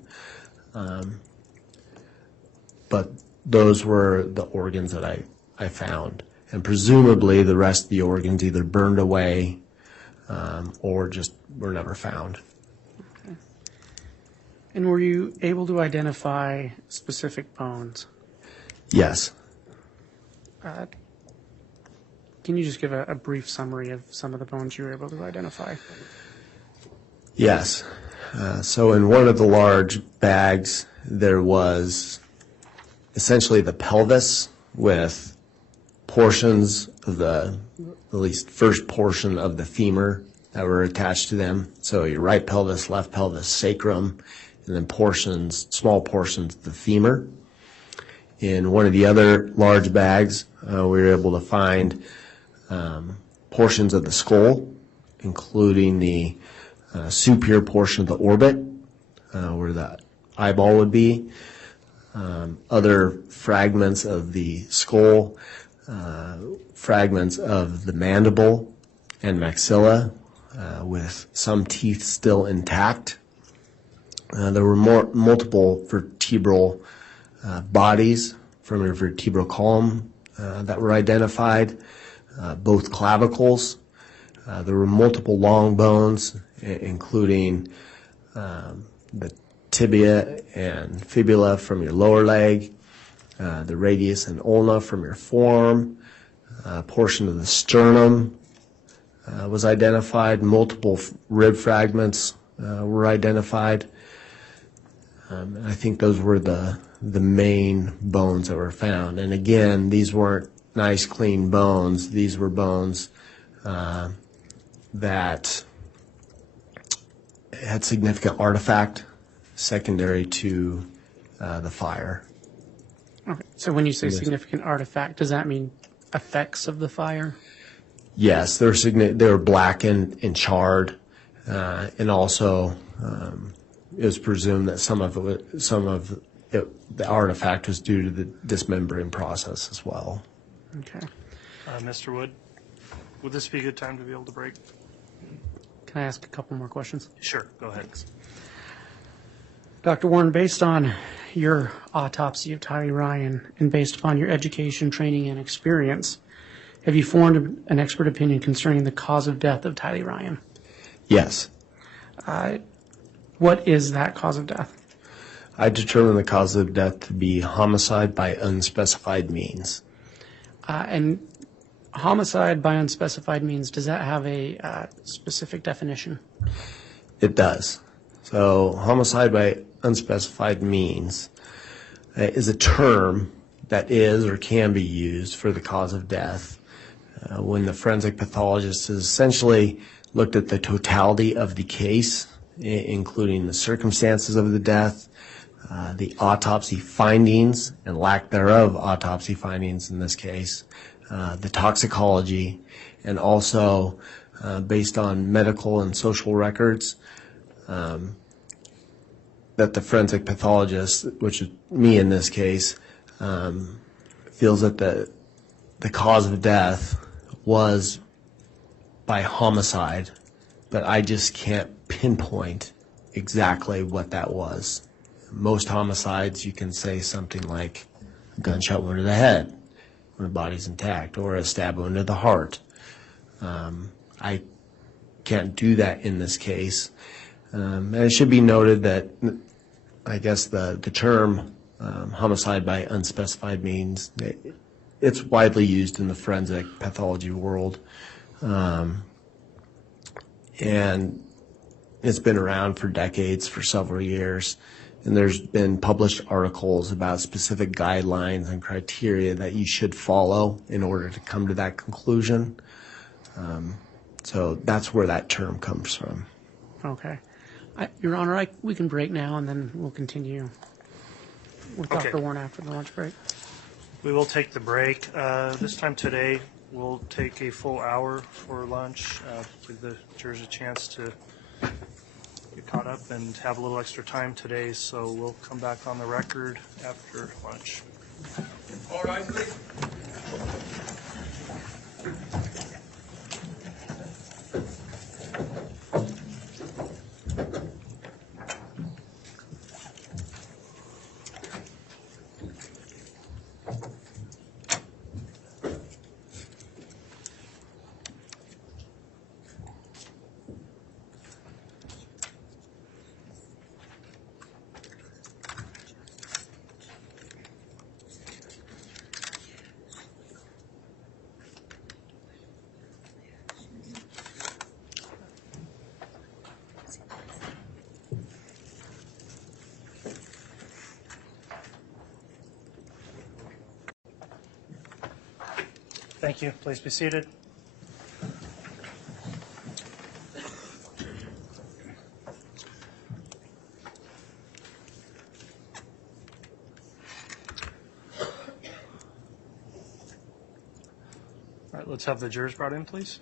But those were the organs that I found. And presumably the rest of the organs either burned away or just were never found. Okay. And were you able to identify specific bones? Yes. Can you just give a brief summary of some of the bones you were able to identify? Yes. So in one of the large bags, there was essentially the pelvis with portions of the, at least first portion of the femur that were attached to them. So your right pelvis, left pelvis, sacrum, and then portions, small portions of the femur. In one of the other large bags, we were able to find portions of the skull, including the superior portion of the orbit, where the eyeball would be, other fragments of the skull, fragments of the mandible and maxilla, with some teeth still intact. There were multiple vertebral bodies from your vertebral column that were identified, both clavicles. There were multiple long bones, including the tibia and fibula from your lower leg, the radius and ulna from your forearm, a portion of the sternum was identified, multiple rib fragments were identified. I think those were the main bones that were found. And again, these weren't nice, clean bones. These were bones that had significant artifact secondary to the fire. Okay. So when you say significant artifact, does that mean effects of the fire? Yes, they were blackened and charred, and also it was presumed that some of the artifact was due to the dismembering process as well. Okay. Mr. Wood, would this be a good time to be able to break? Can I ask a couple more questions? Sure, go ahead. Dr. Warren, based on your autopsy of Tylee Ryan and based upon your education, training, and experience, have you formed an expert opinion concerning the cause of death of Tylee Ryan? Yes. What is that cause of death? I determined the cause of death to be homicide by unspecified means. And homicide by unspecified means, does that have a specific definition? It does. So homicide by unspecified means is a term that is or can be used for the cause of death when the forensic pathologist has essentially looked at the totality of the case, including the circumstances of the death, the autopsy findings and lack thereof autopsy findings in this case, the toxicology, and also based on medical and social records, that the forensic pathologist, which is me in this case, feels that the cause of death was by homicide, but I just can't pinpoint exactly what that was. Most homicides, you can say something like a gunshot wound to the head when the body's intact, or a stab wound to the heart. I can't do that in this case. And it should be noted that I guess the term homicide by unspecified means, it's widely used in the forensic pathology world. And it's been around for decades, for several years. And there's been published articles about specific guidelines and criteria that you should follow in order to come to that conclusion. So that's where that term comes from. Okay. Your Honor, we can break now, and then we'll continue with Okay. Dr. Warren after the lunch break. We will take the break. This time today, we'll take a full hour for lunch, give the jurors a chance to get caught up and have a little extra time today, so we'll come back on the record after lunch. All right, please. Thank you. Please be seated. All right, let's have the jurors brought in, please.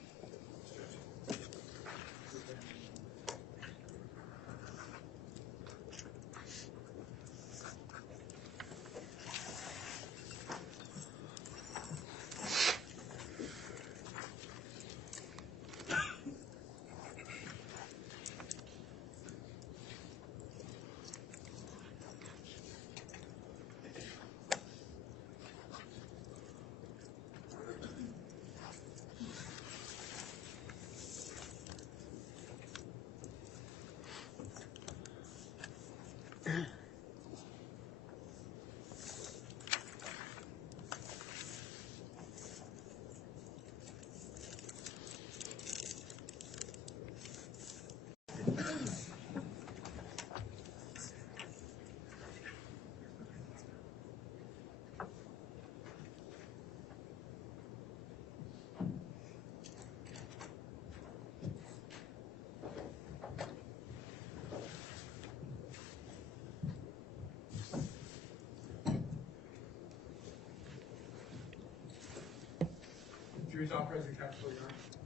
Jury's authorized to counsel, Your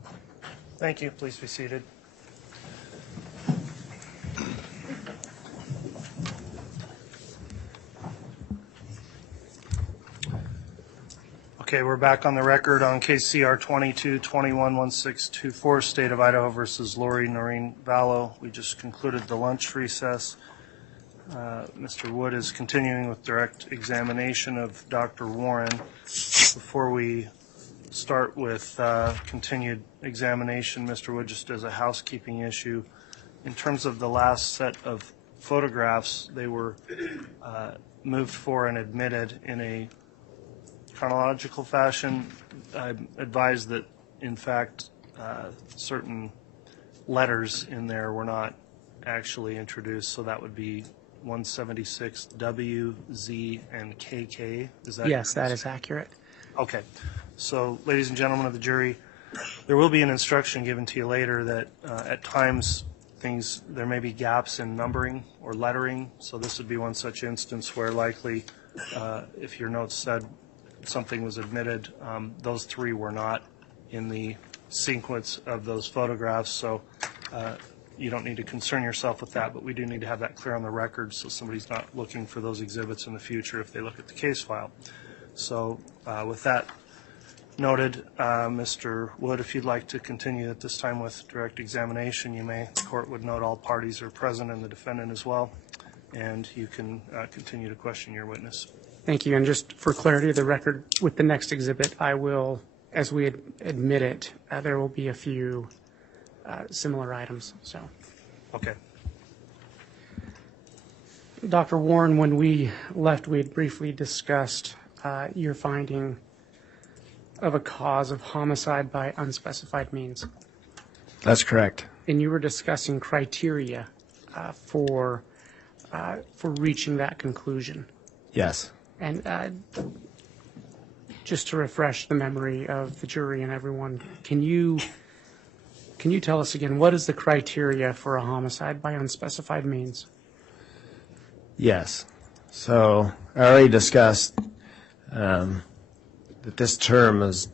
Honor. Thank you. Please be seated. Okay, we're back on the record on case CR 22-21-1624, State of Idaho versus Lori Noreen Vallow. We just concluded the lunch recess. Mr. Wood is continuing with direct examination of Dr. Warren. Before we start with continued examination, Mr. Wood, just as a housekeeping issue, in terms of the last set of photographs, they were moved for and admitted in a chronological fashion. I advise that, in fact, certain letters in there were not actually introduced, so that would be 176 W, Z, and KK. Is that Yes, that is accurate. Okay. So, ladies and gentlemen of the jury, there will be an instruction given to you later that at times there may be gaps in numbering or lettering. So this would be one such instance where likely if your notes said something was admitted, those three were not in the sequence of those photographs. So you don't need to concern yourself with that, but we do need to have that clear on the record so somebody's not looking for those exhibits in the future if they look at the case file. So with that Noted. Mr. Wood, if you'd like to continue at this time with direct examination, you may. The court would note all parties are present and the defendant as well, and you can continue to question your witness. Thank you. And just for clarity of the record, with the next exhibit, I will, as we admit it, there will be a few similar items. So, Okay. Dr. Warren, when we left, we had briefly discussed your finding of a cause of homicide by unspecified means. That's correct. And you were discussing criteria for reaching that conclusion. Yes. And just to refresh the memory of the jury and everyone, can you tell us again, what is the criteria for a homicide by unspecified means? Yes. So I already discussed that this term is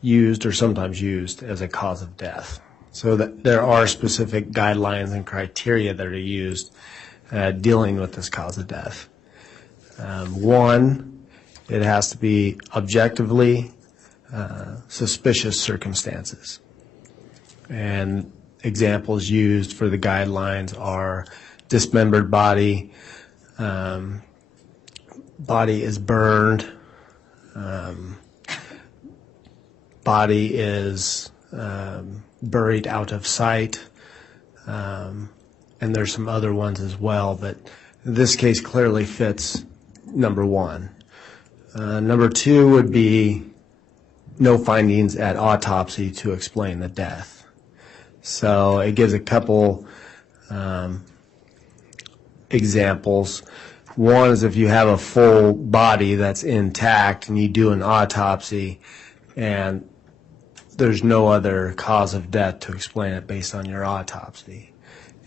used or sometimes used as a cause of death. So that there are specific guidelines and criteria that are used dealing with this cause of death. One, it has to be objectively suspicious circumstances. And examples used for the guidelines are dismembered body, body is burned, body is buried out of sight, and there's some other ones as well, but this case clearly fits number one. Number two would be no findings at autopsy to explain the death. So it gives a couple examples. One is if you have a full body that's intact and you do an autopsy and there's no other cause of death to explain it based on your autopsy.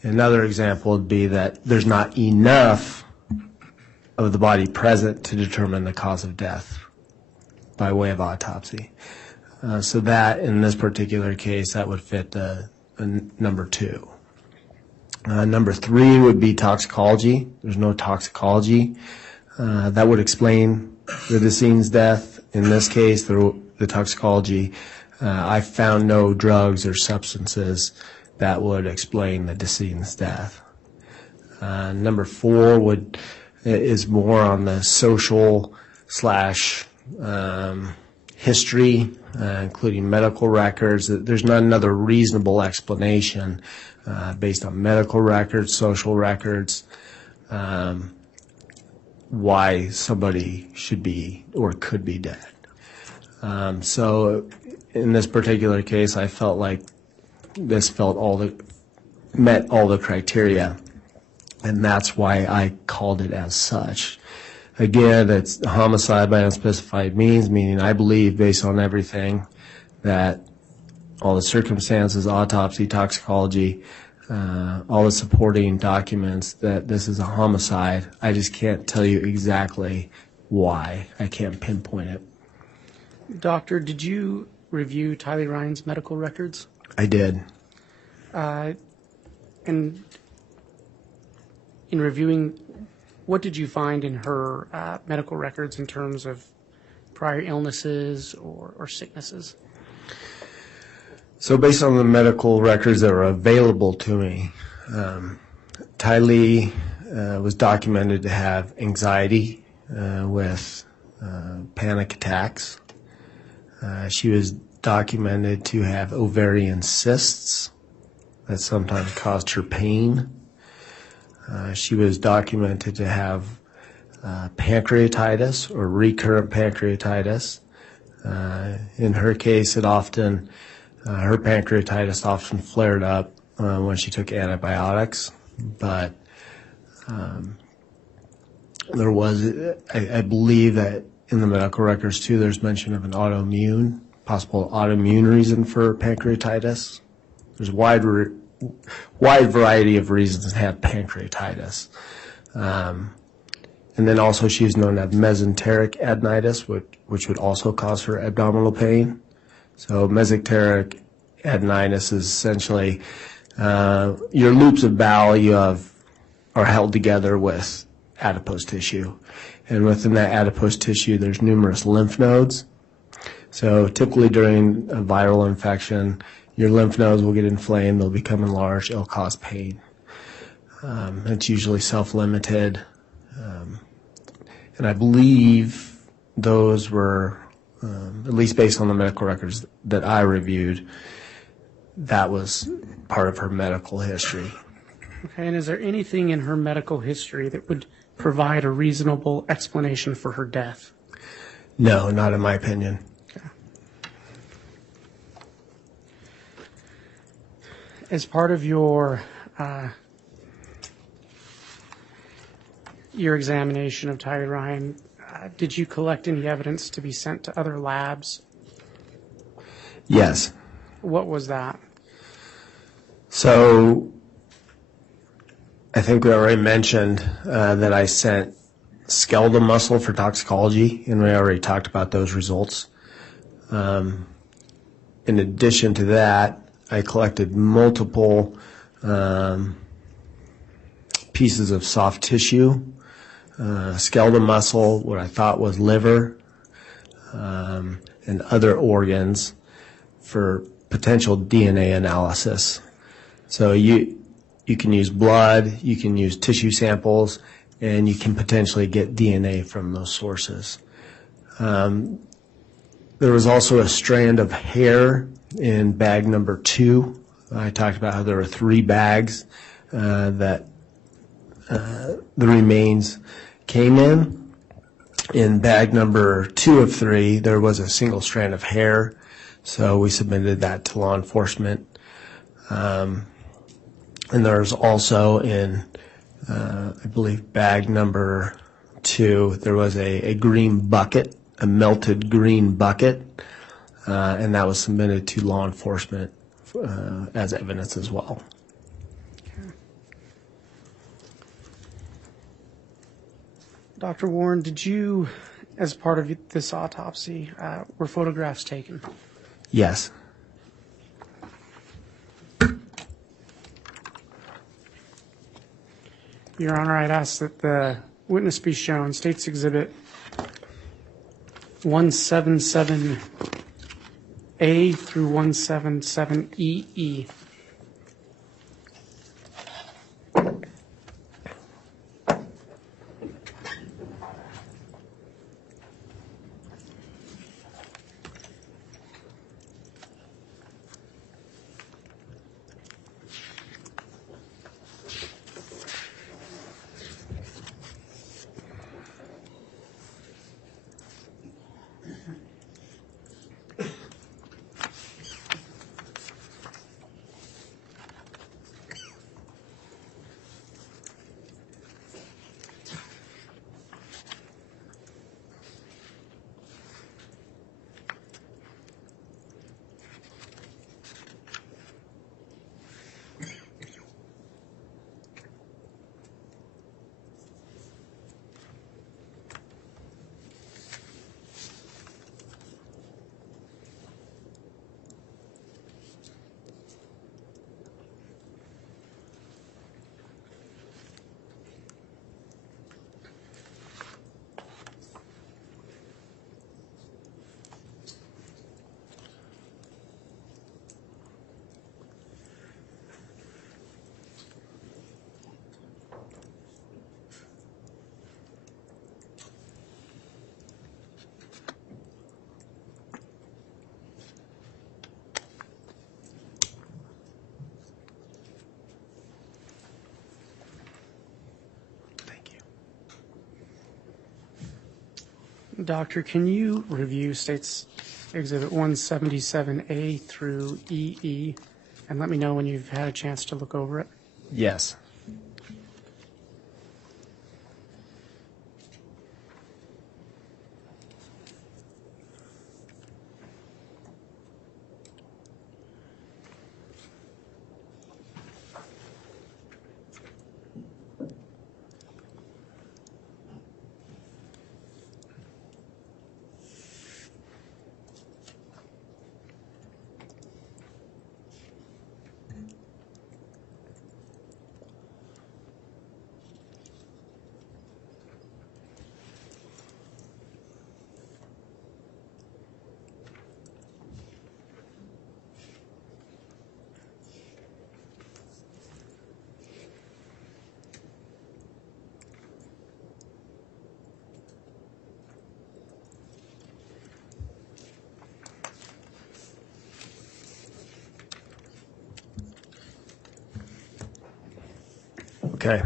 Another example would be that there's not enough of the body present to determine the cause of death by way of autopsy. So that, in this particular case, that would fit number two. Number three would be toxicology. There's no toxicology. That would explain the decedent's death. In this case, the toxicology, I found no drugs or substances that would explain the decedent's death. Number four is more on the social / history, including medical records. There's not another reasonable explanation based on medical records, social records, why somebody should be or could be dead. So in this particular case, I felt like this met all the criteria, and that's why I called it as such. Again, it's homicide by unspecified means, meaning I believe, based on everything, that all the circumstances, autopsy, toxicology, all the supporting documents, that this is a homicide. I just can't tell you exactly why. I can't pinpoint it. Doctor, did you review Tylee Ryan's medical records? I did. And in reviewing, what did you find in her medical records in terms of prior illnesses or sicknesses? So based on the medical records that were available to me, Tylee was documented to have anxiety with panic attacks. She was documented to have ovarian cysts that sometimes caused her pain. She was documented to have pancreatitis or recurrent pancreatitis. In her case, her pancreatitis often flared up when she took antibiotics, but there was, I believe that in the medical records too, there's mention of an possible autoimmune reason for pancreatitis. There's a wide variety of reasons to have pancreatitis. And then also she's known to have mesenteric adenitis, which would also cause her abdominal pain. So mesenteric adenitis is essentially your loops of bowel are held together with adipose tissue. And within that adipose tissue, there's numerous lymph nodes. So typically during a viral infection, your lymph nodes will get inflamed, they'll become enlarged, it'll cause pain. It's usually self-limited. And I believe those were, at least based on the medical records that I reviewed, that was part of her medical history. Okay, and is there anything in her medical history that would provide a reasonable explanation for her death? No, not in my opinion. As part of your examination of Tylee Ryan, did you collect any evidence to be sent to other labs? Yes. What was that? So I think we already mentioned that I sent skeletal muscle for toxicology, and we already talked about those results. In addition to that, I collected multiple pieces of soft tissue, skeletal muscle, what I thought was liver, and other organs for potential DNA analysis. So you can use blood, you can use tissue samples, and you can potentially get DNA from those sources. There was also a strand of hair in bag number 2. I talked about how there were 3 bags that the remains came in. In bag number 2 of 3, there was a single strand of hair, so we submitted that to law enforcement. And there's also in, I believe, bag number 2, there was a green bucket, a melted green bucket, and that was submitted to law enforcement as evidence as well. Dr. Warren, did you, as part of this autopsy, were photographs taken? Yes. Your Honor, I'd ask that the witness be shown State's Exhibit 177A through 177EE. Doctor, can you review State's Exhibit 177A through EE and let me know when you've had a chance to look over it? Yes. Okay.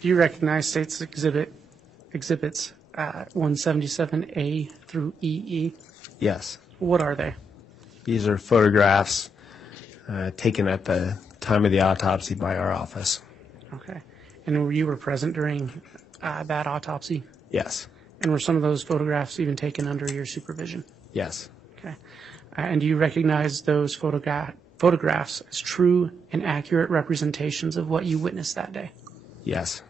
Do you recognize States Exhibits 177A through EE? Yes. What are they? These are photographs taken at the time of the autopsy by our office. Okay. And you were present during that autopsy? Yes. And were some of those photographs even taken under your supervision? Yes. Okay. And do you recognize those photographs as true and accurate representations of what you witnessed that day? Yes.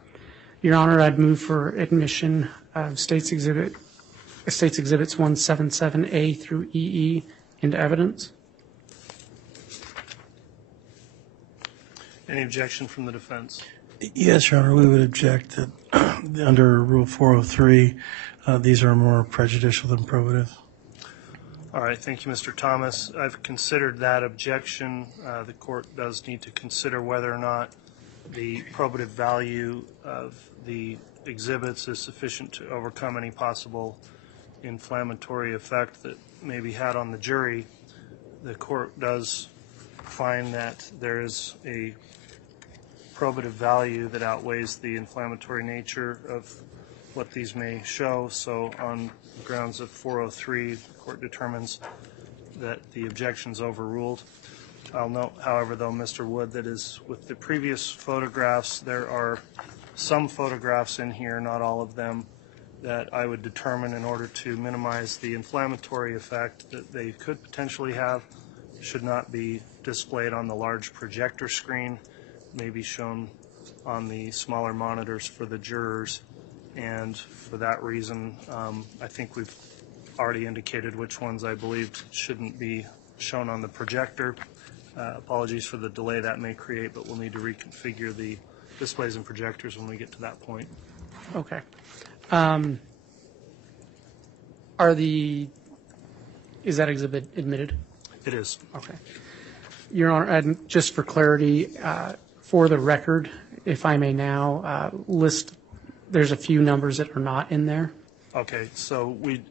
Your Honor, I'd move for admission of States Exhibits 177A through EE into evidence. Any objection from the defense? Yes, Your Honor, we would object that under Rule 403, these are more prejudicial than probative. All right, thank you, Mr. Thomas. I've considered that objection. The court does need to consider whether or not the probative value of the exhibits is sufficient to overcome any possible inflammatory effect that may be had on the jury. The court does find that there is a probative value that outweighs the inflammatory nature of what these may show. So on the grounds of 403, the court determines that the objection is overruled. I'll note, however, though, Mr. Wood, that is with the previous photographs, there are some photographs in here, not all of them, that I would determine in order to minimize the inflammatory effect that they could potentially have should not be displayed on the large projector screen, may be shown on the smaller monitors for the jurors. And for that reason, I think we've already indicated which ones I believed shouldn't be shown on the projector. Apologies for the delay that may create, but we'll need to reconfigure the displays and projectors when we get to that point. Okay. Is that exhibit admitted? It is. Okay. Your Honor, and just for clarity, for the record, if I may now list, there's a few numbers that are not in there. Okay, so we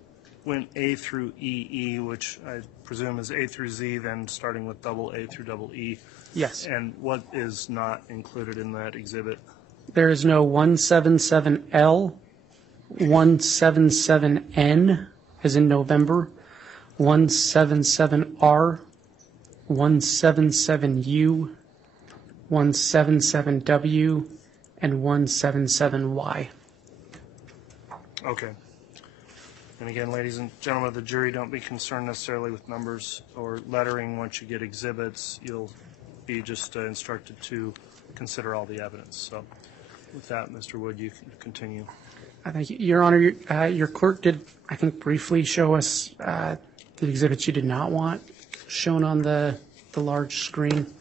went A through EE, which I presume is A through Z, then starting with double A through double E. Yes. And what is not included in that exhibit? There is no 177L, 177N, as in November, 177R, 177U, 177W, and 177Y. Okay. And again, ladies and gentlemen of the jury, don't be concerned necessarily with numbers or lettering. Once you get exhibits, you'll be just instructed to consider all the evidence. So with that, Mr. Wood, you can continue. Thank you. Your Honor, your clerk did, I think, briefly show us the exhibits you did not want shown on the large screen.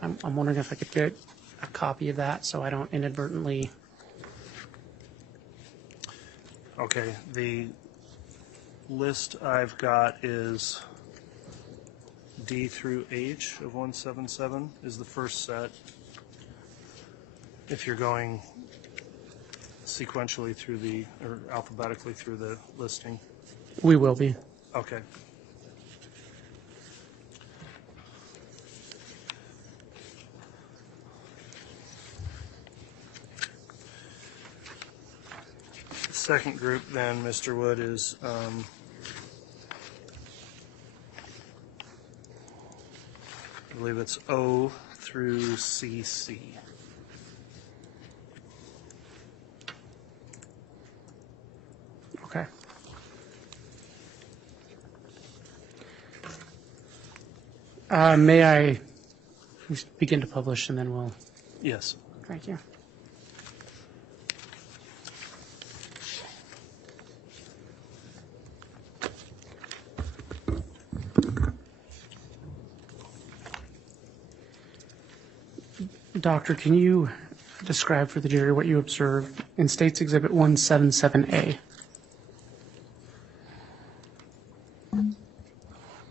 I'm wondering if I could get a copy of that so I don't inadvertently. Okay, the list I've got is D through H of 177 is the first set. If you're going sequentially through or alphabetically through the listing. We will be. Okay. The second group then, Mr. Wood, is I believe it's O through CC. Okay. May I begin to publish and then we'll. Yes. Thank you. Doctor, can you describe for the jury what you observed in States Exhibit 177A?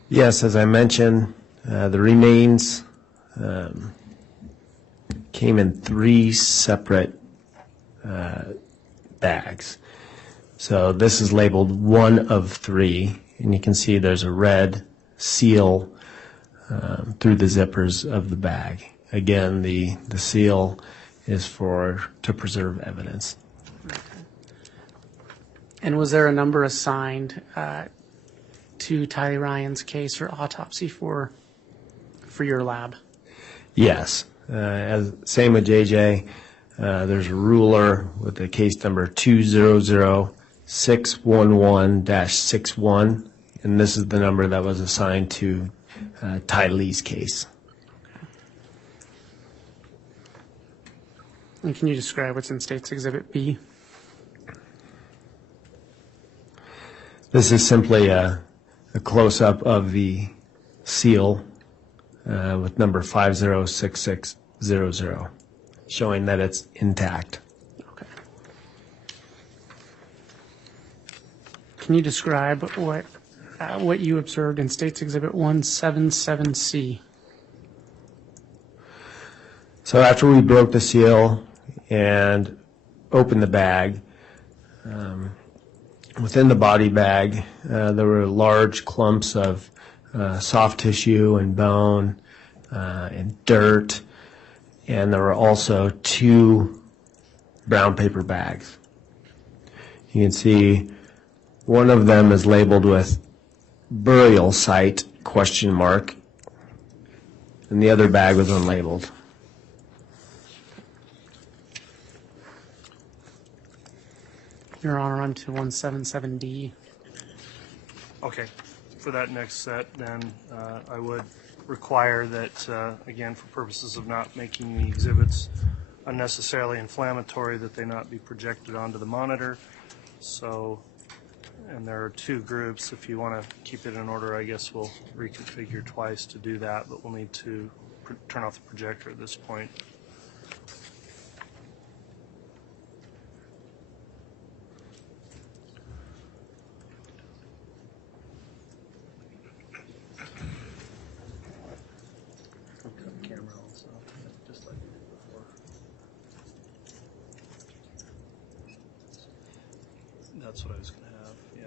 Yes, as I mentioned, the remains came in 3 separate bags. So this is labeled 1 of 3, and you can see there's a red seal through the zippers of the bag. again, the seal is to preserve evidence. And was there a number assigned to Tylee Ryan's case for autopsy for your lab? Yes. Same with JJ. There's a ruler with the case number 200611-61, and this is the number that was assigned to Tylee's case. And can you describe what's in State's Exhibit B? This is simply a close-up of the seal with number 506600, showing that it's intact. Okay. Can you describe what you observed in State's Exhibit 177C? So after we broke the seal and opened the bag, within the body bag, there were large clumps of soft tissue and bone and dirt, and there were also 2 brown paper bags. You can see one of them is labeled with burial site ? And the other bag was unlabeled. Your Honor, on to 177D. Okay, for that next set, then I would require that, again, for purposes of not making the exhibits unnecessarily inflammatory, that they not be projected onto the monitor. So, and there are 2 groups. If you want to keep it in order, I guess we'll reconfigure twice to do that, but we'll need to turn off the projector at this point. That's what I was going to have, yeah.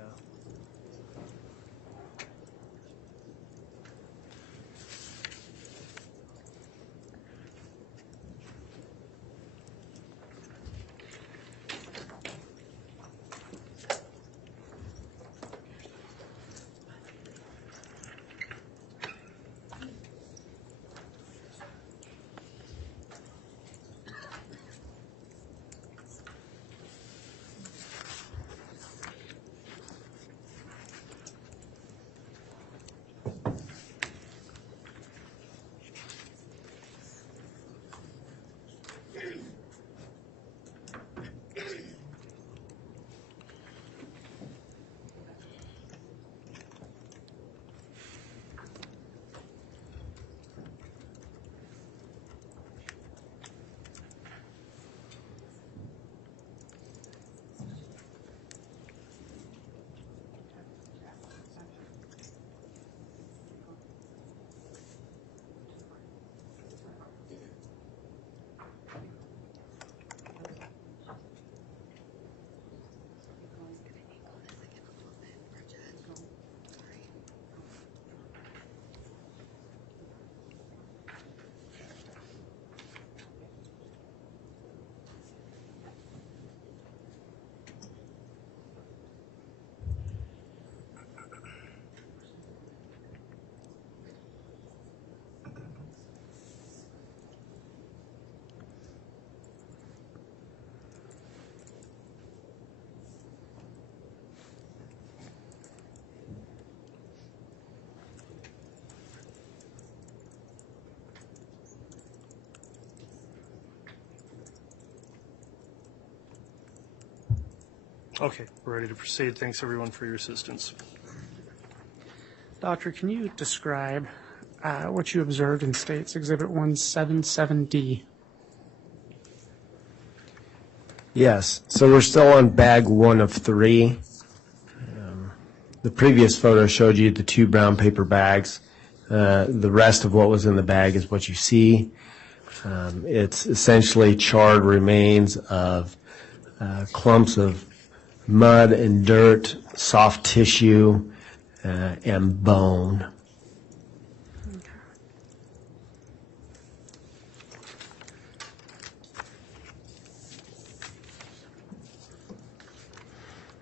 Okay, we're ready to proceed. Thanks, everyone, for your assistance. Doctor, can you describe what you observed in State's Exhibit 177D? Yes, so we're still on bag 1 of 3. The previous photo showed you the 2 brown paper bags. The rest of what was in the bag is what you see. It's essentially charred remains of clumps of mud and dirt, soft tissue, and bone.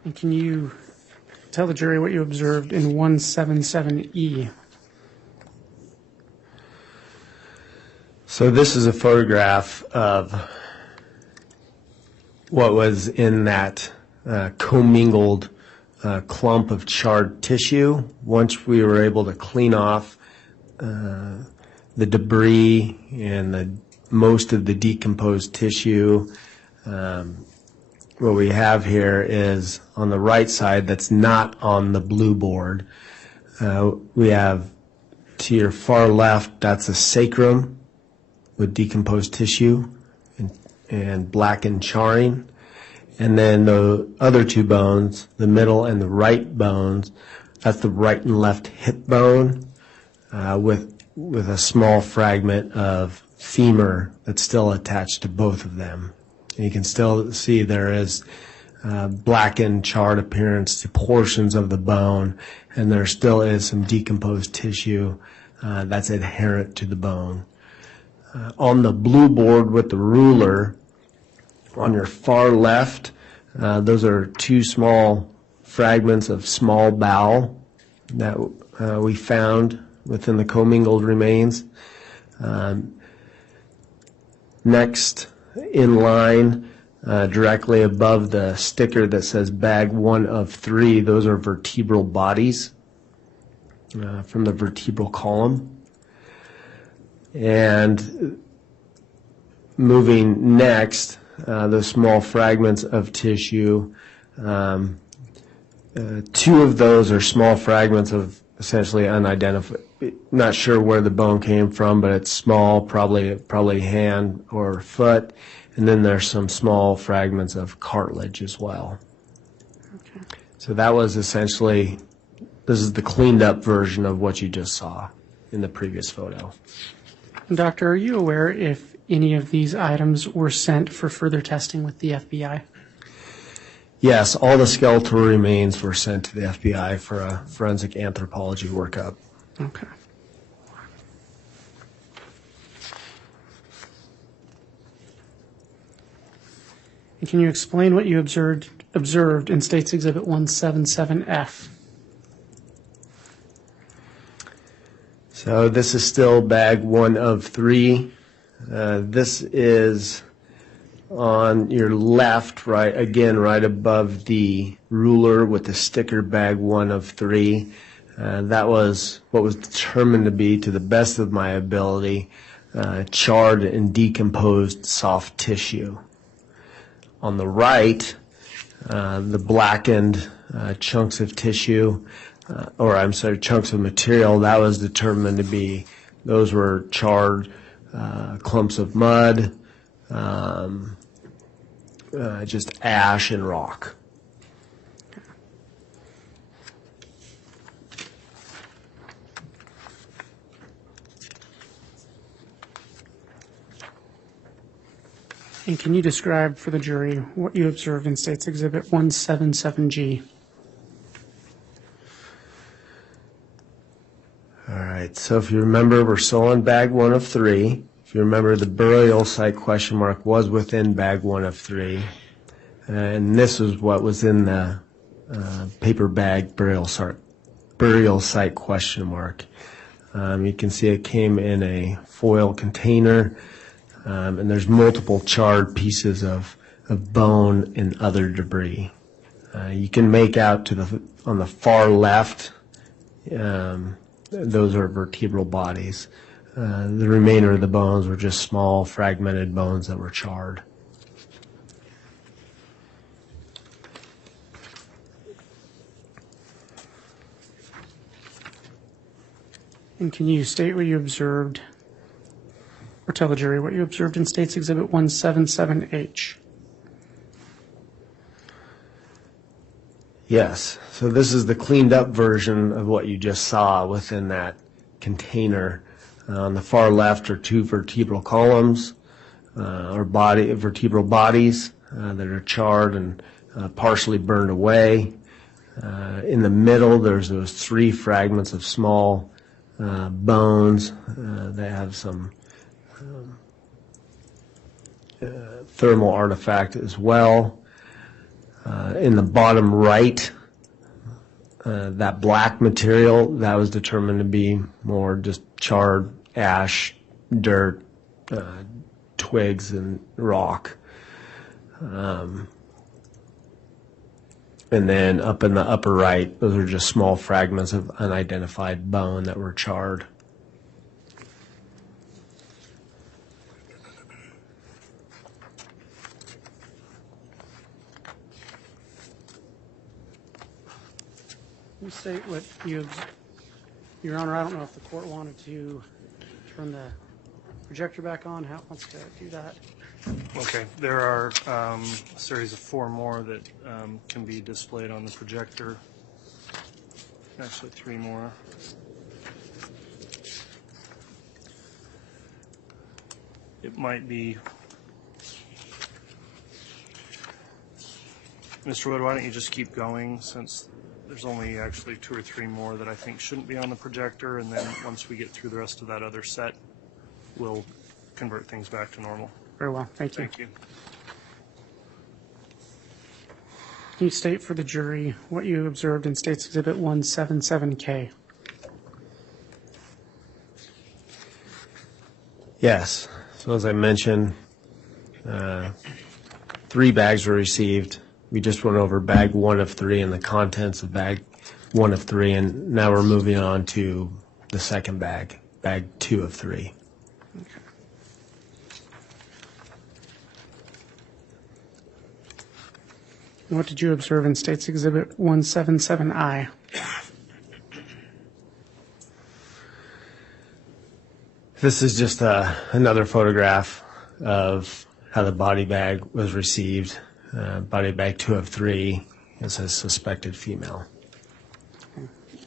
And can you tell the jury what you observed in 177E? So this is a photograph of what was in that commingled clump of charred tissue. Once we were able to clean off the debris and most of the decomposed tissue, what we have here is on the right side that's not on the blue board. We have to your far left, that's a sacrum with decomposed tissue and blackened charring. And then the other two bones, the middle and the right bones, that's the right and left hip bone with a small fragment of femur that's still attached to both of them. And you can still see there is blackened, charred appearance to portions of the bone, and there still is some decomposed tissue that's adherent to the bone. On the blue board with the ruler, on your far left, those are two small fragments of small bowel that we found within the commingled remains. Next in line, directly above the sticker that says bag 1 of 3, those are vertebral bodies from the vertebral column. And moving next, the small fragments of tissue, 2 of those are small fragments of essentially unidentified, not sure where the bone came from, but it's small, probably hand or foot. And then there's some small fragments of cartilage as well. Okay. So that was essentially, this is the cleaned up version of what you just saw in the previous photo. Doctor, are you aware if any of these items were sent for further testing with the FBI? Yes, all the skeletal remains were sent to the FBI for a forensic anthropology workup. Okay. And can you explain what you observed in State's Exhibit 177F? So this is still bag 1 of 3. This is on your left, right above the ruler with the sticker bag 1 of 3. That was what was determined to be, to the best of my ability, charred and decomposed soft tissue. On the right, the blackened chunks of tissue, chunks of material, that was determined to be, those were charred clumps of mud, just ash and rock. And can you describe for the jury what you observed in State's Exhibit 177G? All right, so if you remember, we're still on bag 1 of 3. If you remember, the burial site question mark was within bag 1 of 3. And this is what was in the paper bag burial site question mark. You can see it came in a foil container, and there's multiple charred pieces of bone and other debris. You can make out on the far left, those are vertebral bodies. The remainder of the bones were just small fragmented bones that were charred. And can you state what you observed, or tell the jury what you observed in State's Exhibit 177H? Yes, so this is the cleaned up version of what you just saw within that container. On the far left are 2 vertebral columns, vertebral bodies that are charred and partially burned away. In the middle, there's those 3 fragments of small bones that have some thermal artifact as well. In the bottom right, that black material, that was determined to be more just charred ash, dirt, twigs, and rock. And then up in the upper right, those are just small fragments of unidentified bone that were charred. You state what you, Your Honor, I don't know if the court wanted to turn the projector back on, how it wants to do that. Okay, there are a series of 4 more that can be displayed on the projector. Actually, 3 more. It might be... Mr. Wood, why don't you just keep going, since there's only actually 2 or 3 more that I think shouldn't be on the projector, and then once we get through the rest of that other set, we'll convert things back to normal. Very well, thank you. Thank you. Can you state for the jury what you observed in State's Exhibit 177K? Yes. So as I mentioned, 3 bags were received. We just went over bag 1 of 3 and the contents of bag 1 of 3, and now we're moving on to the second bag, bag 2 of 3. Okay. And what did you observe in State's Exhibit 177I? This is just another photograph of how the body bag was received. Body bag 2 of 3 is a suspected female.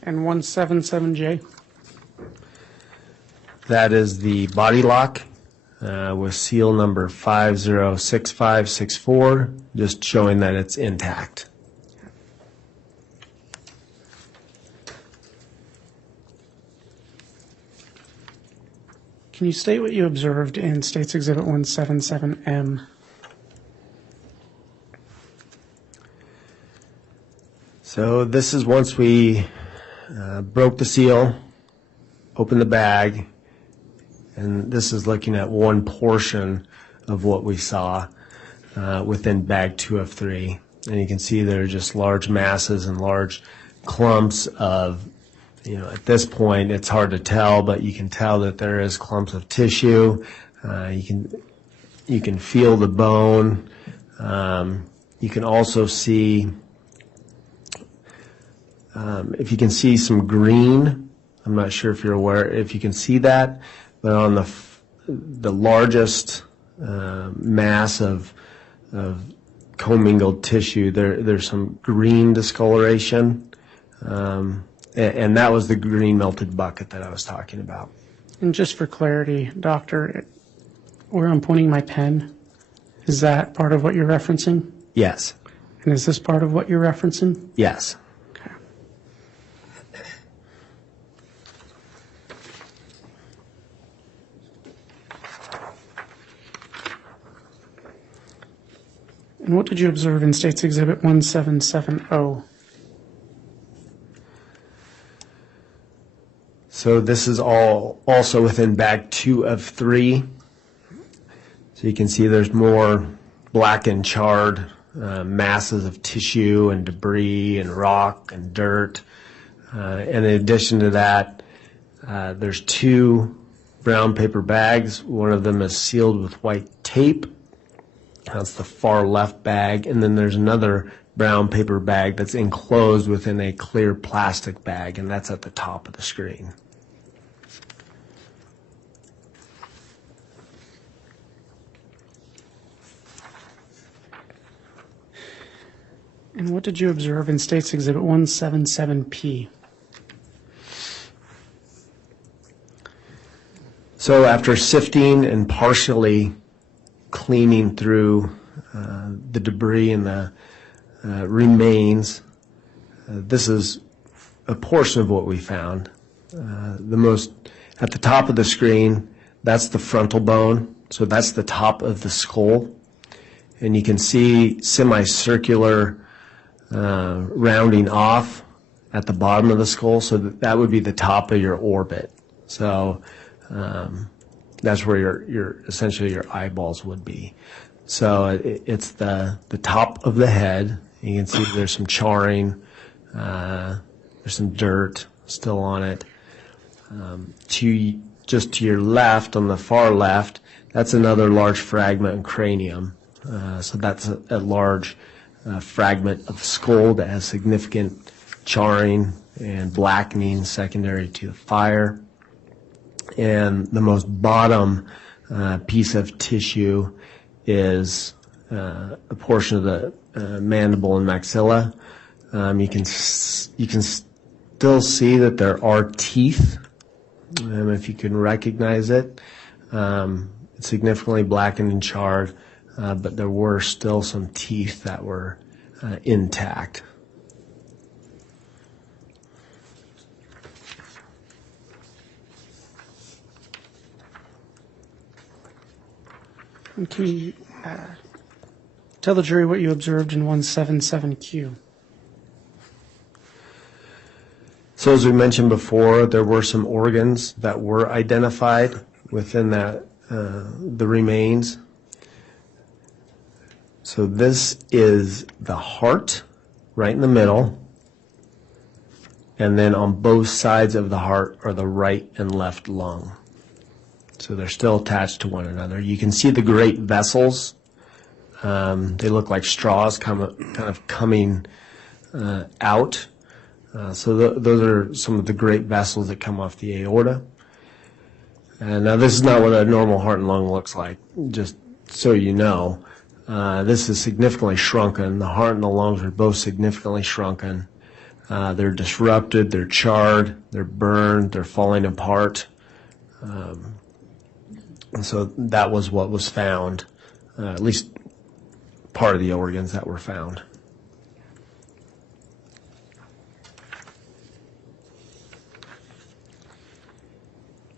And 177J? That is the body lock with seal number 506564, just showing that it's intact. Can you state what you observed in State's Exhibit 177M? So this is once we broke the seal, opened the bag, and this is looking at one portion of what we saw within bag 2 of 3. And you can see there are just large masses and large clumps of, at this point it's hard to tell, but you can tell that there is clumps of tissue. You can feel the bone. You can also see, if you can see some green, I'm not sure if you're aware, if you can see that, but on the largest mass of commingled tissue, there's some green discoloration, and that was the green melted bucket that I was talking about. And just for clarity, Doctor, where I'm pointing my pen, is that part of what you're referencing? Yes. And is this part of what you're referencing? Yes. Okay. And what did you observe in State's Exhibit 1770? So this is all also within bag 2 of 3. So you can see there's more black and charred masses of tissue and debris and rock and dirt. And in addition to that, there's 2 brown paper bags. One of them is sealed with white tape. That's the far left bag. And then there's another brown paper bag that's enclosed within a clear plastic bag, and that's at the top of the screen. And what did you observe in State's Exhibit 177P? So after sifting and partially cleaning through the debris and the remains, this is a portion of what we found. At the top of the screen, that's the frontal bone, so that's the top of the skull. And you can see semicircular rounding off at the bottom of the skull, so that would be the top of your orbit. So that's where your essentially your eyeballs would be. So it's the top of the head. You can see there's some charring, there's some dirt still on it. Just to your left, on the far left, that's another large fragment of cranium. So that's a large fragment of skull that has significant charring and blackening secondary to the fire. And the most bottom piece of tissue is a portion of the mandible and maxilla. You can still see that there are teeth, if you can recognize it. It's significantly blackened and charred, but there were still some teeth that were intact. And can you tell the jury what you observed in 177Q? So as we mentioned before, there were some organs that were identified within that the remains. So this is the heart right in the middle, and then on both sides of the heart are the right and left lung. So they're still attached to one another. You can see the great vessels. They look like straws kind of coming out. So those are some of the great vessels that come off the aorta. And now this is not what a normal heart and lung looks like, just so you know. This is significantly shrunken. The heart and the lungs are both significantly shrunken. They're disrupted, they're charred, they're burned, they're falling apart. And so that was what was found, at least part of the organs that were found.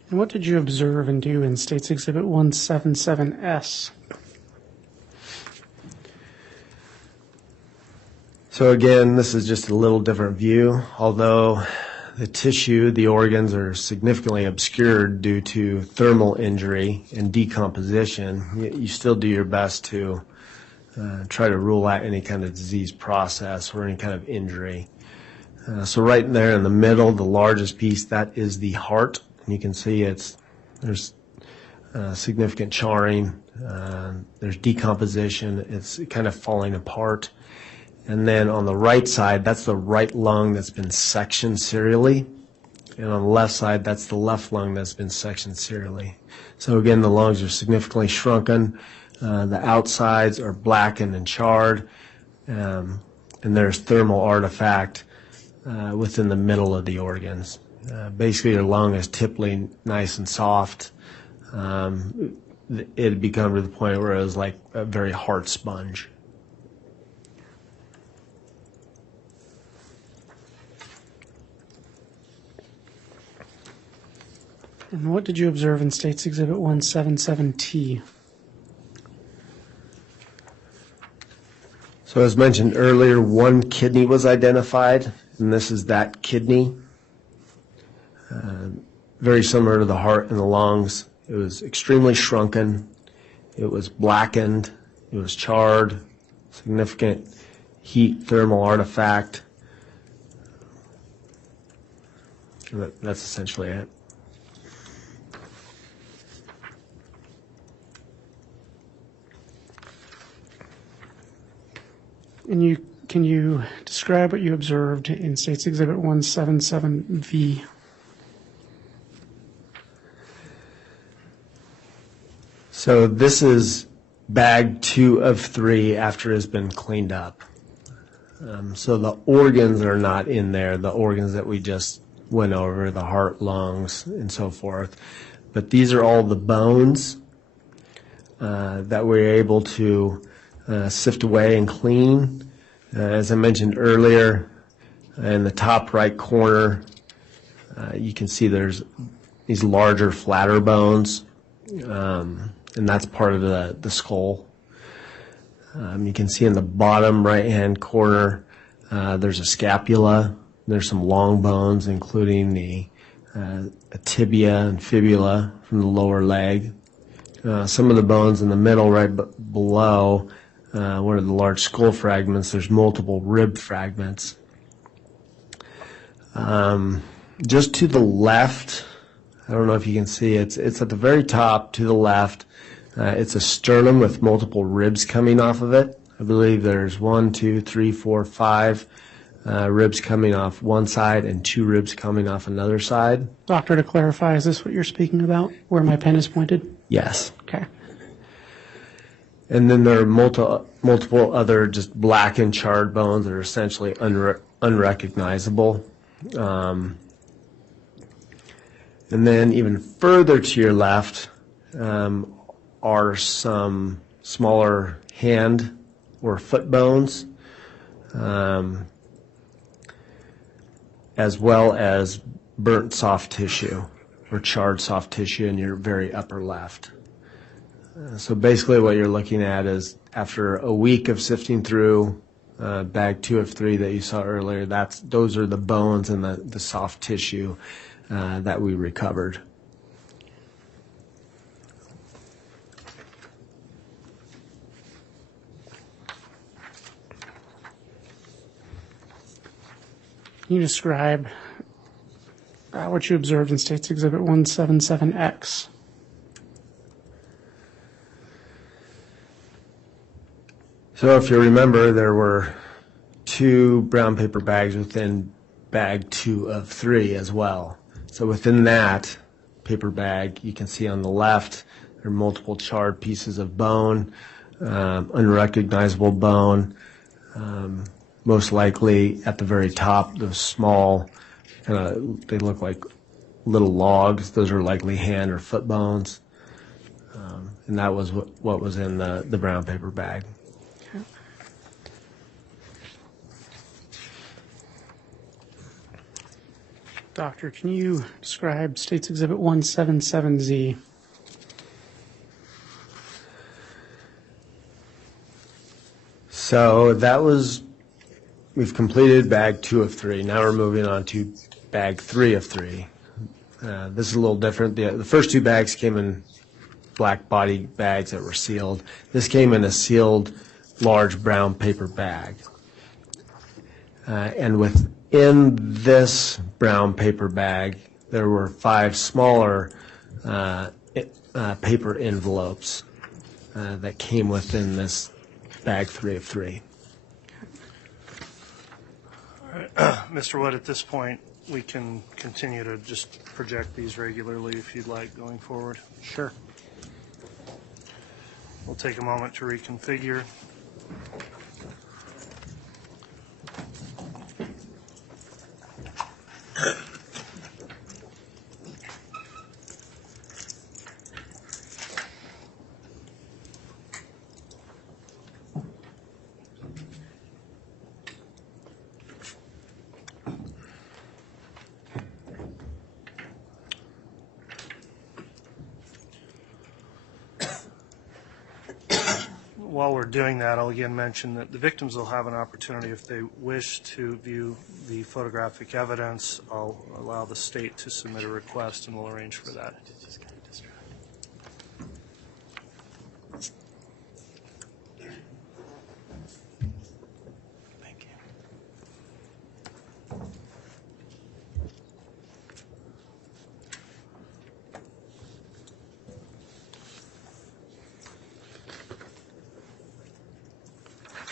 And what did you observe and do in State's Exhibit 177S? So again, this is just a little different view. Although the tissue, the organs are significantly obscured due to thermal injury and decomposition, you still do your best to try to rule out any kind of disease process or any kind of injury. So right there in the middle, the largest piece, that is the heart. You can see there's significant charring, there's decomposition, it's kind of falling apart. And then on the right side, that's the right lung that's been sectioned serially. And on the left side, that's the left lung that's been sectioned serially. So again, the lungs are significantly shrunken. The outsides are blackened and charred. And there's thermal artifact within the middle of the organs. Basically, your lung is typically nice and soft. It had become to the point where it was like a very hard sponge. And what did you observe in State's Exhibit 177T? So as mentioned earlier, one kidney was identified, and this is that kidney. Very similar to the heart and the lungs. It was extremely shrunken. It was blackened. It was charred. Significant heat thermal artifact. That's essentially it. And can you describe what you observed in State's Exhibit 177V? So this is bag 2 of 3 after it's been cleaned up. So the organs are not in there, the organs that we just went over, the heart, lungs, and so forth. But these are all the bones that we're able to sift away and clean. As I mentioned earlier, in the top right corner, you can see there's these larger, flatter bones, and that's part of the skull. You can see in the bottom right-hand corner, There's a scapula. There's some long bones, including a tibia and fibula from the lower leg. Some of the bones in the middle, right below one of the large skull fragments, there's multiple rib fragments. Just to the left, I don't know if you can see, it's at the very top to the left. It's a sternum with multiple ribs coming off of it. I believe there's 1, 2, 3, 4, 5 ribs coming off one side and 2 ribs coming off another side. Doctor, to clarify, is this what you're speaking about, where my pen is pointed? Yes. Okay. And then there are multiple other just black and charred bones that are essentially unrecognizable. And then even further to your left are some smaller hand or foot bones, as well as burnt soft tissue or charred soft tissue in your very upper left. So basically what you're looking at is after a week of sifting through bag 2 of 3 that you saw earlier, those are the bones and the soft tissue that we recovered. Can you describe what you observed in State's Exhibit 177X? So if you remember, there were 2 brown paper bags within bag 2 of 3 as well. So within that paper bag, you can see on the left, there are multiple charred pieces of bone, unrecognizable bone. Most likely at the very top, those small, they look like little logs. Those are likely hand or foot bones. And that was what was in the brown paper bag. Doctor, can you describe State's Exhibit 177Z? So we've completed bag 2 of 3. Now we're moving on to bag 3 of 3. This is a little different. The first 2 bags came in black body bags that were sealed. This came in a sealed large brown paper bag. And within this brown paper bag, there were 5 smaller paper envelopes that came within this bag 3 of 3. Mr. Wood, at this point, we can continue to just project these regularly if you'd like going forward. Sure. We'll take a moment to reconfigure. While we're doing that, I'll again mention that the victims will have an opportunity, if they wish to view the photographic evidence, I'll allow the state to submit a request and we'll arrange for that. Thank you.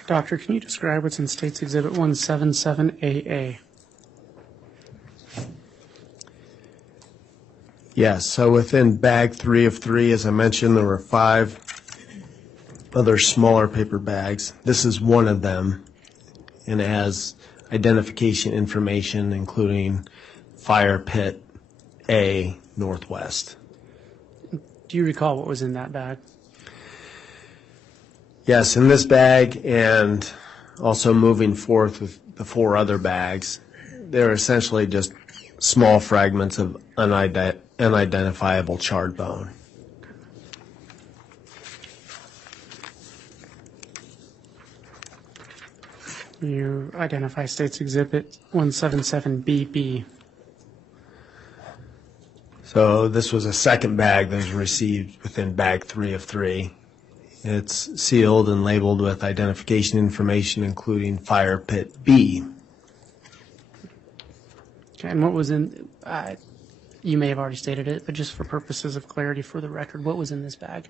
Doctor, can you describe what's in State's Exhibit 177AA? Yes, so within bag 3 of 3, as I mentioned, there were 5 other smaller paper bags. This is one of them, and it has identification information, including Fire Pit A Northwest. Do you recall what was in that bag? Yes, in this bag and also moving forth with the 4 other bags, they're essentially just small fragments of unidentifiable charred bone. You identify State's Exhibit 177BB. So this was a second bag that was received within bag 3 of 3. It's sealed and labeled with identification information, including fire pit B. Okay, and what was in, you may have already stated it, but just for purposes of clarity for the record, what was in this bag?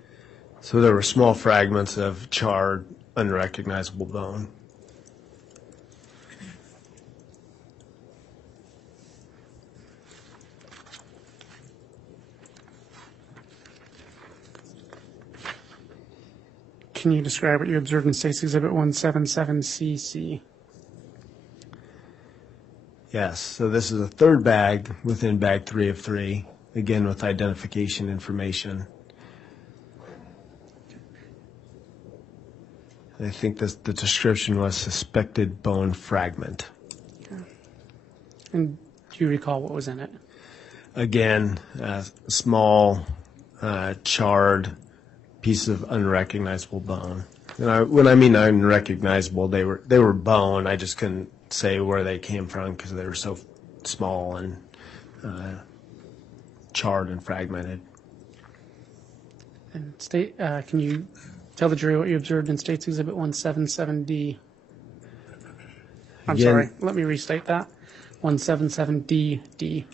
So there were small fragments of charred, unrecognizable bone. Can you describe what you observed in State's Exhibit 177CC? Yes, so this is a third bag within bag 3 of 3, again with identification information. I think the description was suspected bone fragment. Okay. And do you recall what was in it? Again, small, charred piece of unrecognizable bone. And when I mean unrecognizable, they were bone. I just couldn't say where they came from because they were so small and charred and fragmented. And can you tell the jury what you observed in State's Exhibit 177D? I'm Again, sorry, let me restate that. 177DD.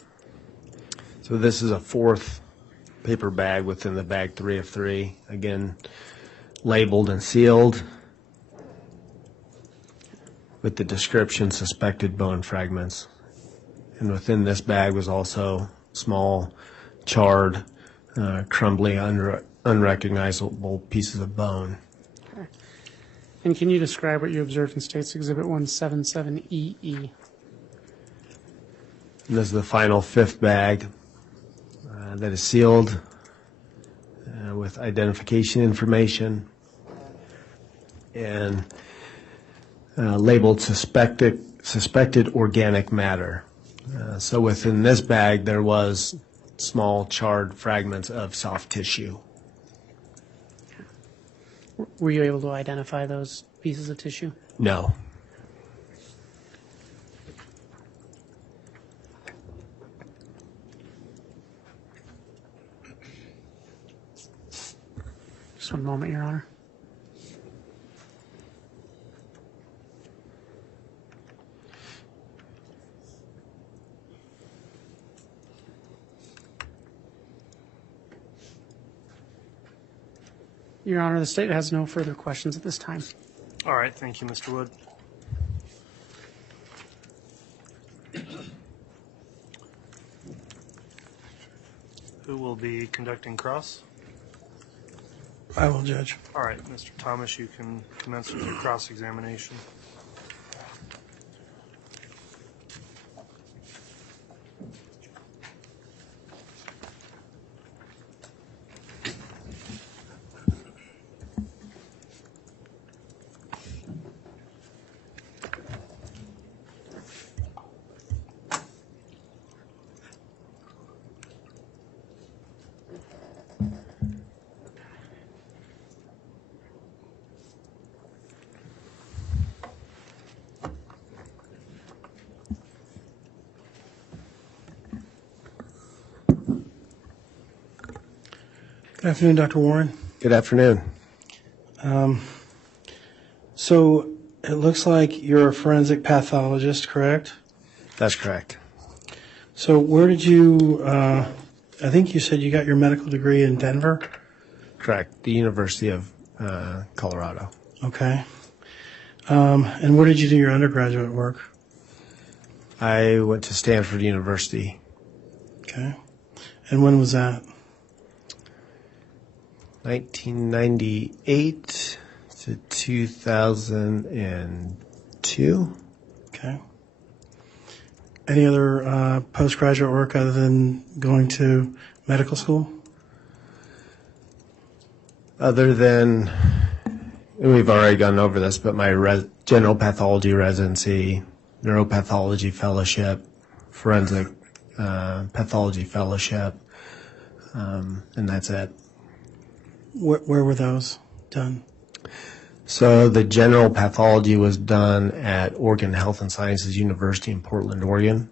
So this is a fourth paper bag within the bag 3 of 3, again labeled and sealed with the description suspected bone fragments. And within this bag was also small, charred, crumbly, unrecognizable pieces of bone. Okay. And can you describe what you observed in State's Exhibit 177EE? And this is the final fifth bag that is sealed with identification information and labeled suspected organic matter. So within this bag there was small charred fragments of soft tissue. Were you able to identify those pieces of tissue? No. Just one moment, Your Honor. Your Honor, the state has no further questions at this time. All right, thank you, Mr. Wood. Who will be conducting cross? I will, Judge. All right, Mr. Thomas, you can commence with your cross-examination. Good afternoon, Dr. Warren. Good afternoon. So it looks like you're a forensic pathologist, correct? That's correct. So where did you, I think you said you got your medical degree in Denver? Correct. The University of Colorado. Okay. And where did you do your undergraduate work? I went to Stanford University. Okay. And when was that? 1998 to 2002. Okay. Any other postgraduate work other than going to medical school? Other than, and we've already gone over this, but my general pathology residency, neuropathology fellowship, forensic pathology fellowship, and that's it. Where were those done? So the general pathology was done at Oregon Health and Sciences University in Portland, Oregon.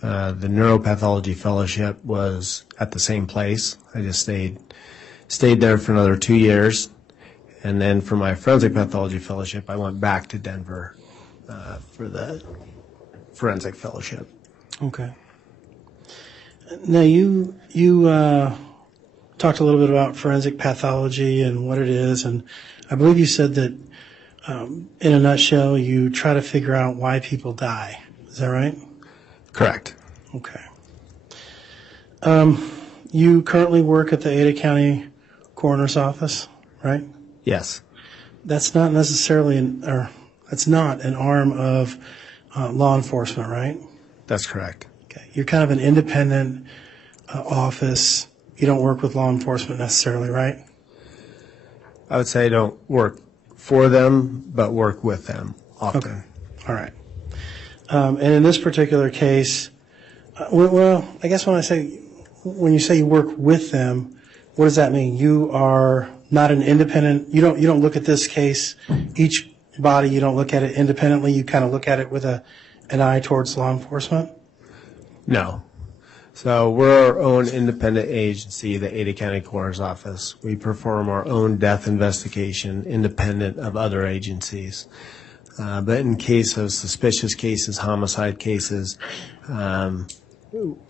The neuropathology fellowship was at the same place. I just stayed there for another 2 years. And then for my forensic pathology fellowship, I went back to Denver for the forensic fellowship. Okay. Now, you talked a little bit about forensic pathology and what it is, and I believe you said that, in a nutshell, you try to figure out why people die. Is that right? Correct. Okay. You currently work at the Ada County Coroner's Office, right? Yes. That's not necessarily that's not an arm of law enforcement, right? That's correct. Okay. You're kind of an independent office. You don't work with law enforcement necessarily, right? I would say I don't work for them, but work with them often. Okay. All right. And in this particular case, well, I guess when you say you work with them, what does that mean? You are not an independent. You don't look at this case, each body. You don't look at it independently. You kind of look at it with an eye towards law enforcement. No. So we're our own independent agency, the Ada County Coroner's Office. We perform our own death investigation independent of other agencies. But in case of suspicious cases, homicide cases,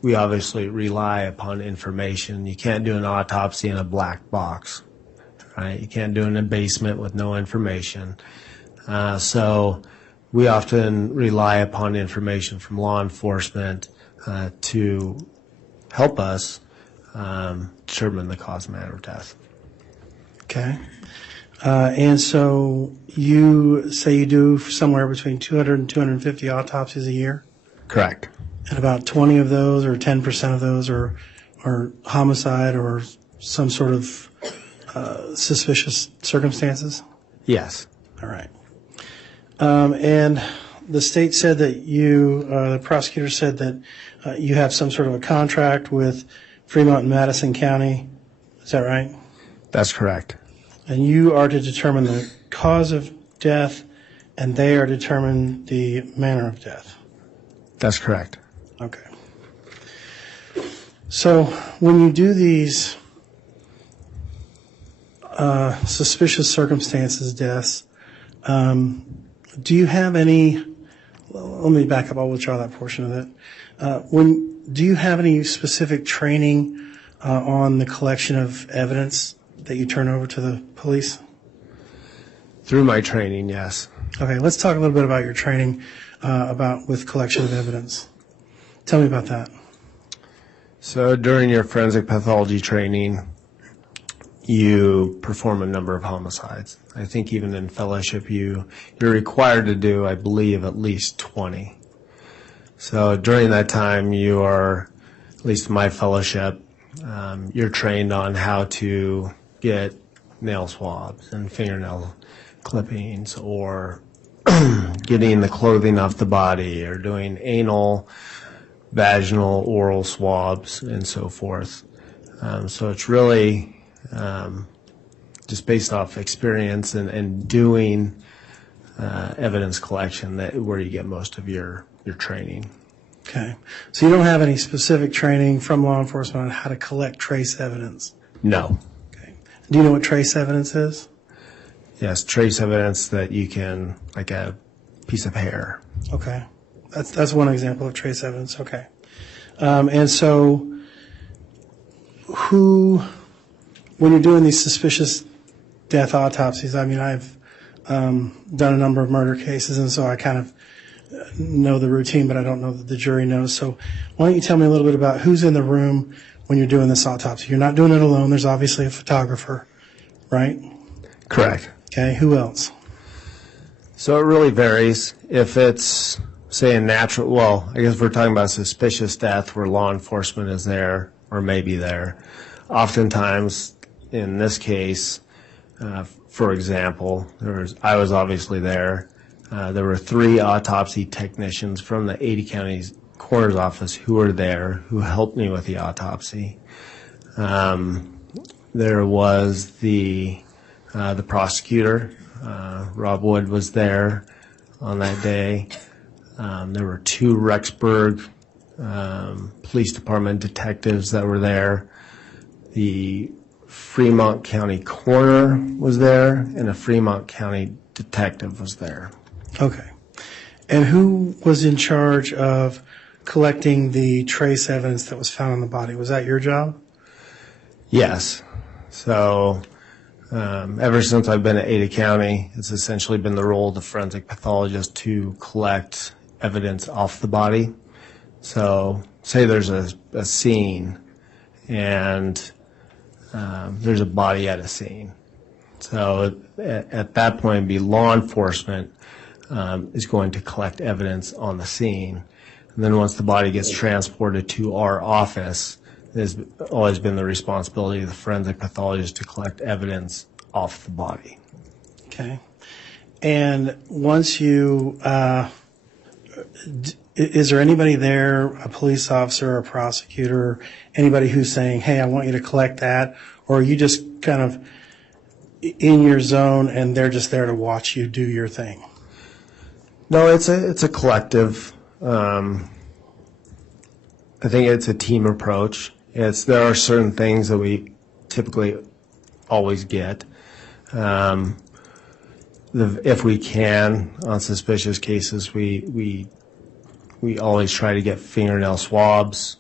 we obviously rely upon information. You can't do an autopsy in a black box, right? You can't do it in a basement with no information. So we often rely upon information from law enforcement to help us determine the cause and manner of death. Okay. And so you say you do somewhere between 200 and 250 autopsies a year? Correct. And about 20 of those or 10% of those are homicide or some sort of suspicious circumstances? Yes. All right. And the state said that the prosecutor said that you have some sort of a contract with Fremont and Madison County. Is that right? That's correct. And you are to determine the cause of death, and they are to determine the manner of death. That's correct. Okay. So when you do these suspicious circumstances deaths, do you have any? Let me back up. I'll withdraw that portion of it. Do you have any specific training on the collection of evidence that you turn over to the police? Through my training, yes. Okay, let's talk a little bit about your training with collection of evidence. Tell me about that. So during your forensic pathology training, you perform a number of homicides. I think even in fellowship, you're required to do, I believe, at least 20. So during that time, you are, at least in my fellowship, you're trained on how to get nail swabs and fingernail clippings, or getting the clothing off the body, or doing anal, vaginal, oral swabs, and so forth. So it's really just based off experience and doing evidence collection where you get most of your training. Okay. So you don't have any specific training from law enforcement on how to collect trace evidence? No. Okay. Do you know what trace evidence is? Yes, trace evidence that you can, like a piece of hair. Okay. That's one example of trace evidence. Okay. And so when you're doing these suspicious death autopsies, I mean, I've done a number of murder cases, and so I kind of know the routine, but I don't know that the jury knows. So why don't you tell me a little bit about who's in the room when you're doing this autopsy? You're not doing it alone. There's obviously a photographer, right? Correct. Okay. Who else? So it really varies. If it's, say, a natural, well, I guess if we're talking about suspicious death where law enforcement is there or may be there, oftentimes in this case, for example, I was obviously there. There were 3 autopsy technicians from the Ada County Coroner's Office who were there, who helped me with the autopsy. There was the prosecutor Rob Wood was there on that day. There were 2 Rexburg Police Department detectives that were there. The Fremont County coroner was there, and a Fremont County detective was there. Okay. And who was in charge of collecting the trace evidence that was found on the body? Was that your job? Yes. So ever since I've been at Ada County, it's essentially been the role of the forensic pathologist to collect evidence off the body. So say there's a scene and there's a body at a scene. So at that point, it'd be law enforcement is going to collect evidence on the scene. And then once the body gets transported to our office, it has always been the responsibility of the forensic pathologist to collect evidence off the body. Okay. And once you, is there anybody there, a police officer, a prosecutor, anybody who's saying, hey, I want you to collect that? Or are you just kind of in your zone and they're just there to watch you do your thing? No, it's a collective. I think it's a team approach. There are certain things that we typically always get. If we can, on suspicious cases, we always try to get fingernail swabs,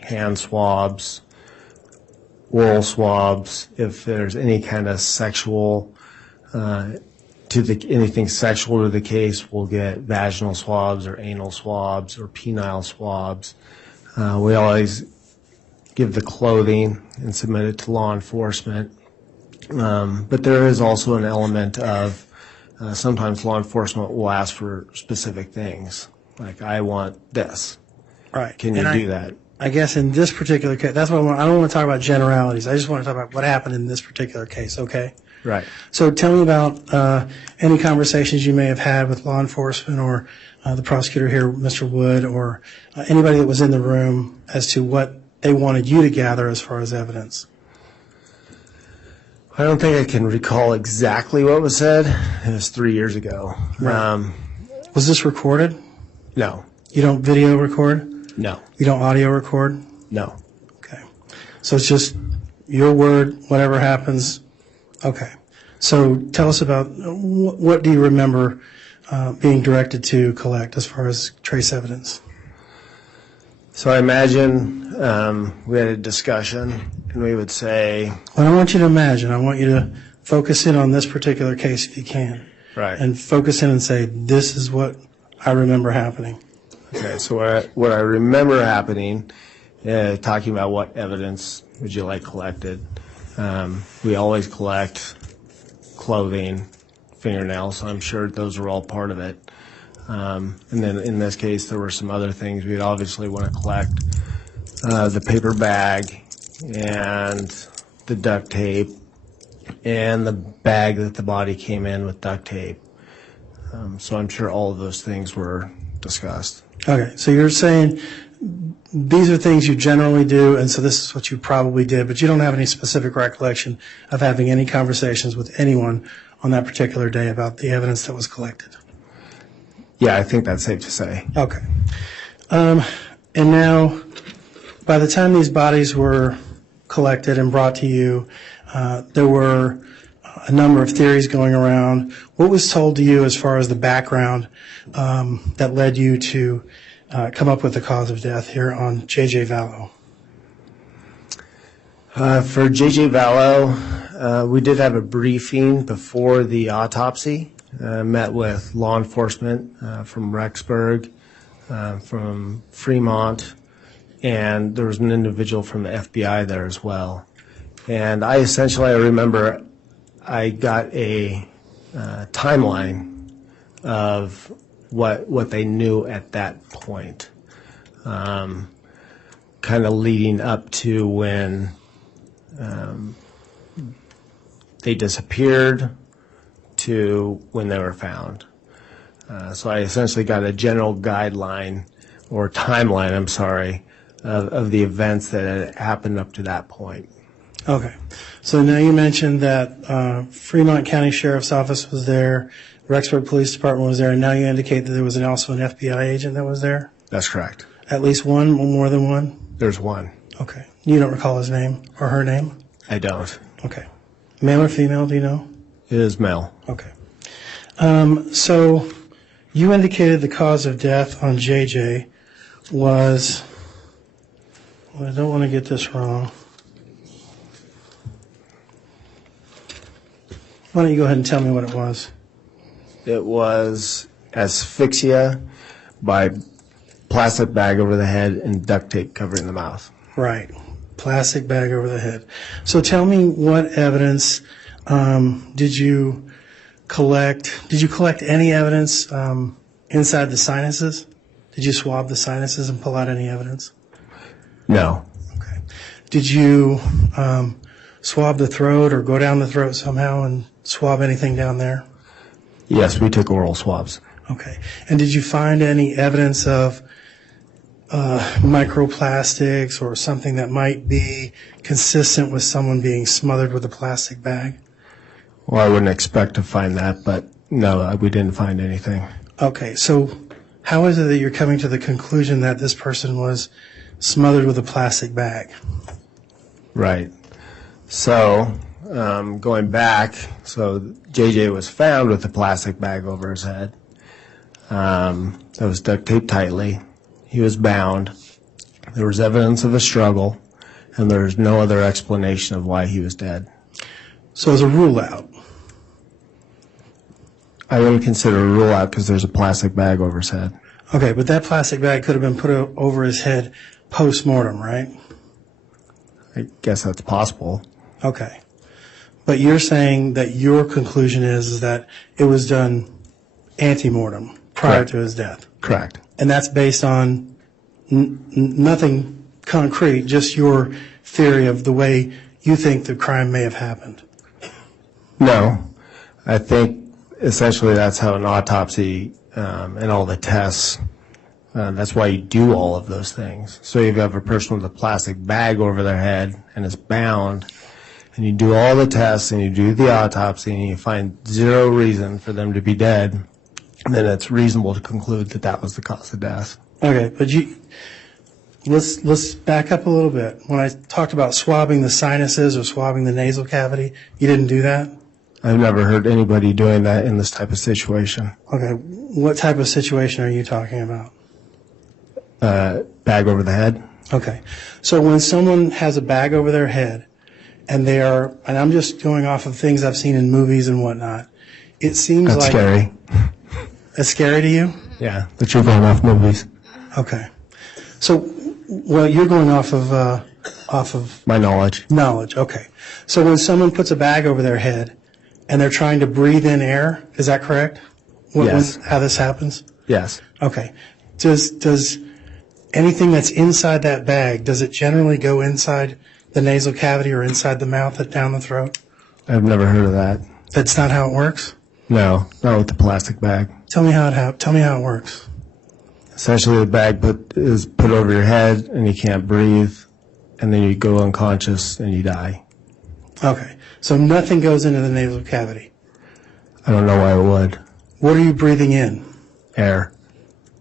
hand swabs, oral swabs. If there's any kind of sexual anything sexual to the case, we'll get vaginal swabs or anal swabs or penile swabs. We always give the clothing and submit it to law enforcement. But there is also an element of sometimes law enforcement will ask for specific things, like I want this. Right. Can you do that? I guess in this particular case, that's what I don't want to talk about generalities. I just want to talk about what happened in this particular case, okay? Right. So tell me about any conversations you may have had with law enforcement or the prosecutor here, Mr. Wood, or anybody that was in the room as to what they wanted you to gather as far as evidence. I don't think I can recall exactly what was said. It was 3 years ago. Right. Was this recorded? No. You don't video record? No. You don't audio record? No. Okay. So it's just your word, whatever happens. Okay. So tell us about what do you remember being directed to collect as far as trace evidence? So I imagine we had a discussion, and we would say... Well, I don't want you to imagine. I want you to focus in on this particular case if you can. Right. And focus in and say, this is what I remember happening. Okay, so what I remember happening, talking about what evidence would you like collected, we always collect clothing, fingernails, so I'm sure those were all part of it. And then in this case, there were some other things. We'd obviously want to collect the paper bag and the duct tape and the bag that the body came in with duct tape. So I'm sure all of those things were discussed. Okay, so you're saying these are things you generally do, and so this is what you probably did, but you don't have any specific recollection of having any conversations with anyone on that particular day about the evidence that was collected. Yeah, I think that's safe to say. Okay. And now, by the time these bodies were collected and brought to you, there were a number of theories going around. What was told to you as far as the background that led you to come up with the cause of death here on J.J. Vallow? For J.J. Vallow, we did have a briefing before the autopsy. Met with law enforcement from Rexburg, from Fremont, and there was an individual from the FBI there as well. And I remember I got a timeline of what they knew at that point, kind of leading up to when they disappeared to when they were found. So I essentially got a general guideline or timeline, of the events that had happened up to that point. Okay. So now you mentioned that Fremont County Sheriff's Office was there, Rexburg Police Department was there, and now you indicate that there was also an FBI agent that was there? That's correct. At least one, or more than one? There's one. Okay. You don't recall his name or her name? I don't. Okay. Male or female, do you know? It is male. Okay. So you indicated the cause of death on JJ was, well, I don't want to get this wrong. Why don't you go ahead and tell me what it was? It was asphyxia by plastic bag over the head and duct tape covering the mouth. Right. Plastic bag over the head. So tell me what evidence did you collect? Did you collect any evidence inside the sinuses? Did you swab the sinuses and pull out any evidence? No. Okay. Did you swab the throat or go down the throat somehow and swab anything down there? Yes, we took oral swabs. Okay. And did you find any evidence of microplastics or something that might be consistent with someone being smothered with a plastic bag? Well, I wouldn't expect to find that, but no, we didn't find anything. Okay. So how is it that you're coming to the conclusion that this person was smothered with a plastic bag? Right. So, going back, so JJ was found with a plastic bag over his head. That was duct taped tightly. He was bound. There was evidence of a struggle, and there's no other explanation of why he was dead. So as a rule out. I wouldn't consider a rule out because there's a plastic bag over his head. Okay, but that plastic bag could have been put over his head post-mortem, right? I guess that's possible. Okay. But you're saying that your conclusion is that it was done ante-mortem prior Correct. to his death. Correct. And that's based on nothing concrete, just your theory of the way you think the crime may have happened. No. I think essentially that's how an autopsy and all the tests, that's why you do all of those things. So you have a person with a plastic bag over their head and is bound, and you do all the tests and you do the autopsy and you find zero reason for them to be dead, then it's reasonable to conclude that that was the cause of death. Okay, but let's back up a little bit. When I talked about swabbing the sinuses or swabbing the nasal cavity, you didn't do that? I've never heard anybody doing that in this type of situation. Okay, what type of situation are you talking about? Bag over the head? Okay, so when someone has a bag over their head and and I'm just going off of things I've seen in movies and whatnot, it seems That's like... scary. That's scary to you? Yeah, that you're going off movies. Okay. So, well, you're going off of My knowledge. knowledge. Okay. So when someone puts a bag over their head and they're trying to breathe in air, is that correct? Yes. How this happens? Yes. Okay. Does anything that's inside that bag, does it generally go inside the nasal cavity or inside the mouth and down the throat? I've never heard of that. That's not how it works? No, not with the plastic bag. Tell me how it works. Essentially, the bag is put over your head, and you can't breathe, and then you go unconscious and you die. Okay. So nothing goes into the nasal cavity. I don't know why it would. What are you breathing in? Air.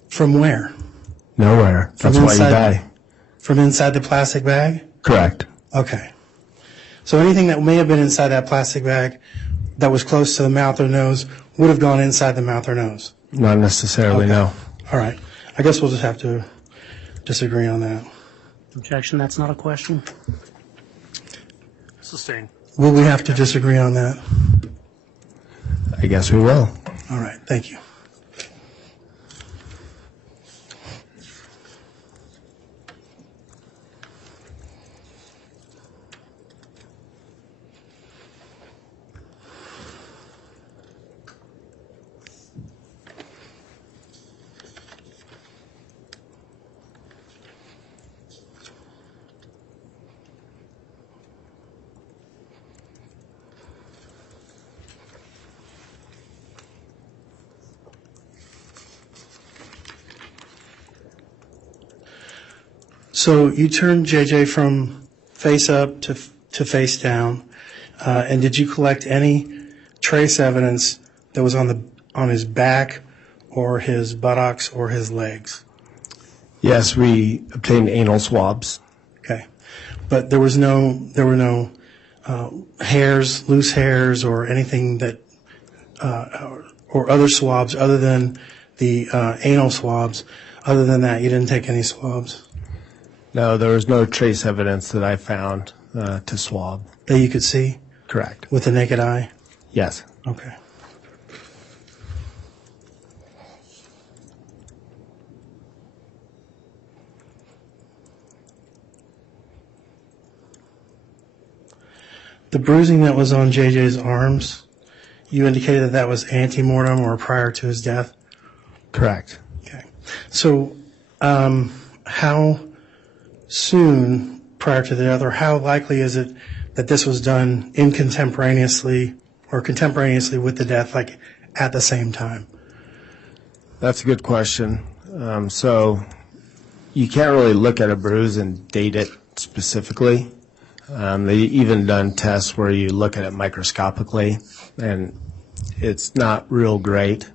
From where? Nowhere. That's why you die. From inside the plastic bag? Correct. Okay. So anything that may have been inside that plastic bag that was close to the mouth or nose would have gone inside the mouth or nose? Not necessarily, Okay. no. All right. I guess we'll just have to disagree on that. Objection, that's not a question. Sustained. Will we have to disagree on that? I guess we will. All right. Thank you. So you turned JJ from face up to to face down. And did you collect any trace evidence that was on his back or his buttocks or his legs? Yes, we obtained anal swabs. Okay. But there were no hairs, loose hairs, or anything that, or other swabs other than the anal swabs. Other than that, you didn't take any swabs No, there was no trace evidence that I found to swab. that you could see Correct. with the naked eye? Yes. Okay. The bruising that was on JJ's arms, you indicated that was ante-mortem or prior to his death? Correct. Okay. So how soon prior to the death, or how likely is it that this was done contemporaneously with the death, like at the same time? That's a good question. So you can't really look at a bruise and date it specifically. They even done tests where you look at it microscopically, and it's not real great.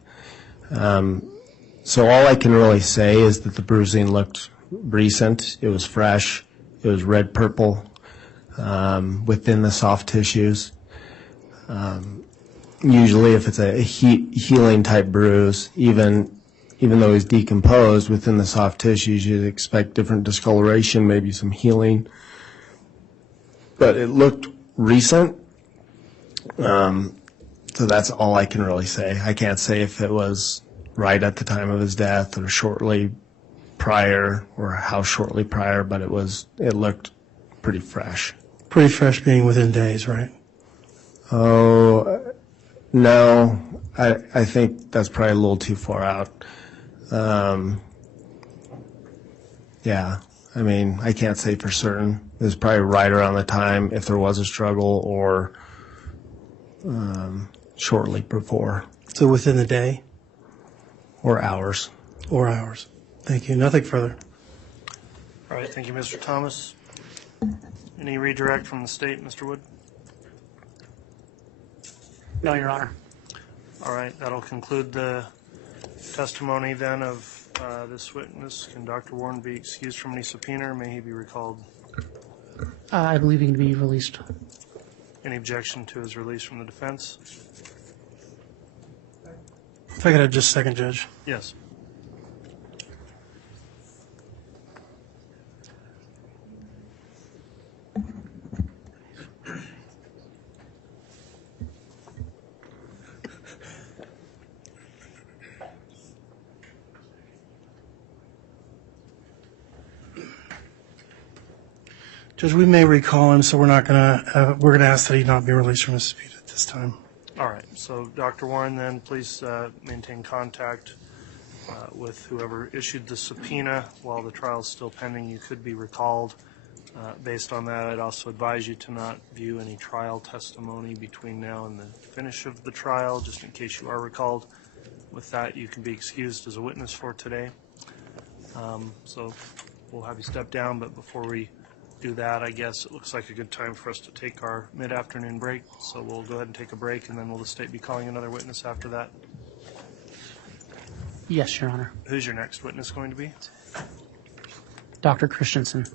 So all I can really say is that the bruising looked recent. It was fresh. It was red-purple within the soft tissues. Usually if it's a healing type bruise, even though he's decomposed within the soft tissues, you'd expect different discoloration, maybe some healing. But it looked recent, so that's all I can really say. I can't say if it was right at the time of his death or shortly prior or how shortly prior, but it looked pretty fresh. Pretty fresh being within days, right? Oh, no, I think that's probably a little too far out. Yeah, I mean, I can't say for certain. It was probably right around the time if there was a struggle or shortly before. So within the day? Or hours. Or hours. Thank you. Nothing further. All right, thank you, Mr. Thomas. Any redirect from the state, Mr. Wood? No, Your Honor. All right, that'll conclude the testimony then of this witness. Can Dr. Warren be excused from any subpoena, or may he be recalled? I believe he can be released. Any objection to his release from the defense? If I could have just a second, Judge. Yes. Judge, we may recall him, so we're gonna ask that he not be released from his subpoena at this time. All right, so Dr. Warren, then please maintain contact with whoever issued the subpoena while the trial is still pending. You could be recalled. Based on that, I'd also advise you to not view any trial testimony between now and the finish of the trial, just in case you are recalled. With that, you can be excused as a witness for today. So we'll have you step down, but before we do that, I guess it looks like a good time for us to take our mid-afternoon break. So we'll go ahead and take a break, and then will the state be calling another witness after that? Yes, Your Honor. Who's your next witness going to be? Dr. Christensen.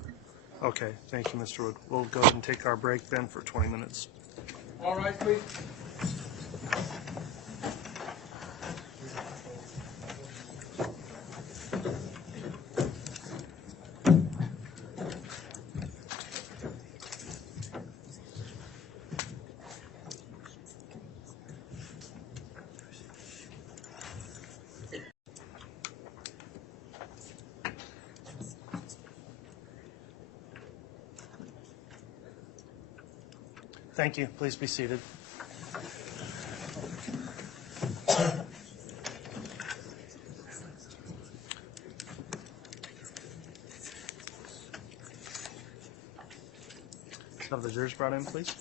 Okay, thank you, Mr. Wood. We'll go ahead and take our break then for 20 minutes. All right, please. Thank you. Please be seated. Have the jurors brought in, please.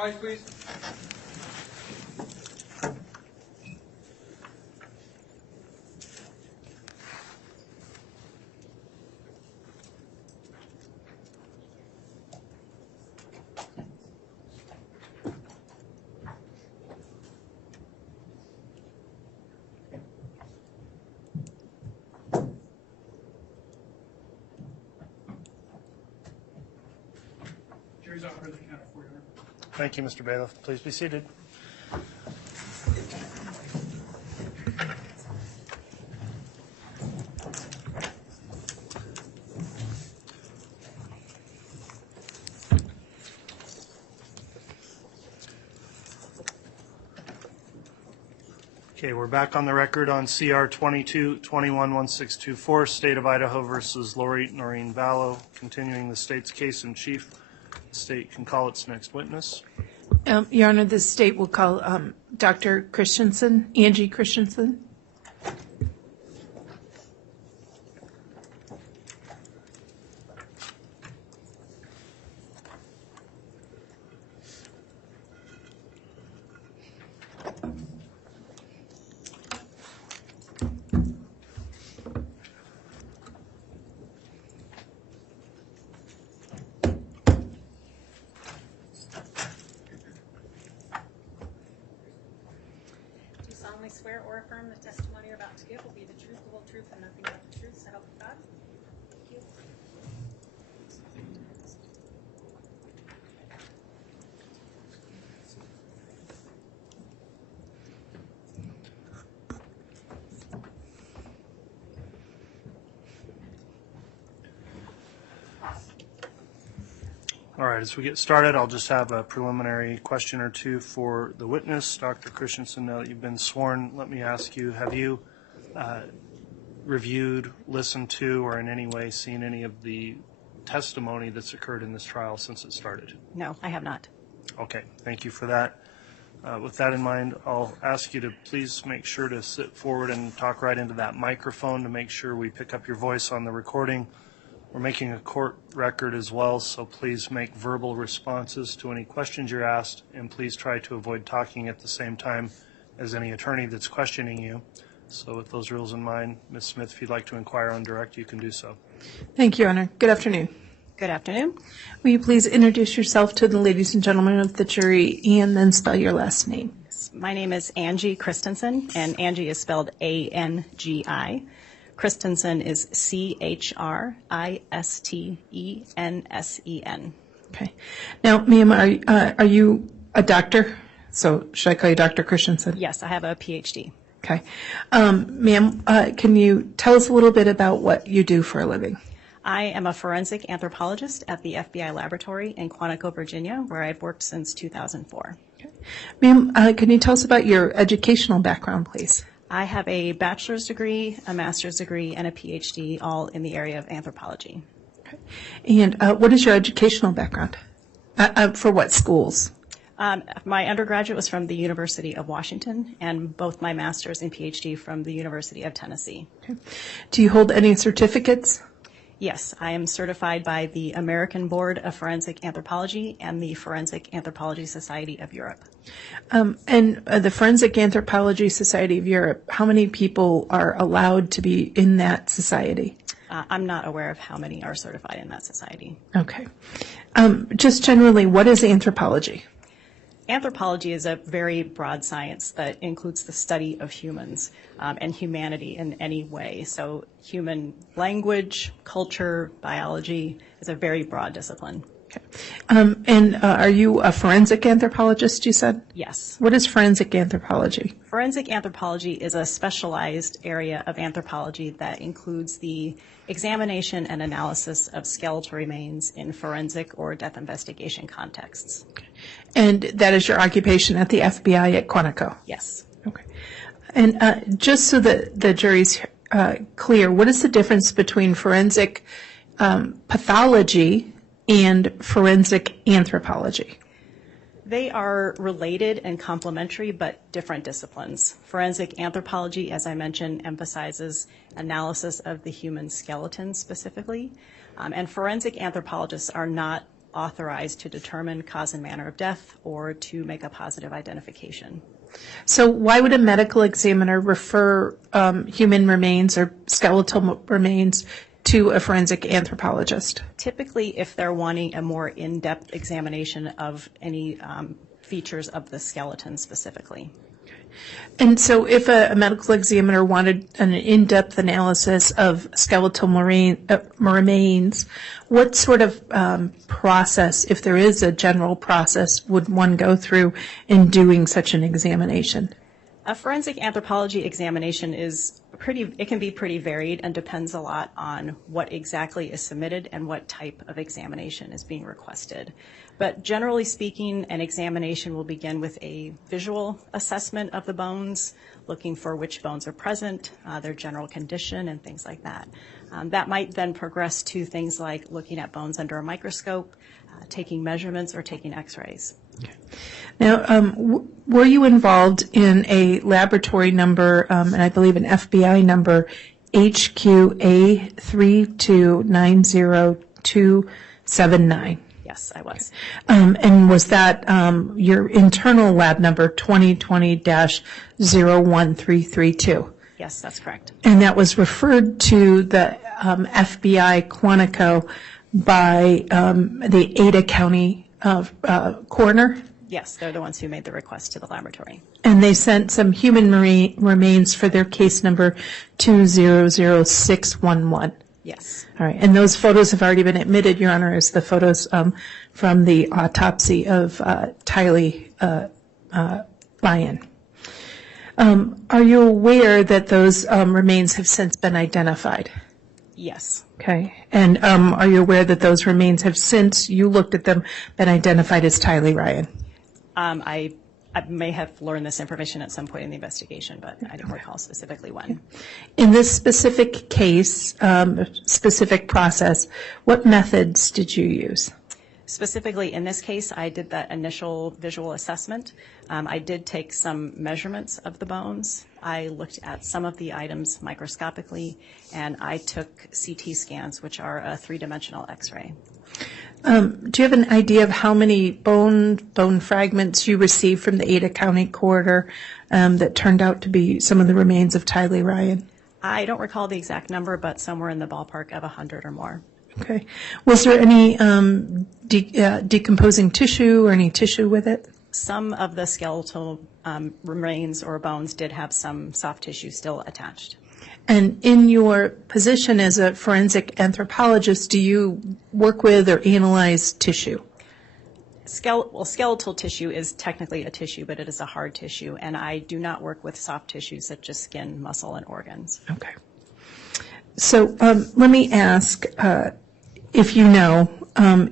rise, please. Jury's out for the count of 4 Your Honor. Thank you, Mr. Bailiff. Please be seated. Okay, we're back on the record on CR 22-21-1624, State of Idaho versus Lori Noreen Vallow. Continuing the state's case in chief, the state can call its next witness. Your Honor, the state will call Dr. Christensen, Angie Christensen. Swear or affirm the testimony you're about to give will be the truth, the whole truth, and nothing but the truth, so help you God? Thank you. All right, as we get started, I'll just have a preliminary question or two for the witness. Dr. Christensen, now that you've been sworn, let me ask you, have you reviewed, listened to, or in any way seen any of the testimony that's occurred in this trial since it started? No, I have not. Okay, thank you for that. With that in mind, I'll ask you to please make sure to sit forward and talk right into that microphone to make sure we pick up your voice on the recording. We're making a court record as well, so please make verbal responses to any questions you're asked, and please try to avoid talking at the same time as any attorney that's questioning you. So with those rules in mind, Ms. Smith, if you'd like to inquire on direct, you can do so. Thank you, Your Honor. Good afternoon. Good afternoon. Will you please introduce yourself to the ladies and gentlemen of the jury and then spell your last name? My name is Angie Christensen, and Angie is spelled A-N-G-I. Christensen is C-H-R-I-S-T-E-N-S-E-N. Okay. Now, ma'am, are you a doctor? So should I call you Dr. Christensen? Yes, I have a PhD. Okay. Ma'am, can you tell us a little bit about what you do for a living? I am a forensic anthropologist at the FBI laboratory in Quantico, Virginia, where I've worked since 2004. Okay. Ma'am, can you tell us about your educational background, please? I have a bachelor's degree, a master's degree, and a PhD, all in the area of anthropology. Okay. And what is your educational background? For what schools? My undergraduate was from the University of Washington, and both my master's and PhD from the University of Tennessee. Okay. Do you hold any certificates? Yes, I am certified by the American Board of Forensic Anthropology and the Forensic Anthropology Society of Europe. And the Forensic Anthropology Society of Europe, how many people are allowed to be in that society? I'm not aware of how many are certified in that society. Okay. Just generally, what is anthropology? Anthropology is a very broad science that includes the study of humans and humanity in any way. So human language, culture, biology is a very broad discipline. Okay. And are you a forensic anthropologist, you said? Yes. What is forensic anthropology? Forensic anthropology is a specialized area of anthropology that includes the examination and analysis of skeletal remains in forensic or death investigation contexts. Okay. And that is your occupation at the FBI at Quantico? Yes. Okay. And just so that the jury's clear, what is the difference between forensic pathology and forensic anthropology? They are related and complementary, but different disciplines. Forensic anthropology, as I mentioned, emphasizes analysis of the human skeleton specifically, and forensic anthropologists are not authorized to determine cause and manner of death or to make a positive identification. So why would a medical examiner refer human remains or skeletal remains to a forensic anthropologist? Typically, if they're wanting a more in-depth examination of any features of the skeleton specifically. And so if a medical examiner wanted an in-depth analysis of skeletal remains, what sort of process, if there is a general process, would one go through in doing such an examination? A forensic anthropology examination it can be pretty varied and depends a lot on what exactly is submitted and what type of examination is being requested. But generally speaking, an examination will begin with a visual assessment of the bones, looking for which bones are present, their general condition, and things like that. That might then progress to things like looking at bones under a microscope, taking measurements, or taking x-rays. Okay. Now, were you involved in a laboratory number, and I believe an FBI number, HQA3290279? Yes, I was. And was that your internal lab number 2020-01332? Yes, that's correct. And that was referred to the FBI Quantico by the Ada County coroner? Yes, they're the ones who made the request to the laboratory. And they sent some human remains for their case number 200611. Yes. All right. And those photos have already been admitted, Your Honor, as the photos from the autopsy of Tylee Ryan. Are you aware that those remains have since been identified? Yes. Okay. And are you aware that those remains have since you looked at them been identified as Tylee Ryan? I may have learned this information at some point in the investigation, but I don't recall specifically when. In this specific case, specific process, what methods did you use? Specifically in this case, I did that initial visual assessment. I did take some measurements of the bones. I looked at some of the items microscopically, and I took CT scans, which are a three-dimensional X-ray. Do you have an idea of how many bone fragments you received from the Ada County coroner that turned out to be some of the remains of Tylee Ryan? I don't recall the exact number, but somewhere in the ballpark of 100 or more. Okay. Was there any decomposing tissue or any tissue with it? Some of the skeletal remains or bones did have some soft tissue still attached. And in your position as a forensic anthropologist, do you work with or analyze tissue? Skeletal tissue is technically a tissue, but it is a hard tissue, and I do not work with soft tissues such as skin, muscle, and organs. Okay. So let me ask, if you know,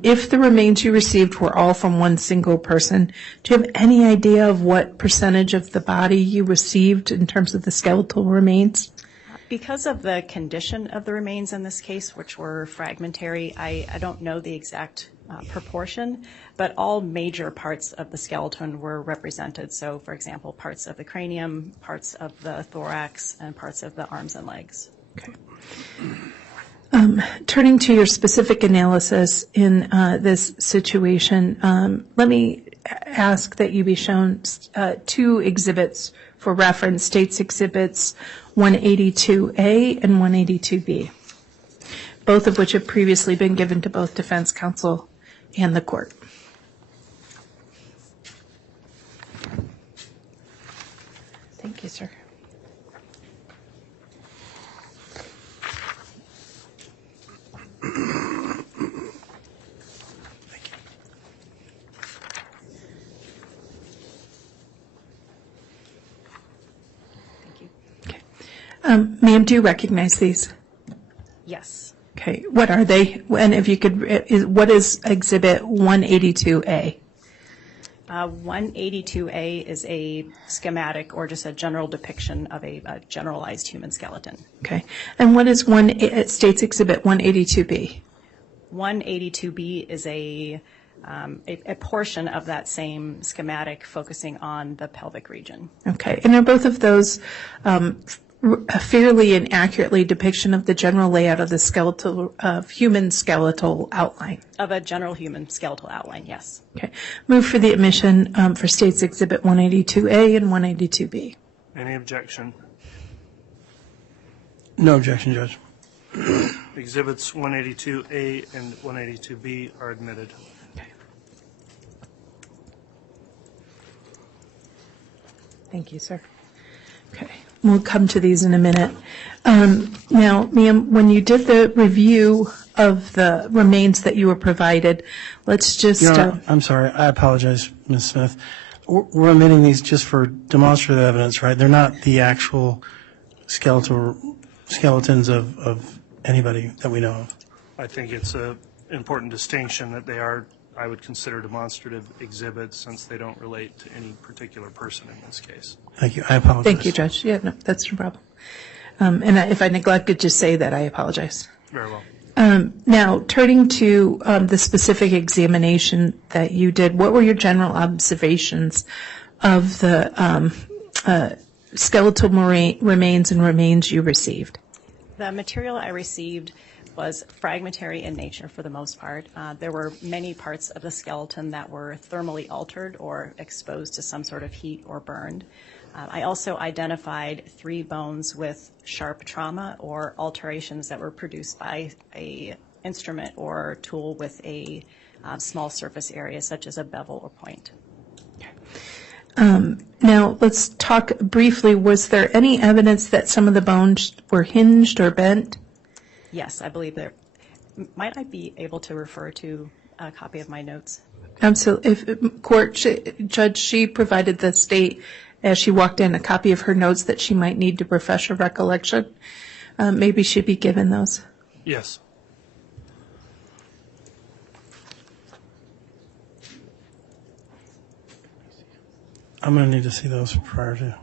if the remains you received were all from one single person, do you have any idea of what percentage of the body you received in terms of the skeletal remains? Because of the condition of the remains in this case, which were fragmentary, I don't know the exact proportion, but all major parts of the skeleton were represented. So, for example, parts of the cranium, parts of the thorax, and parts of the arms and legs. Okay. Turning to your specific analysis in this situation, let me ask that you be shown two exhibits for reference, States Exhibits 182A and 182B, both of which have previously been given to both defense counsel and the court. Thank you, sir. Ma'am, do you recognize these? Yes. Okay. What are they? And if you could, what is Exhibit 182A? 182A is a schematic or just a general depiction of a generalized human skeleton. Okay. And what is States Exhibit 182B? 182B is a portion of that same schematic focusing on the pelvic region. Okay. And are both of those a fairly and accurately depiction of the general layout of the human skeletal outline? Of a general human skeletal outline, yes. Okay. Move for the admission for States Exhibit 182A and 182B. Any objection? No objection, Judge. Exhibits 182A and 182B are admitted. Thank you, sir. Okay, we'll come to these in a minute. Now, ma'am, when you did the review of the remains that you were provided, let's just... I'm sorry. I apologize, Ms. Smith. We're omitting these just for demonstrative evidence, right? They're not the actual skeletons of anybody that we know of. I think it's an important distinction that they are, I would consider, demonstrative exhibits since they don't relate to any particular person in this case. Thank you. I apologize. Thank you, Judge. Yeah, no, that's no problem. And if I neglected to say that, I apologize. Very well. Now, turning to the specific examination that you did, what were your general observations of the skeletal remains and remains you received? The material I received was fragmentary in nature for the most part. There were many parts of the skeleton that were thermally altered or exposed to some sort of heat or burned. I also identified 3 bones with sharp trauma or alterations that were produced by a instrument or tool with a small surface area, such as a bevel or point. Now, let's talk briefly. Was there any evidence that some of the bones were hinged or bent? Yes, I believe there. Might I be able to refer to a copy of my notes? Absolutely. Judge, she provided the state, as she walked in, a copy of her notes that she might need to refresh her recollection. Maybe she'd be given those. Yes. I'm going to need to see those prior to.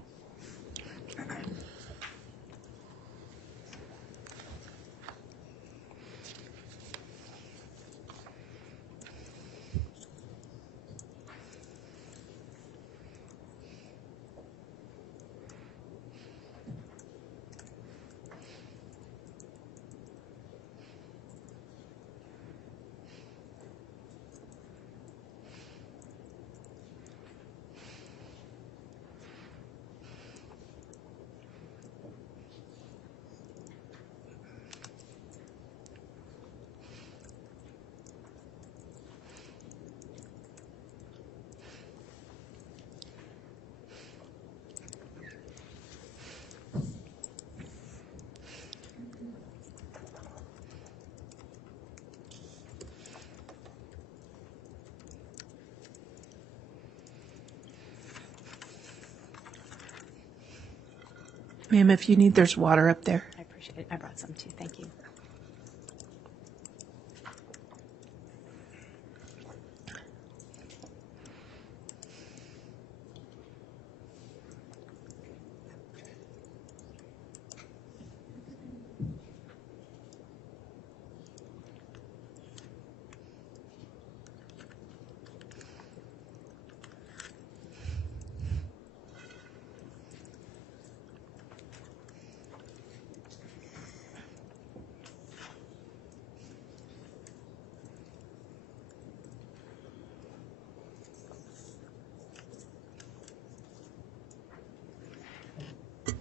Ma'am, if you need, there's water up there. I appreciate it. I brought some too. Thank you.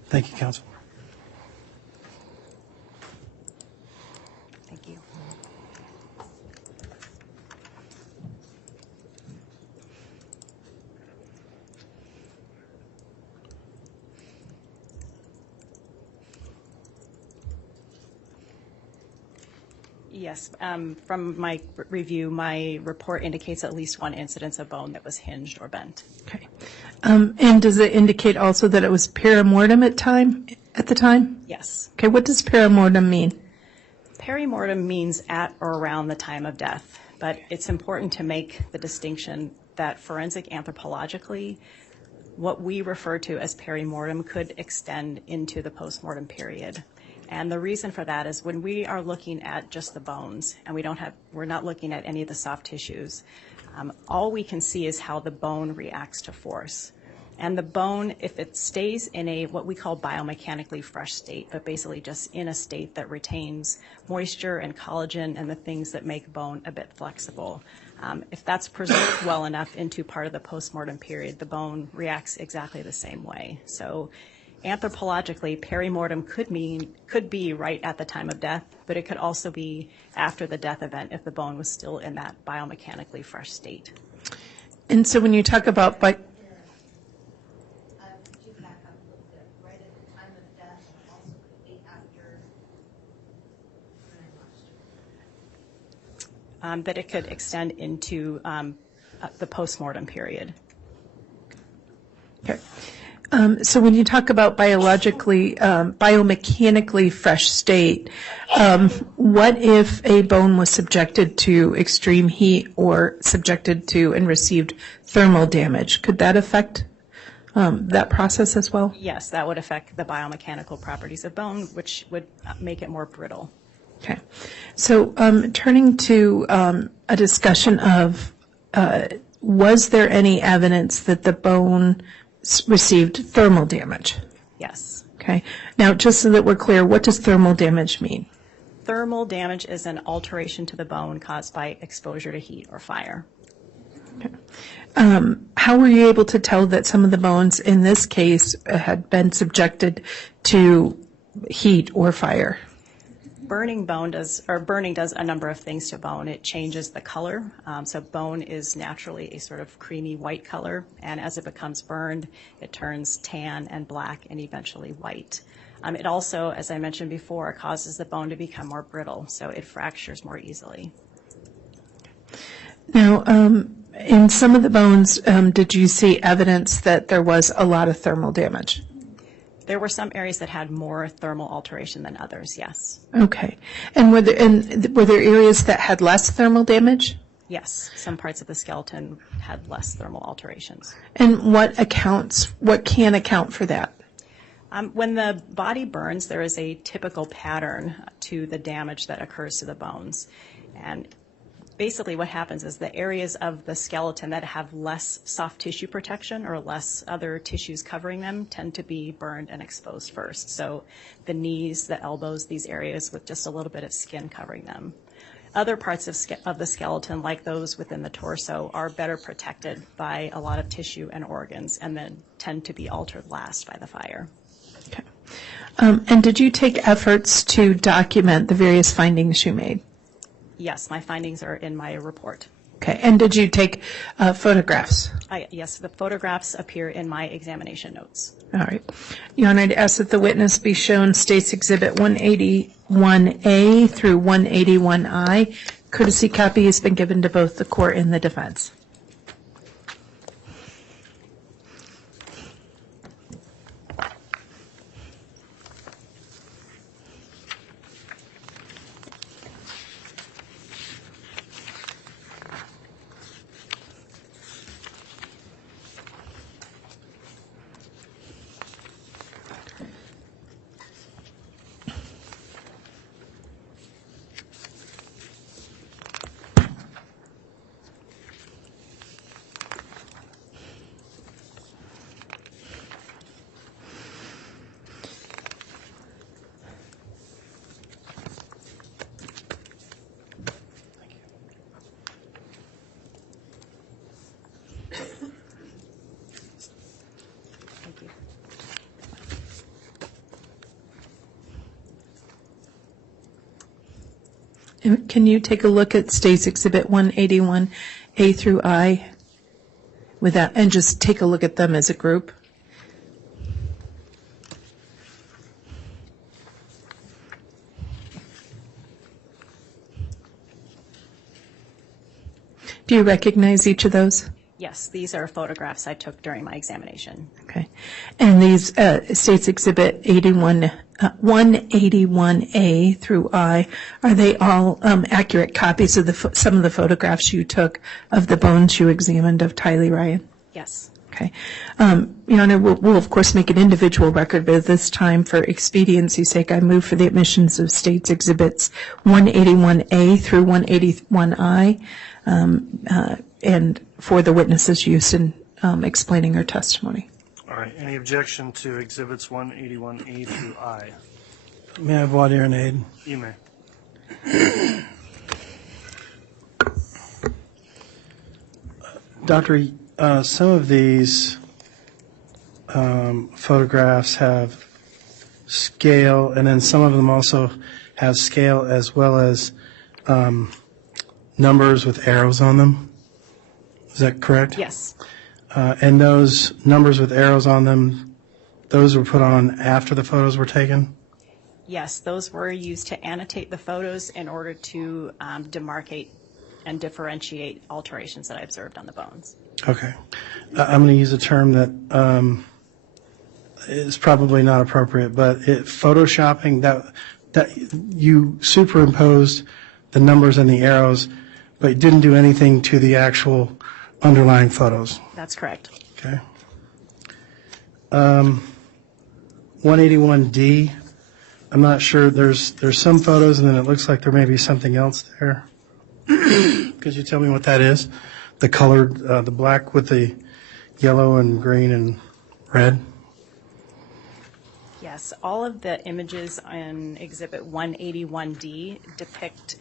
Thank you, counsel. Thank you. Yes, from my review, my report indicates at least one incidence of bone that was hinged or bent. Okay. And does it indicate also that it was perimortem at the time? Yes. Okay, what does perimortem mean? Perimortem means at or around the time of death, but it's important to make the distinction that forensic anthropologically, what we refer to as perimortem could extend into the postmortem period. And the reason for that is when we are looking at just the bones and we're not looking at any of the soft tissues, all we can see is how the bone reacts to force. And the bone, if it stays in a what we call biomechanically fresh state, but basically just in a state that retains moisture and collagen and the things that make bone a bit flexible, if that's preserved well enough into part of the postmortem period, the bone reacts exactly the same way. So anthropologically, perimortem could be right at the time of death, but it could also be after the death event if the bone was still in that biomechanically fresh state. And so when you talk about Could you back up a little bit? Right at the time of death, and also could be after. That it could extend into the postmortem period. Okay. So when you talk about biomechanically fresh state, what if a bone was subjected to extreme heat or subjected to and received thermal damage? Could that affect that process as well? Yes, that would affect the biomechanical properties of bone, which would make it more brittle. Okay. So turning to a discussion of was there any evidence that the bone received thermal damage? Yes. Okay. Now, just so that we're clear, what does thermal damage mean? Thermal damage is an alteration to the bone caused by exposure to heat or fire. Okay. How were you able to tell that some of the bones in this case had been subjected to heat or fire? Burning does a number of things to bone. It changes the color. So bone is naturally a sort of creamy white color, and as it becomes burned, it turns tan and black and eventually white. It also, as I mentioned before, causes the bone to become more brittle, so it fractures more easily. Now, in some of the bones, did you see evidence that there was a lot of thermal damage? There were some areas that had more thermal alteration than others, yes. Okay. And were there areas that had less thermal damage? Yes, some parts of the skeleton had less thermal alterations. And what can account for that? When the body burns, there is a typical pattern to the damage that occurs to the bones. And basically what happens is the areas of the skeleton that have less soft tissue protection or less other tissues covering them tend to be burned and exposed first. So the knees, the elbows, these areas with just a little bit of skin covering them. Other parts of the skeleton, like those within the torso, are better protected by a lot of tissue and organs and then tend to be altered last by the fire. Okay. And did you take efforts to document the various findings you made? Yes, my findings are in my report. Okay. And did you take photographs? Yes, the photographs appear in my examination notes. All right. Your Honor, I'd ask that the witness be shown State's Exhibit 181A through 181I. Courtesy copy has been given to both the court and the defense. Thank you. And can you take a look at State's Exhibit 181A through I without, and just take a look at them as a group? Do you recognize each of those? Yes, these are photographs I took during my examination. Okay. And these State's Exhibit 181A through I, are they all accurate copies of some of the photographs you took of the bones you examined of Tylee Ryan? Yes. Okay. Your Honor, we'll of course make an individual record, but at this time, for expediency's sake, I move for the admissions of State's Exhibits 181A through 181I, and for the witness's use in explaining her testimony. All right, any objection to exhibits 181A through I? May I have water and aid? You may. Doctor, some of these photographs have scale, and then some of them also have scale as well as numbers with arrows on them. Is that correct? Yes. And those numbers with arrows on them, those were put on after the photos were taken? Yes, those were used to annotate the photos in order to demarcate and differentiate alterations that I observed on the bones. Okay. I'm going to use a term that is probably not appropriate, but photoshopping, that you superimposed the numbers and the arrows, but you didn't do anything to the actual underlying photos. That's correct. Okay. 181D, I'm not sure. There's some photos, and then it looks like there may be something else there. Could you tell me what that is? The colored, the black with the yellow and green and red? Yes, all of the images in Exhibit 181D depict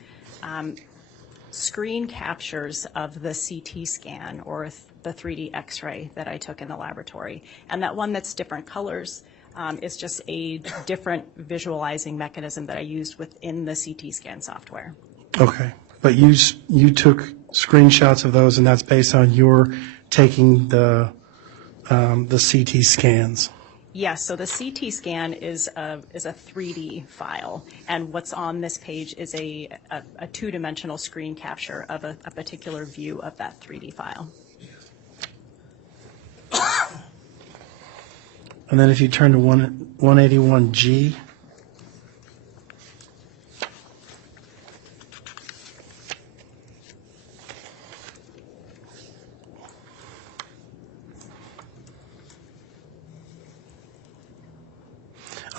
screen captures of the CT scan or the 3D X-ray that I took in the laboratory. And that one that's different colors is just a different visualizing mechanism that I used within the CT scan software. Okay. But you took screenshots of those, and that's based on your taking the CT scans. Yes, so the CT scan is a 3D file, and what's on this page is a two-dimensional screen capture of a particular view of that 3D file. And then if you turn to 181G.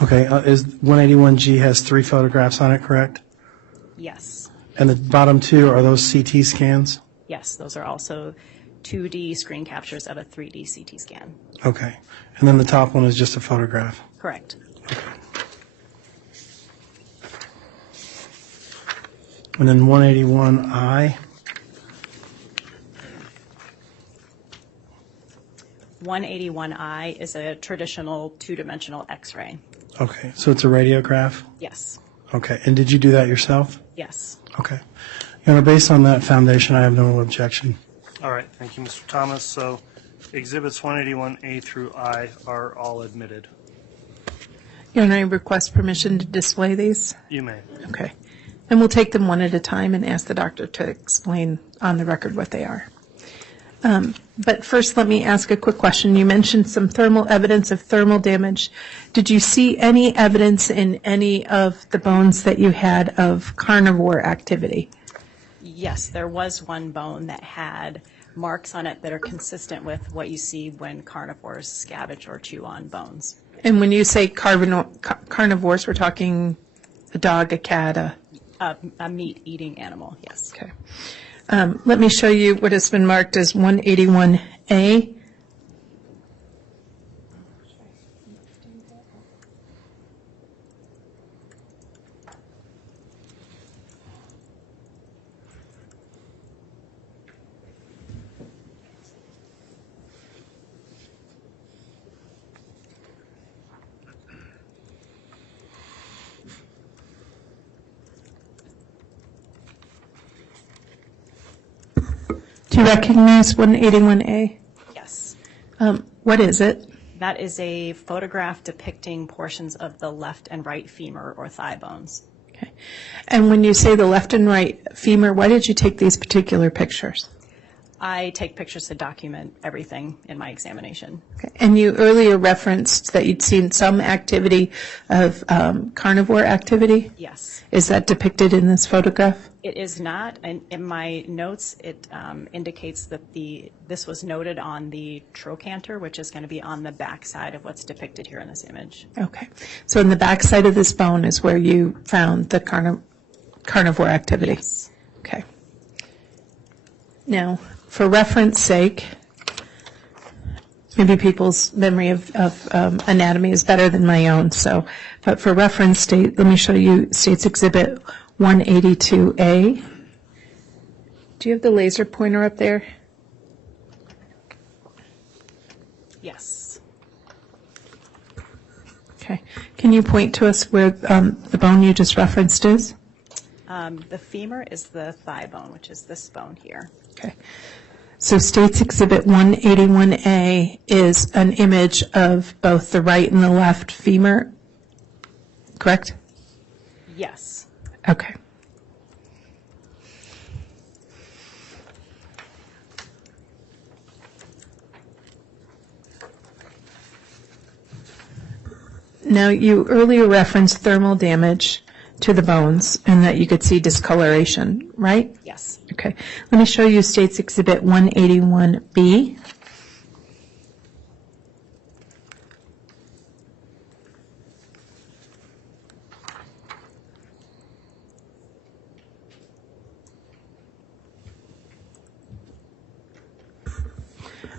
Okay, is 181G has 3 photographs on it, correct? Yes. And the bottom 2, are those CT scans? Yes, those are also 2D screen captures of a 3D CT scan. Okay. And then the top one is just a photograph? Correct. And then 181I? 181I is a traditional two-dimensional X-ray. Okay, so it's a radiograph? Yes. Okay, and did you do that yourself? Yes. Okay. Your Honor, based on that foundation, I have no objection. All right, thank you, Mr. Thomas. So exhibits 181A through I are all admitted. Your Honor, I request permission to display these. You may. Okay. And we'll take them one at a time and ask the doctor to explain on the record what they are. But first, let me ask a quick question. You mentioned some thermal evidence of thermal damage. Did you see any evidence in any of the bones that you had of carnivore activity? Yes, there was one bone that had marks on it that are consistent with what you see when carnivores scavenge or chew on bones. And when you say carnivores, we're talking a dog, a cat, A meat-eating animal, yes. Okay. Let me show you what has been marked as 181A. Do you recognize 181A? Yes. What is it? That is a photograph depicting portions of the left and right femur or thigh bones. Okay. And when you say the left and right femur, why did you take these particular pictures? I take pictures to document everything in my examination. Okay. And you earlier referenced that you'd seen some activity of carnivore activity? Yes. Is that depicted in this photograph? It is not. And in my notes, it indicates that this was noted on the trochanter, which is going to be on the back side of what's depicted here in this image. Okay. So in the back side of this bone is where you found the carnivore activity? Yes. Okay. Now, for reference sake, maybe people's memory of anatomy is better than my own. So, but for reference, let me show you State's Exhibit 182A. Do you have the laser pointer up there? Yes. Okay. Can you point to us where the bone you just referenced is? The femur is the thigh bone, which is this bone here. Okay. So State's Exhibit 181A is an image of both the right and the left femur, correct? Yes. Okay. Now, you earlier referenced thermal damage to the bones and that you could see discoloration, right? Yes. Okay. Let me show you State's Exhibit 181B.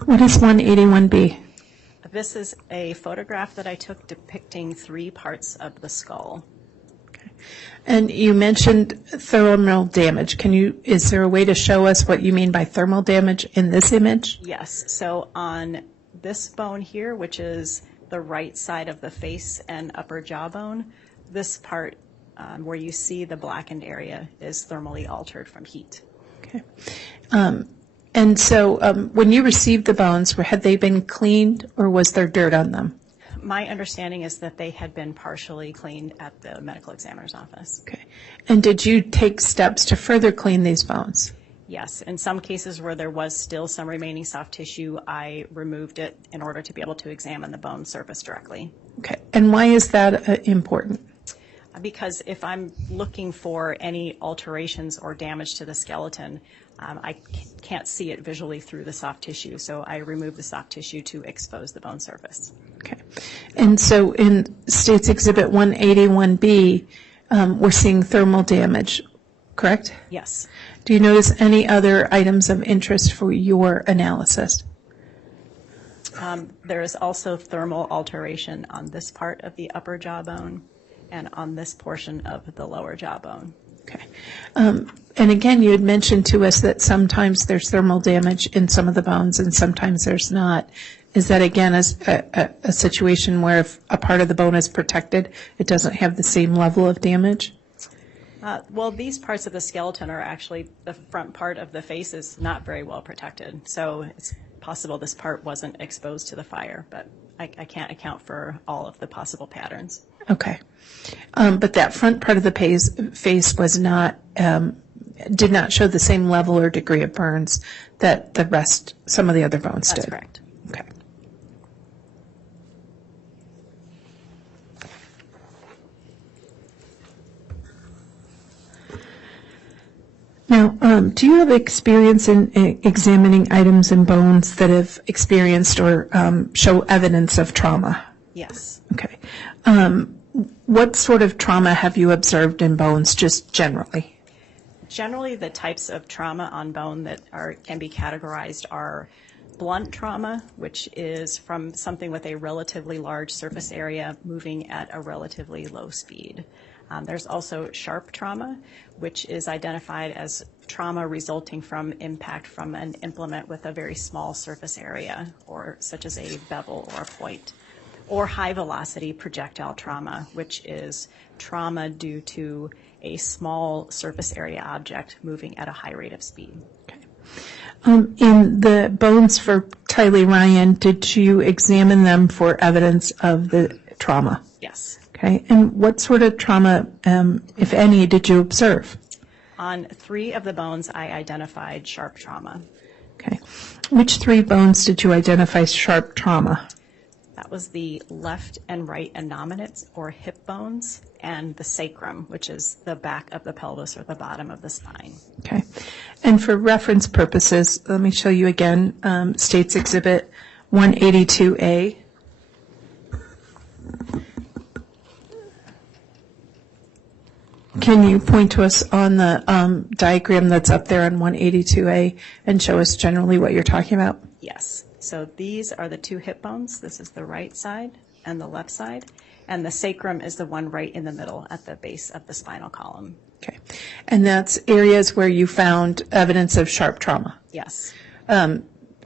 What is 181B? This is a photograph that I took depicting 3 parts of the skull. And you mentioned thermal damage. Is there a way to show us what you mean by thermal damage in this image? Yes. So on this bone here, which is the right side of the face and upper jawbone, this part where you see the blackened area is thermally altered from heat. Okay. And so when you received the bones, had they been cleaned or was there dirt on them? My understanding is that they had been partially cleaned at the medical examiner's office. Okay. And did you take steps to further clean these bones? Yes. In some cases where there was still some remaining soft tissue, I removed it in order to be able to examine the bone surface directly. Okay. And why is that important? Because if I'm looking for any alterations or damage to the skeleton, I can't see it visually through the soft tissue, so I remove the soft tissue to expose the bone surface. Okay. And so in State's Exhibit 181B, we're seeing thermal damage, correct? Yes. Do you notice any other items of interest for your analysis? There is also thermal alteration on this part of the upper jawbone and on this portion of the lower jawbone. Okay. And again, you had mentioned to us that sometimes there's thermal damage in some of the bones and sometimes there's not. Is that, again, a situation where if a part of the bone is protected, it doesn't have the same level of damage? Well, these parts of the skeleton are actually, the front part of the face is not very well protected. So it's possible this part wasn't exposed to the fire, but I can't account for all of the possible patterns. Okay. But that front part of the face was not, did not show the same level or degree of burns that the rest, some of the other bones did. That's correct. Okay. Now, do you have experience in examining items in bones that have experienced or show evidence of trauma? Yes. Okay. What sort of trauma have you observed in bones, just generally? Generally, the types of trauma on bone that can be categorized are blunt trauma, which is from something with a relatively large surface area moving at a relatively low speed. There's also sharp trauma, which is identified as trauma resulting from impact from an implement with a very small surface area, or such as a bevel or a point. Or high velocity projectile trauma, which is trauma due to a small surface area object moving at a high rate of speed. Okay. In the bones for Tylee Ryan, did you examine them for evidence of the trauma? Yes. Okay. And what sort of trauma, if any, did you observe? On 3 of the bones, I identified sharp trauma. Okay. Which 3 bones did you identify sharp trauma? That was the left and right innominates, or hip bones, and the sacrum, which is the back of the pelvis or the bottom of the spine. Okay. And for reference purposes, let me show you again State's Exhibit 182A. Can you point to us on the diagram that's up there on 182A and show us generally what you're talking about? Yes. So these are the two hip bones. This is the right side and the left side. And the sacrum is the one right in the middle at the base of the spinal column. Okay. And that's areas where you found evidence of sharp trauma? Yes.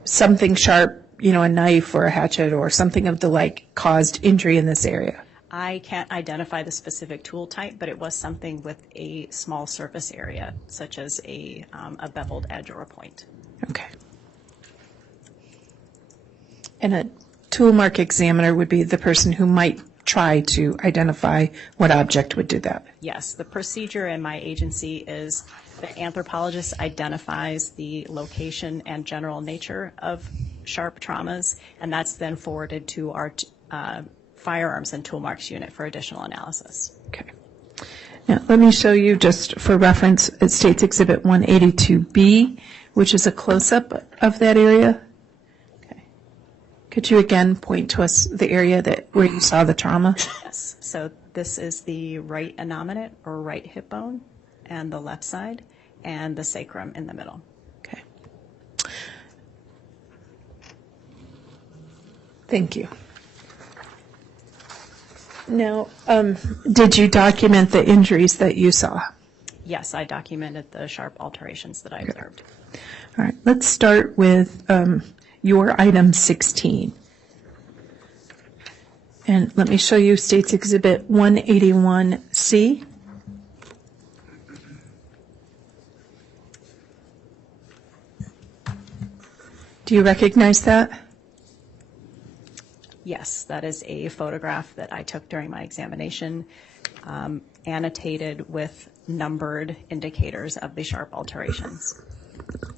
Something sharp, a knife or a hatchet or something of the like caused injury in this area? I can't identify the specific tool type, but it was something with a small surface area, such as a beveled edge or a point. Okay. And a tool mark examiner would be the person who might try to identify what object would do that? Yes, the procedure in my agency is the anthropologist identifies the location and general nature of sharp traumas, and that's then forwarded to our firearms and tool marks unit for additional analysis. Okay. Now, let me show you just for reference, it states Exhibit 182B, which is a close-up of that area. Okay. Could you again point to us the area where you saw the trauma? Yes. So this is the right innominate or right hip bone and the left side and the sacrum in the middle. Okay. Thank you. Now, did you document the injuries that you saw? Yes, I documented the sharp alterations that I observed. All right, let's start with your item 16. And let me show you States Exhibit 181C. Do you recognize that? Yes, that is a photograph that I took during my examination, annotated with numbered indicators of the sharp alterations.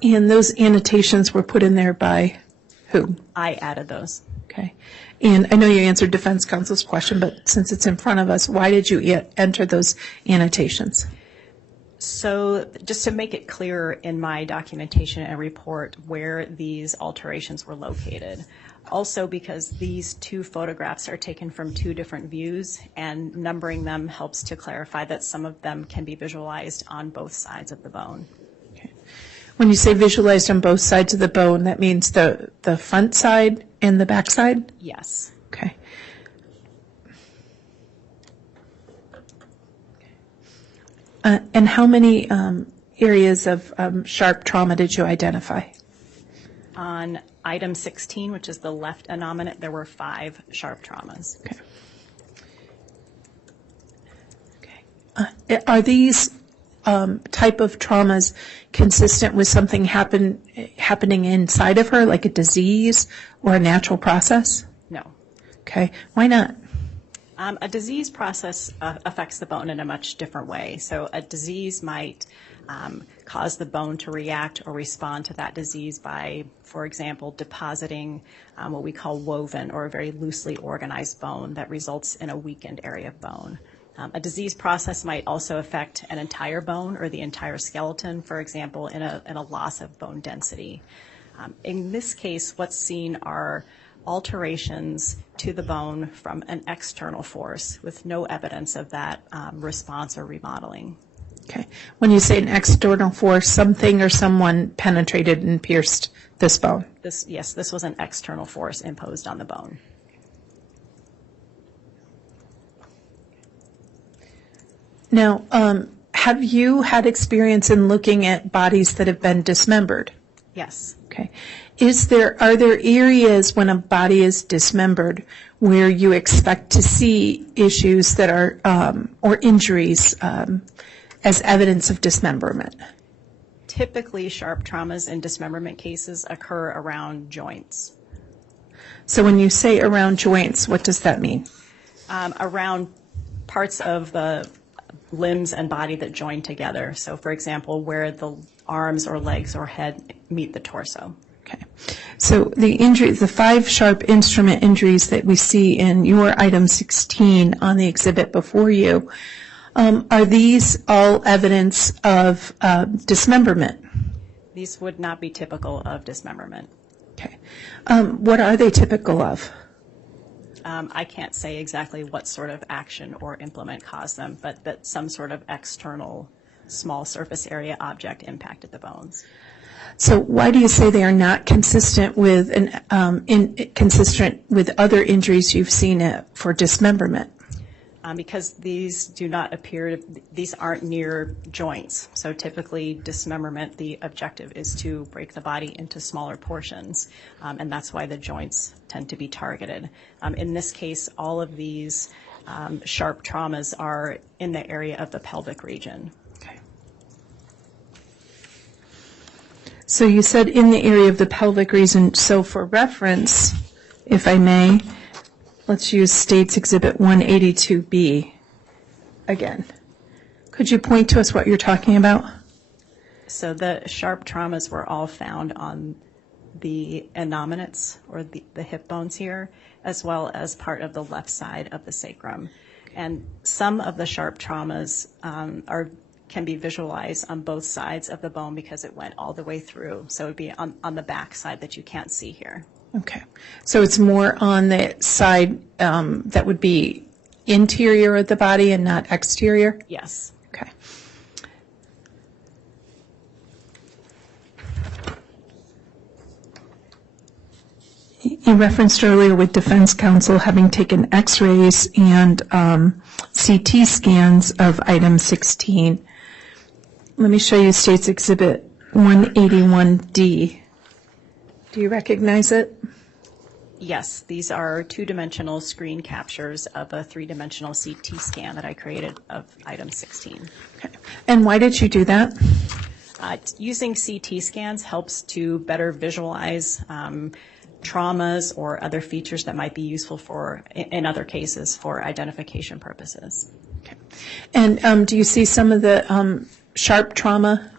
And those annotations were put in there by who? I added those. Okay. And I know you answered defense counsel's question, but since it's in front of us, why did you enter those annotations? So just to make it clearer in my documentation and report where these alterations were located. Also because these two photographs are taken from two different views, and numbering them helps to clarify that some of them can be visualized on both sides of the bone. Okay. When you say visualized on both sides of the bone, that means the front side and the back side? Yes. Okay. And how many areas of sharp trauma did you identify? On item 16, which is the left innominate, there were 5 sharp traumas. Okay. Okay. Are these type of traumas consistent with something happening inside of her, like a disease or a natural process? No. Okay. Why not? A disease process affects the bone in a much different way. So a disease might cause the bone to react or respond to that disease by, for example, depositing what we call woven or a very loosely organized bone that results in a weakened area of bone. A disease process might also affect an entire bone or the entire skeleton, for example, in a loss of bone density. In this case, what's seen are alterations to the bone from an external force with no evidence of that response or remodeling. Okay. When you say an external force, something or someone penetrated and pierced this bone? Yes, this was an external force imposed on the bone. Now, have you had experience in looking at bodies that have been dismembered? Yes. Okay. Are there areas when a body is dismembered where you expect to see issues that are, or injuries as evidence of dismemberment? Typically, sharp traumas in dismemberment cases occur around joints. So when you say around joints, what does that mean? Around parts of the limbs and body that join together. So, for example, where the arms or legs or head meet the torso. Okay. So the 5 sharp instrument injuries that we see in your item 16 on the exhibit before you, are these all evidence of dismemberment? These would not be typical of dismemberment. Okay. What are they typical of? I can't say exactly what sort of action or implement caused them, but that some sort of external small surface area object impacted the bones. So why do you say they are not consistent with consistent with other injuries you've seen for dismemberment? Because these do not appear, these aren't near joints. So typically dismemberment, the objective is to break the body into smaller portions, and that's why the joints tend to be targeted. In this case, all of these sharp traumas are in the area of the pelvic region. Okay. So you said in the area of the pelvic region. So for reference, if I may, let's use States Exhibit 182B again. Could you point to us what you're talking about? So the sharp traumas were all found on the innominates, or the hip bones here, as well as part of the left side of the sacrum. And some of the sharp traumas can be visualized on both sides of the bone because it went all the way through. So it would be on the back side that you can't see here. Okay. So it's more on the side that would be interior of the body and not exterior? Yes. Okay. You referenced earlier with defense counsel having taken x-rays and CT scans of item 16. Let me show you States Exhibit 181D. Do you recognize it? Yes, these are two-dimensional screen captures of a three-dimensional CT scan that I created of item 16. Okay. And why did you do that? Using CT scans helps to better visualize traumas or other features that might be useful for, in other cases, for identification purposes. Okay. And do you see some of the sharp trauma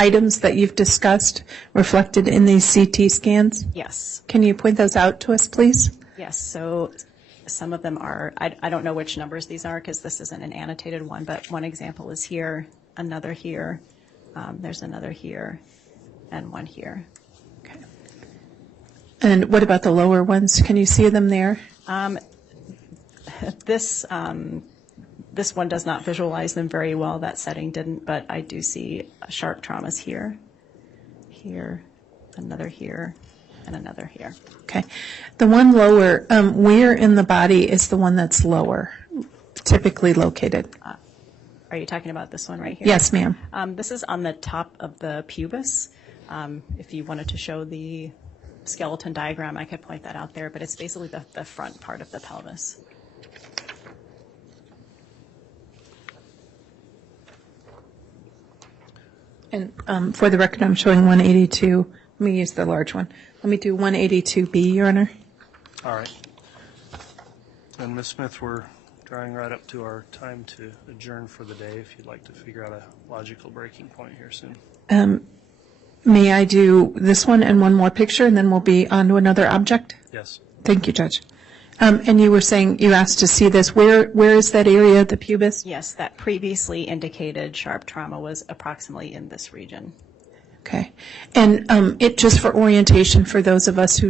items that you've discussed reflected in these CT scans? Yes. Can you point those out to us, please? Yes. So some of them are, I don't know which numbers these are because this isn't an annotated one, but one example is here, another here, there's another here, and one here. Okay. And what about the lower ones? Can you see them there? This one does not visualize them very well. That setting didn't, but I do see sharp traumas here, here, another here, and another here. Okay. The one lower, where in the body is the one that's lower, typically located? Are you talking about this one right here? Yes, ma'am. This is on the top of the pubis. If you wanted to show the skeleton diagram, I could point that out there, but it's basically the front part of the pelvis. And for the record, I'm showing 182. Let me use the large one. Let me do 182B, Your Honor. All right. And Ms. Smith, we're drawing right up to our time to adjourn for the day. If you'd like to figure out a logical breaking point here soon. May I do this one and one more picture, and then we'll be on to another object? Yes. Thank you, Judge. And you were saying you asked to see this. Where is that area of the pubis? Yes, that previously indicated sharp trauma was approximately in this region. Okay. And it just for orientation for those of us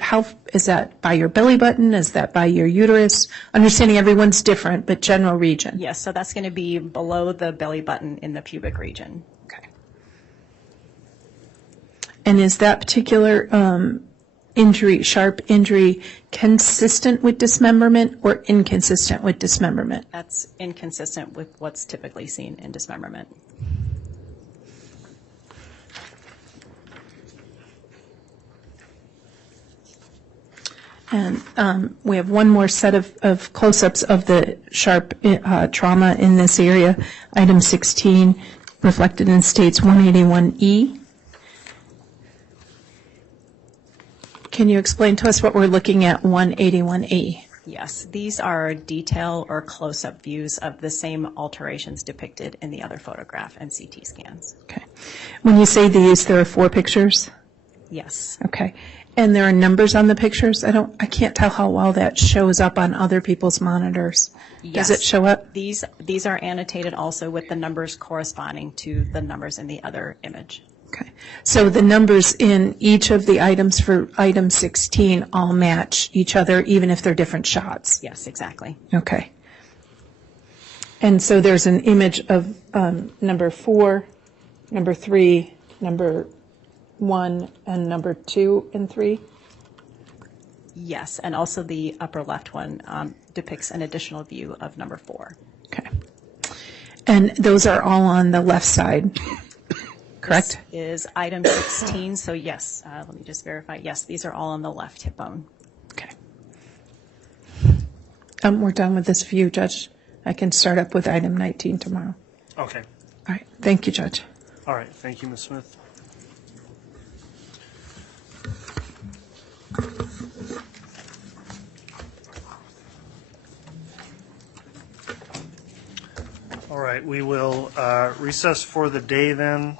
how is that by your belly button? Is that by your uterus? Understanding everyone's different, but general region. Yes, so that's going to be below the belly button in the pubic region. Okay. And is that particular sharp injury, consistent with dismemberment or inconsistent with dismemberment? That's inconsistent with what's typically seen in dismemberment. And we have one more set of close-ups of the sharp trauma in this area. Item 16, reflected in States 181E. Can you explain to us what we're looking at 181E? Yes, these are detail or close-up views of the same alterations depicted in the other photograph and CT scans. Okay. When you say these, there are 4 pictures? Yes. Okay. And there are numbers on the pictures? I can't tell how well that shows up on other people's monitors. Yes. Does it show up? These are annotated also with the numbers corresponding to the numbers in the other image. Okay. So the numbers in each of the items for item 16 all match each other, even if they're different shots? Yes, exactly. Okay. And so there's an image of number 4, number 3, number 1 and number 2 and 3? Yes, and also the upper left one depicts an additional view of number 4. Okay. And those are all on the left side, correct? This is item 16, so yes, let me just verify. Yes, these are all on the left hip bone. Okay. We're done with this view, Judge. I can start up with item 19 tomorrow. Okay. All right. Thank you, Judge. All right. Thank you, Ms. Smith. All right. We will recess for the day then.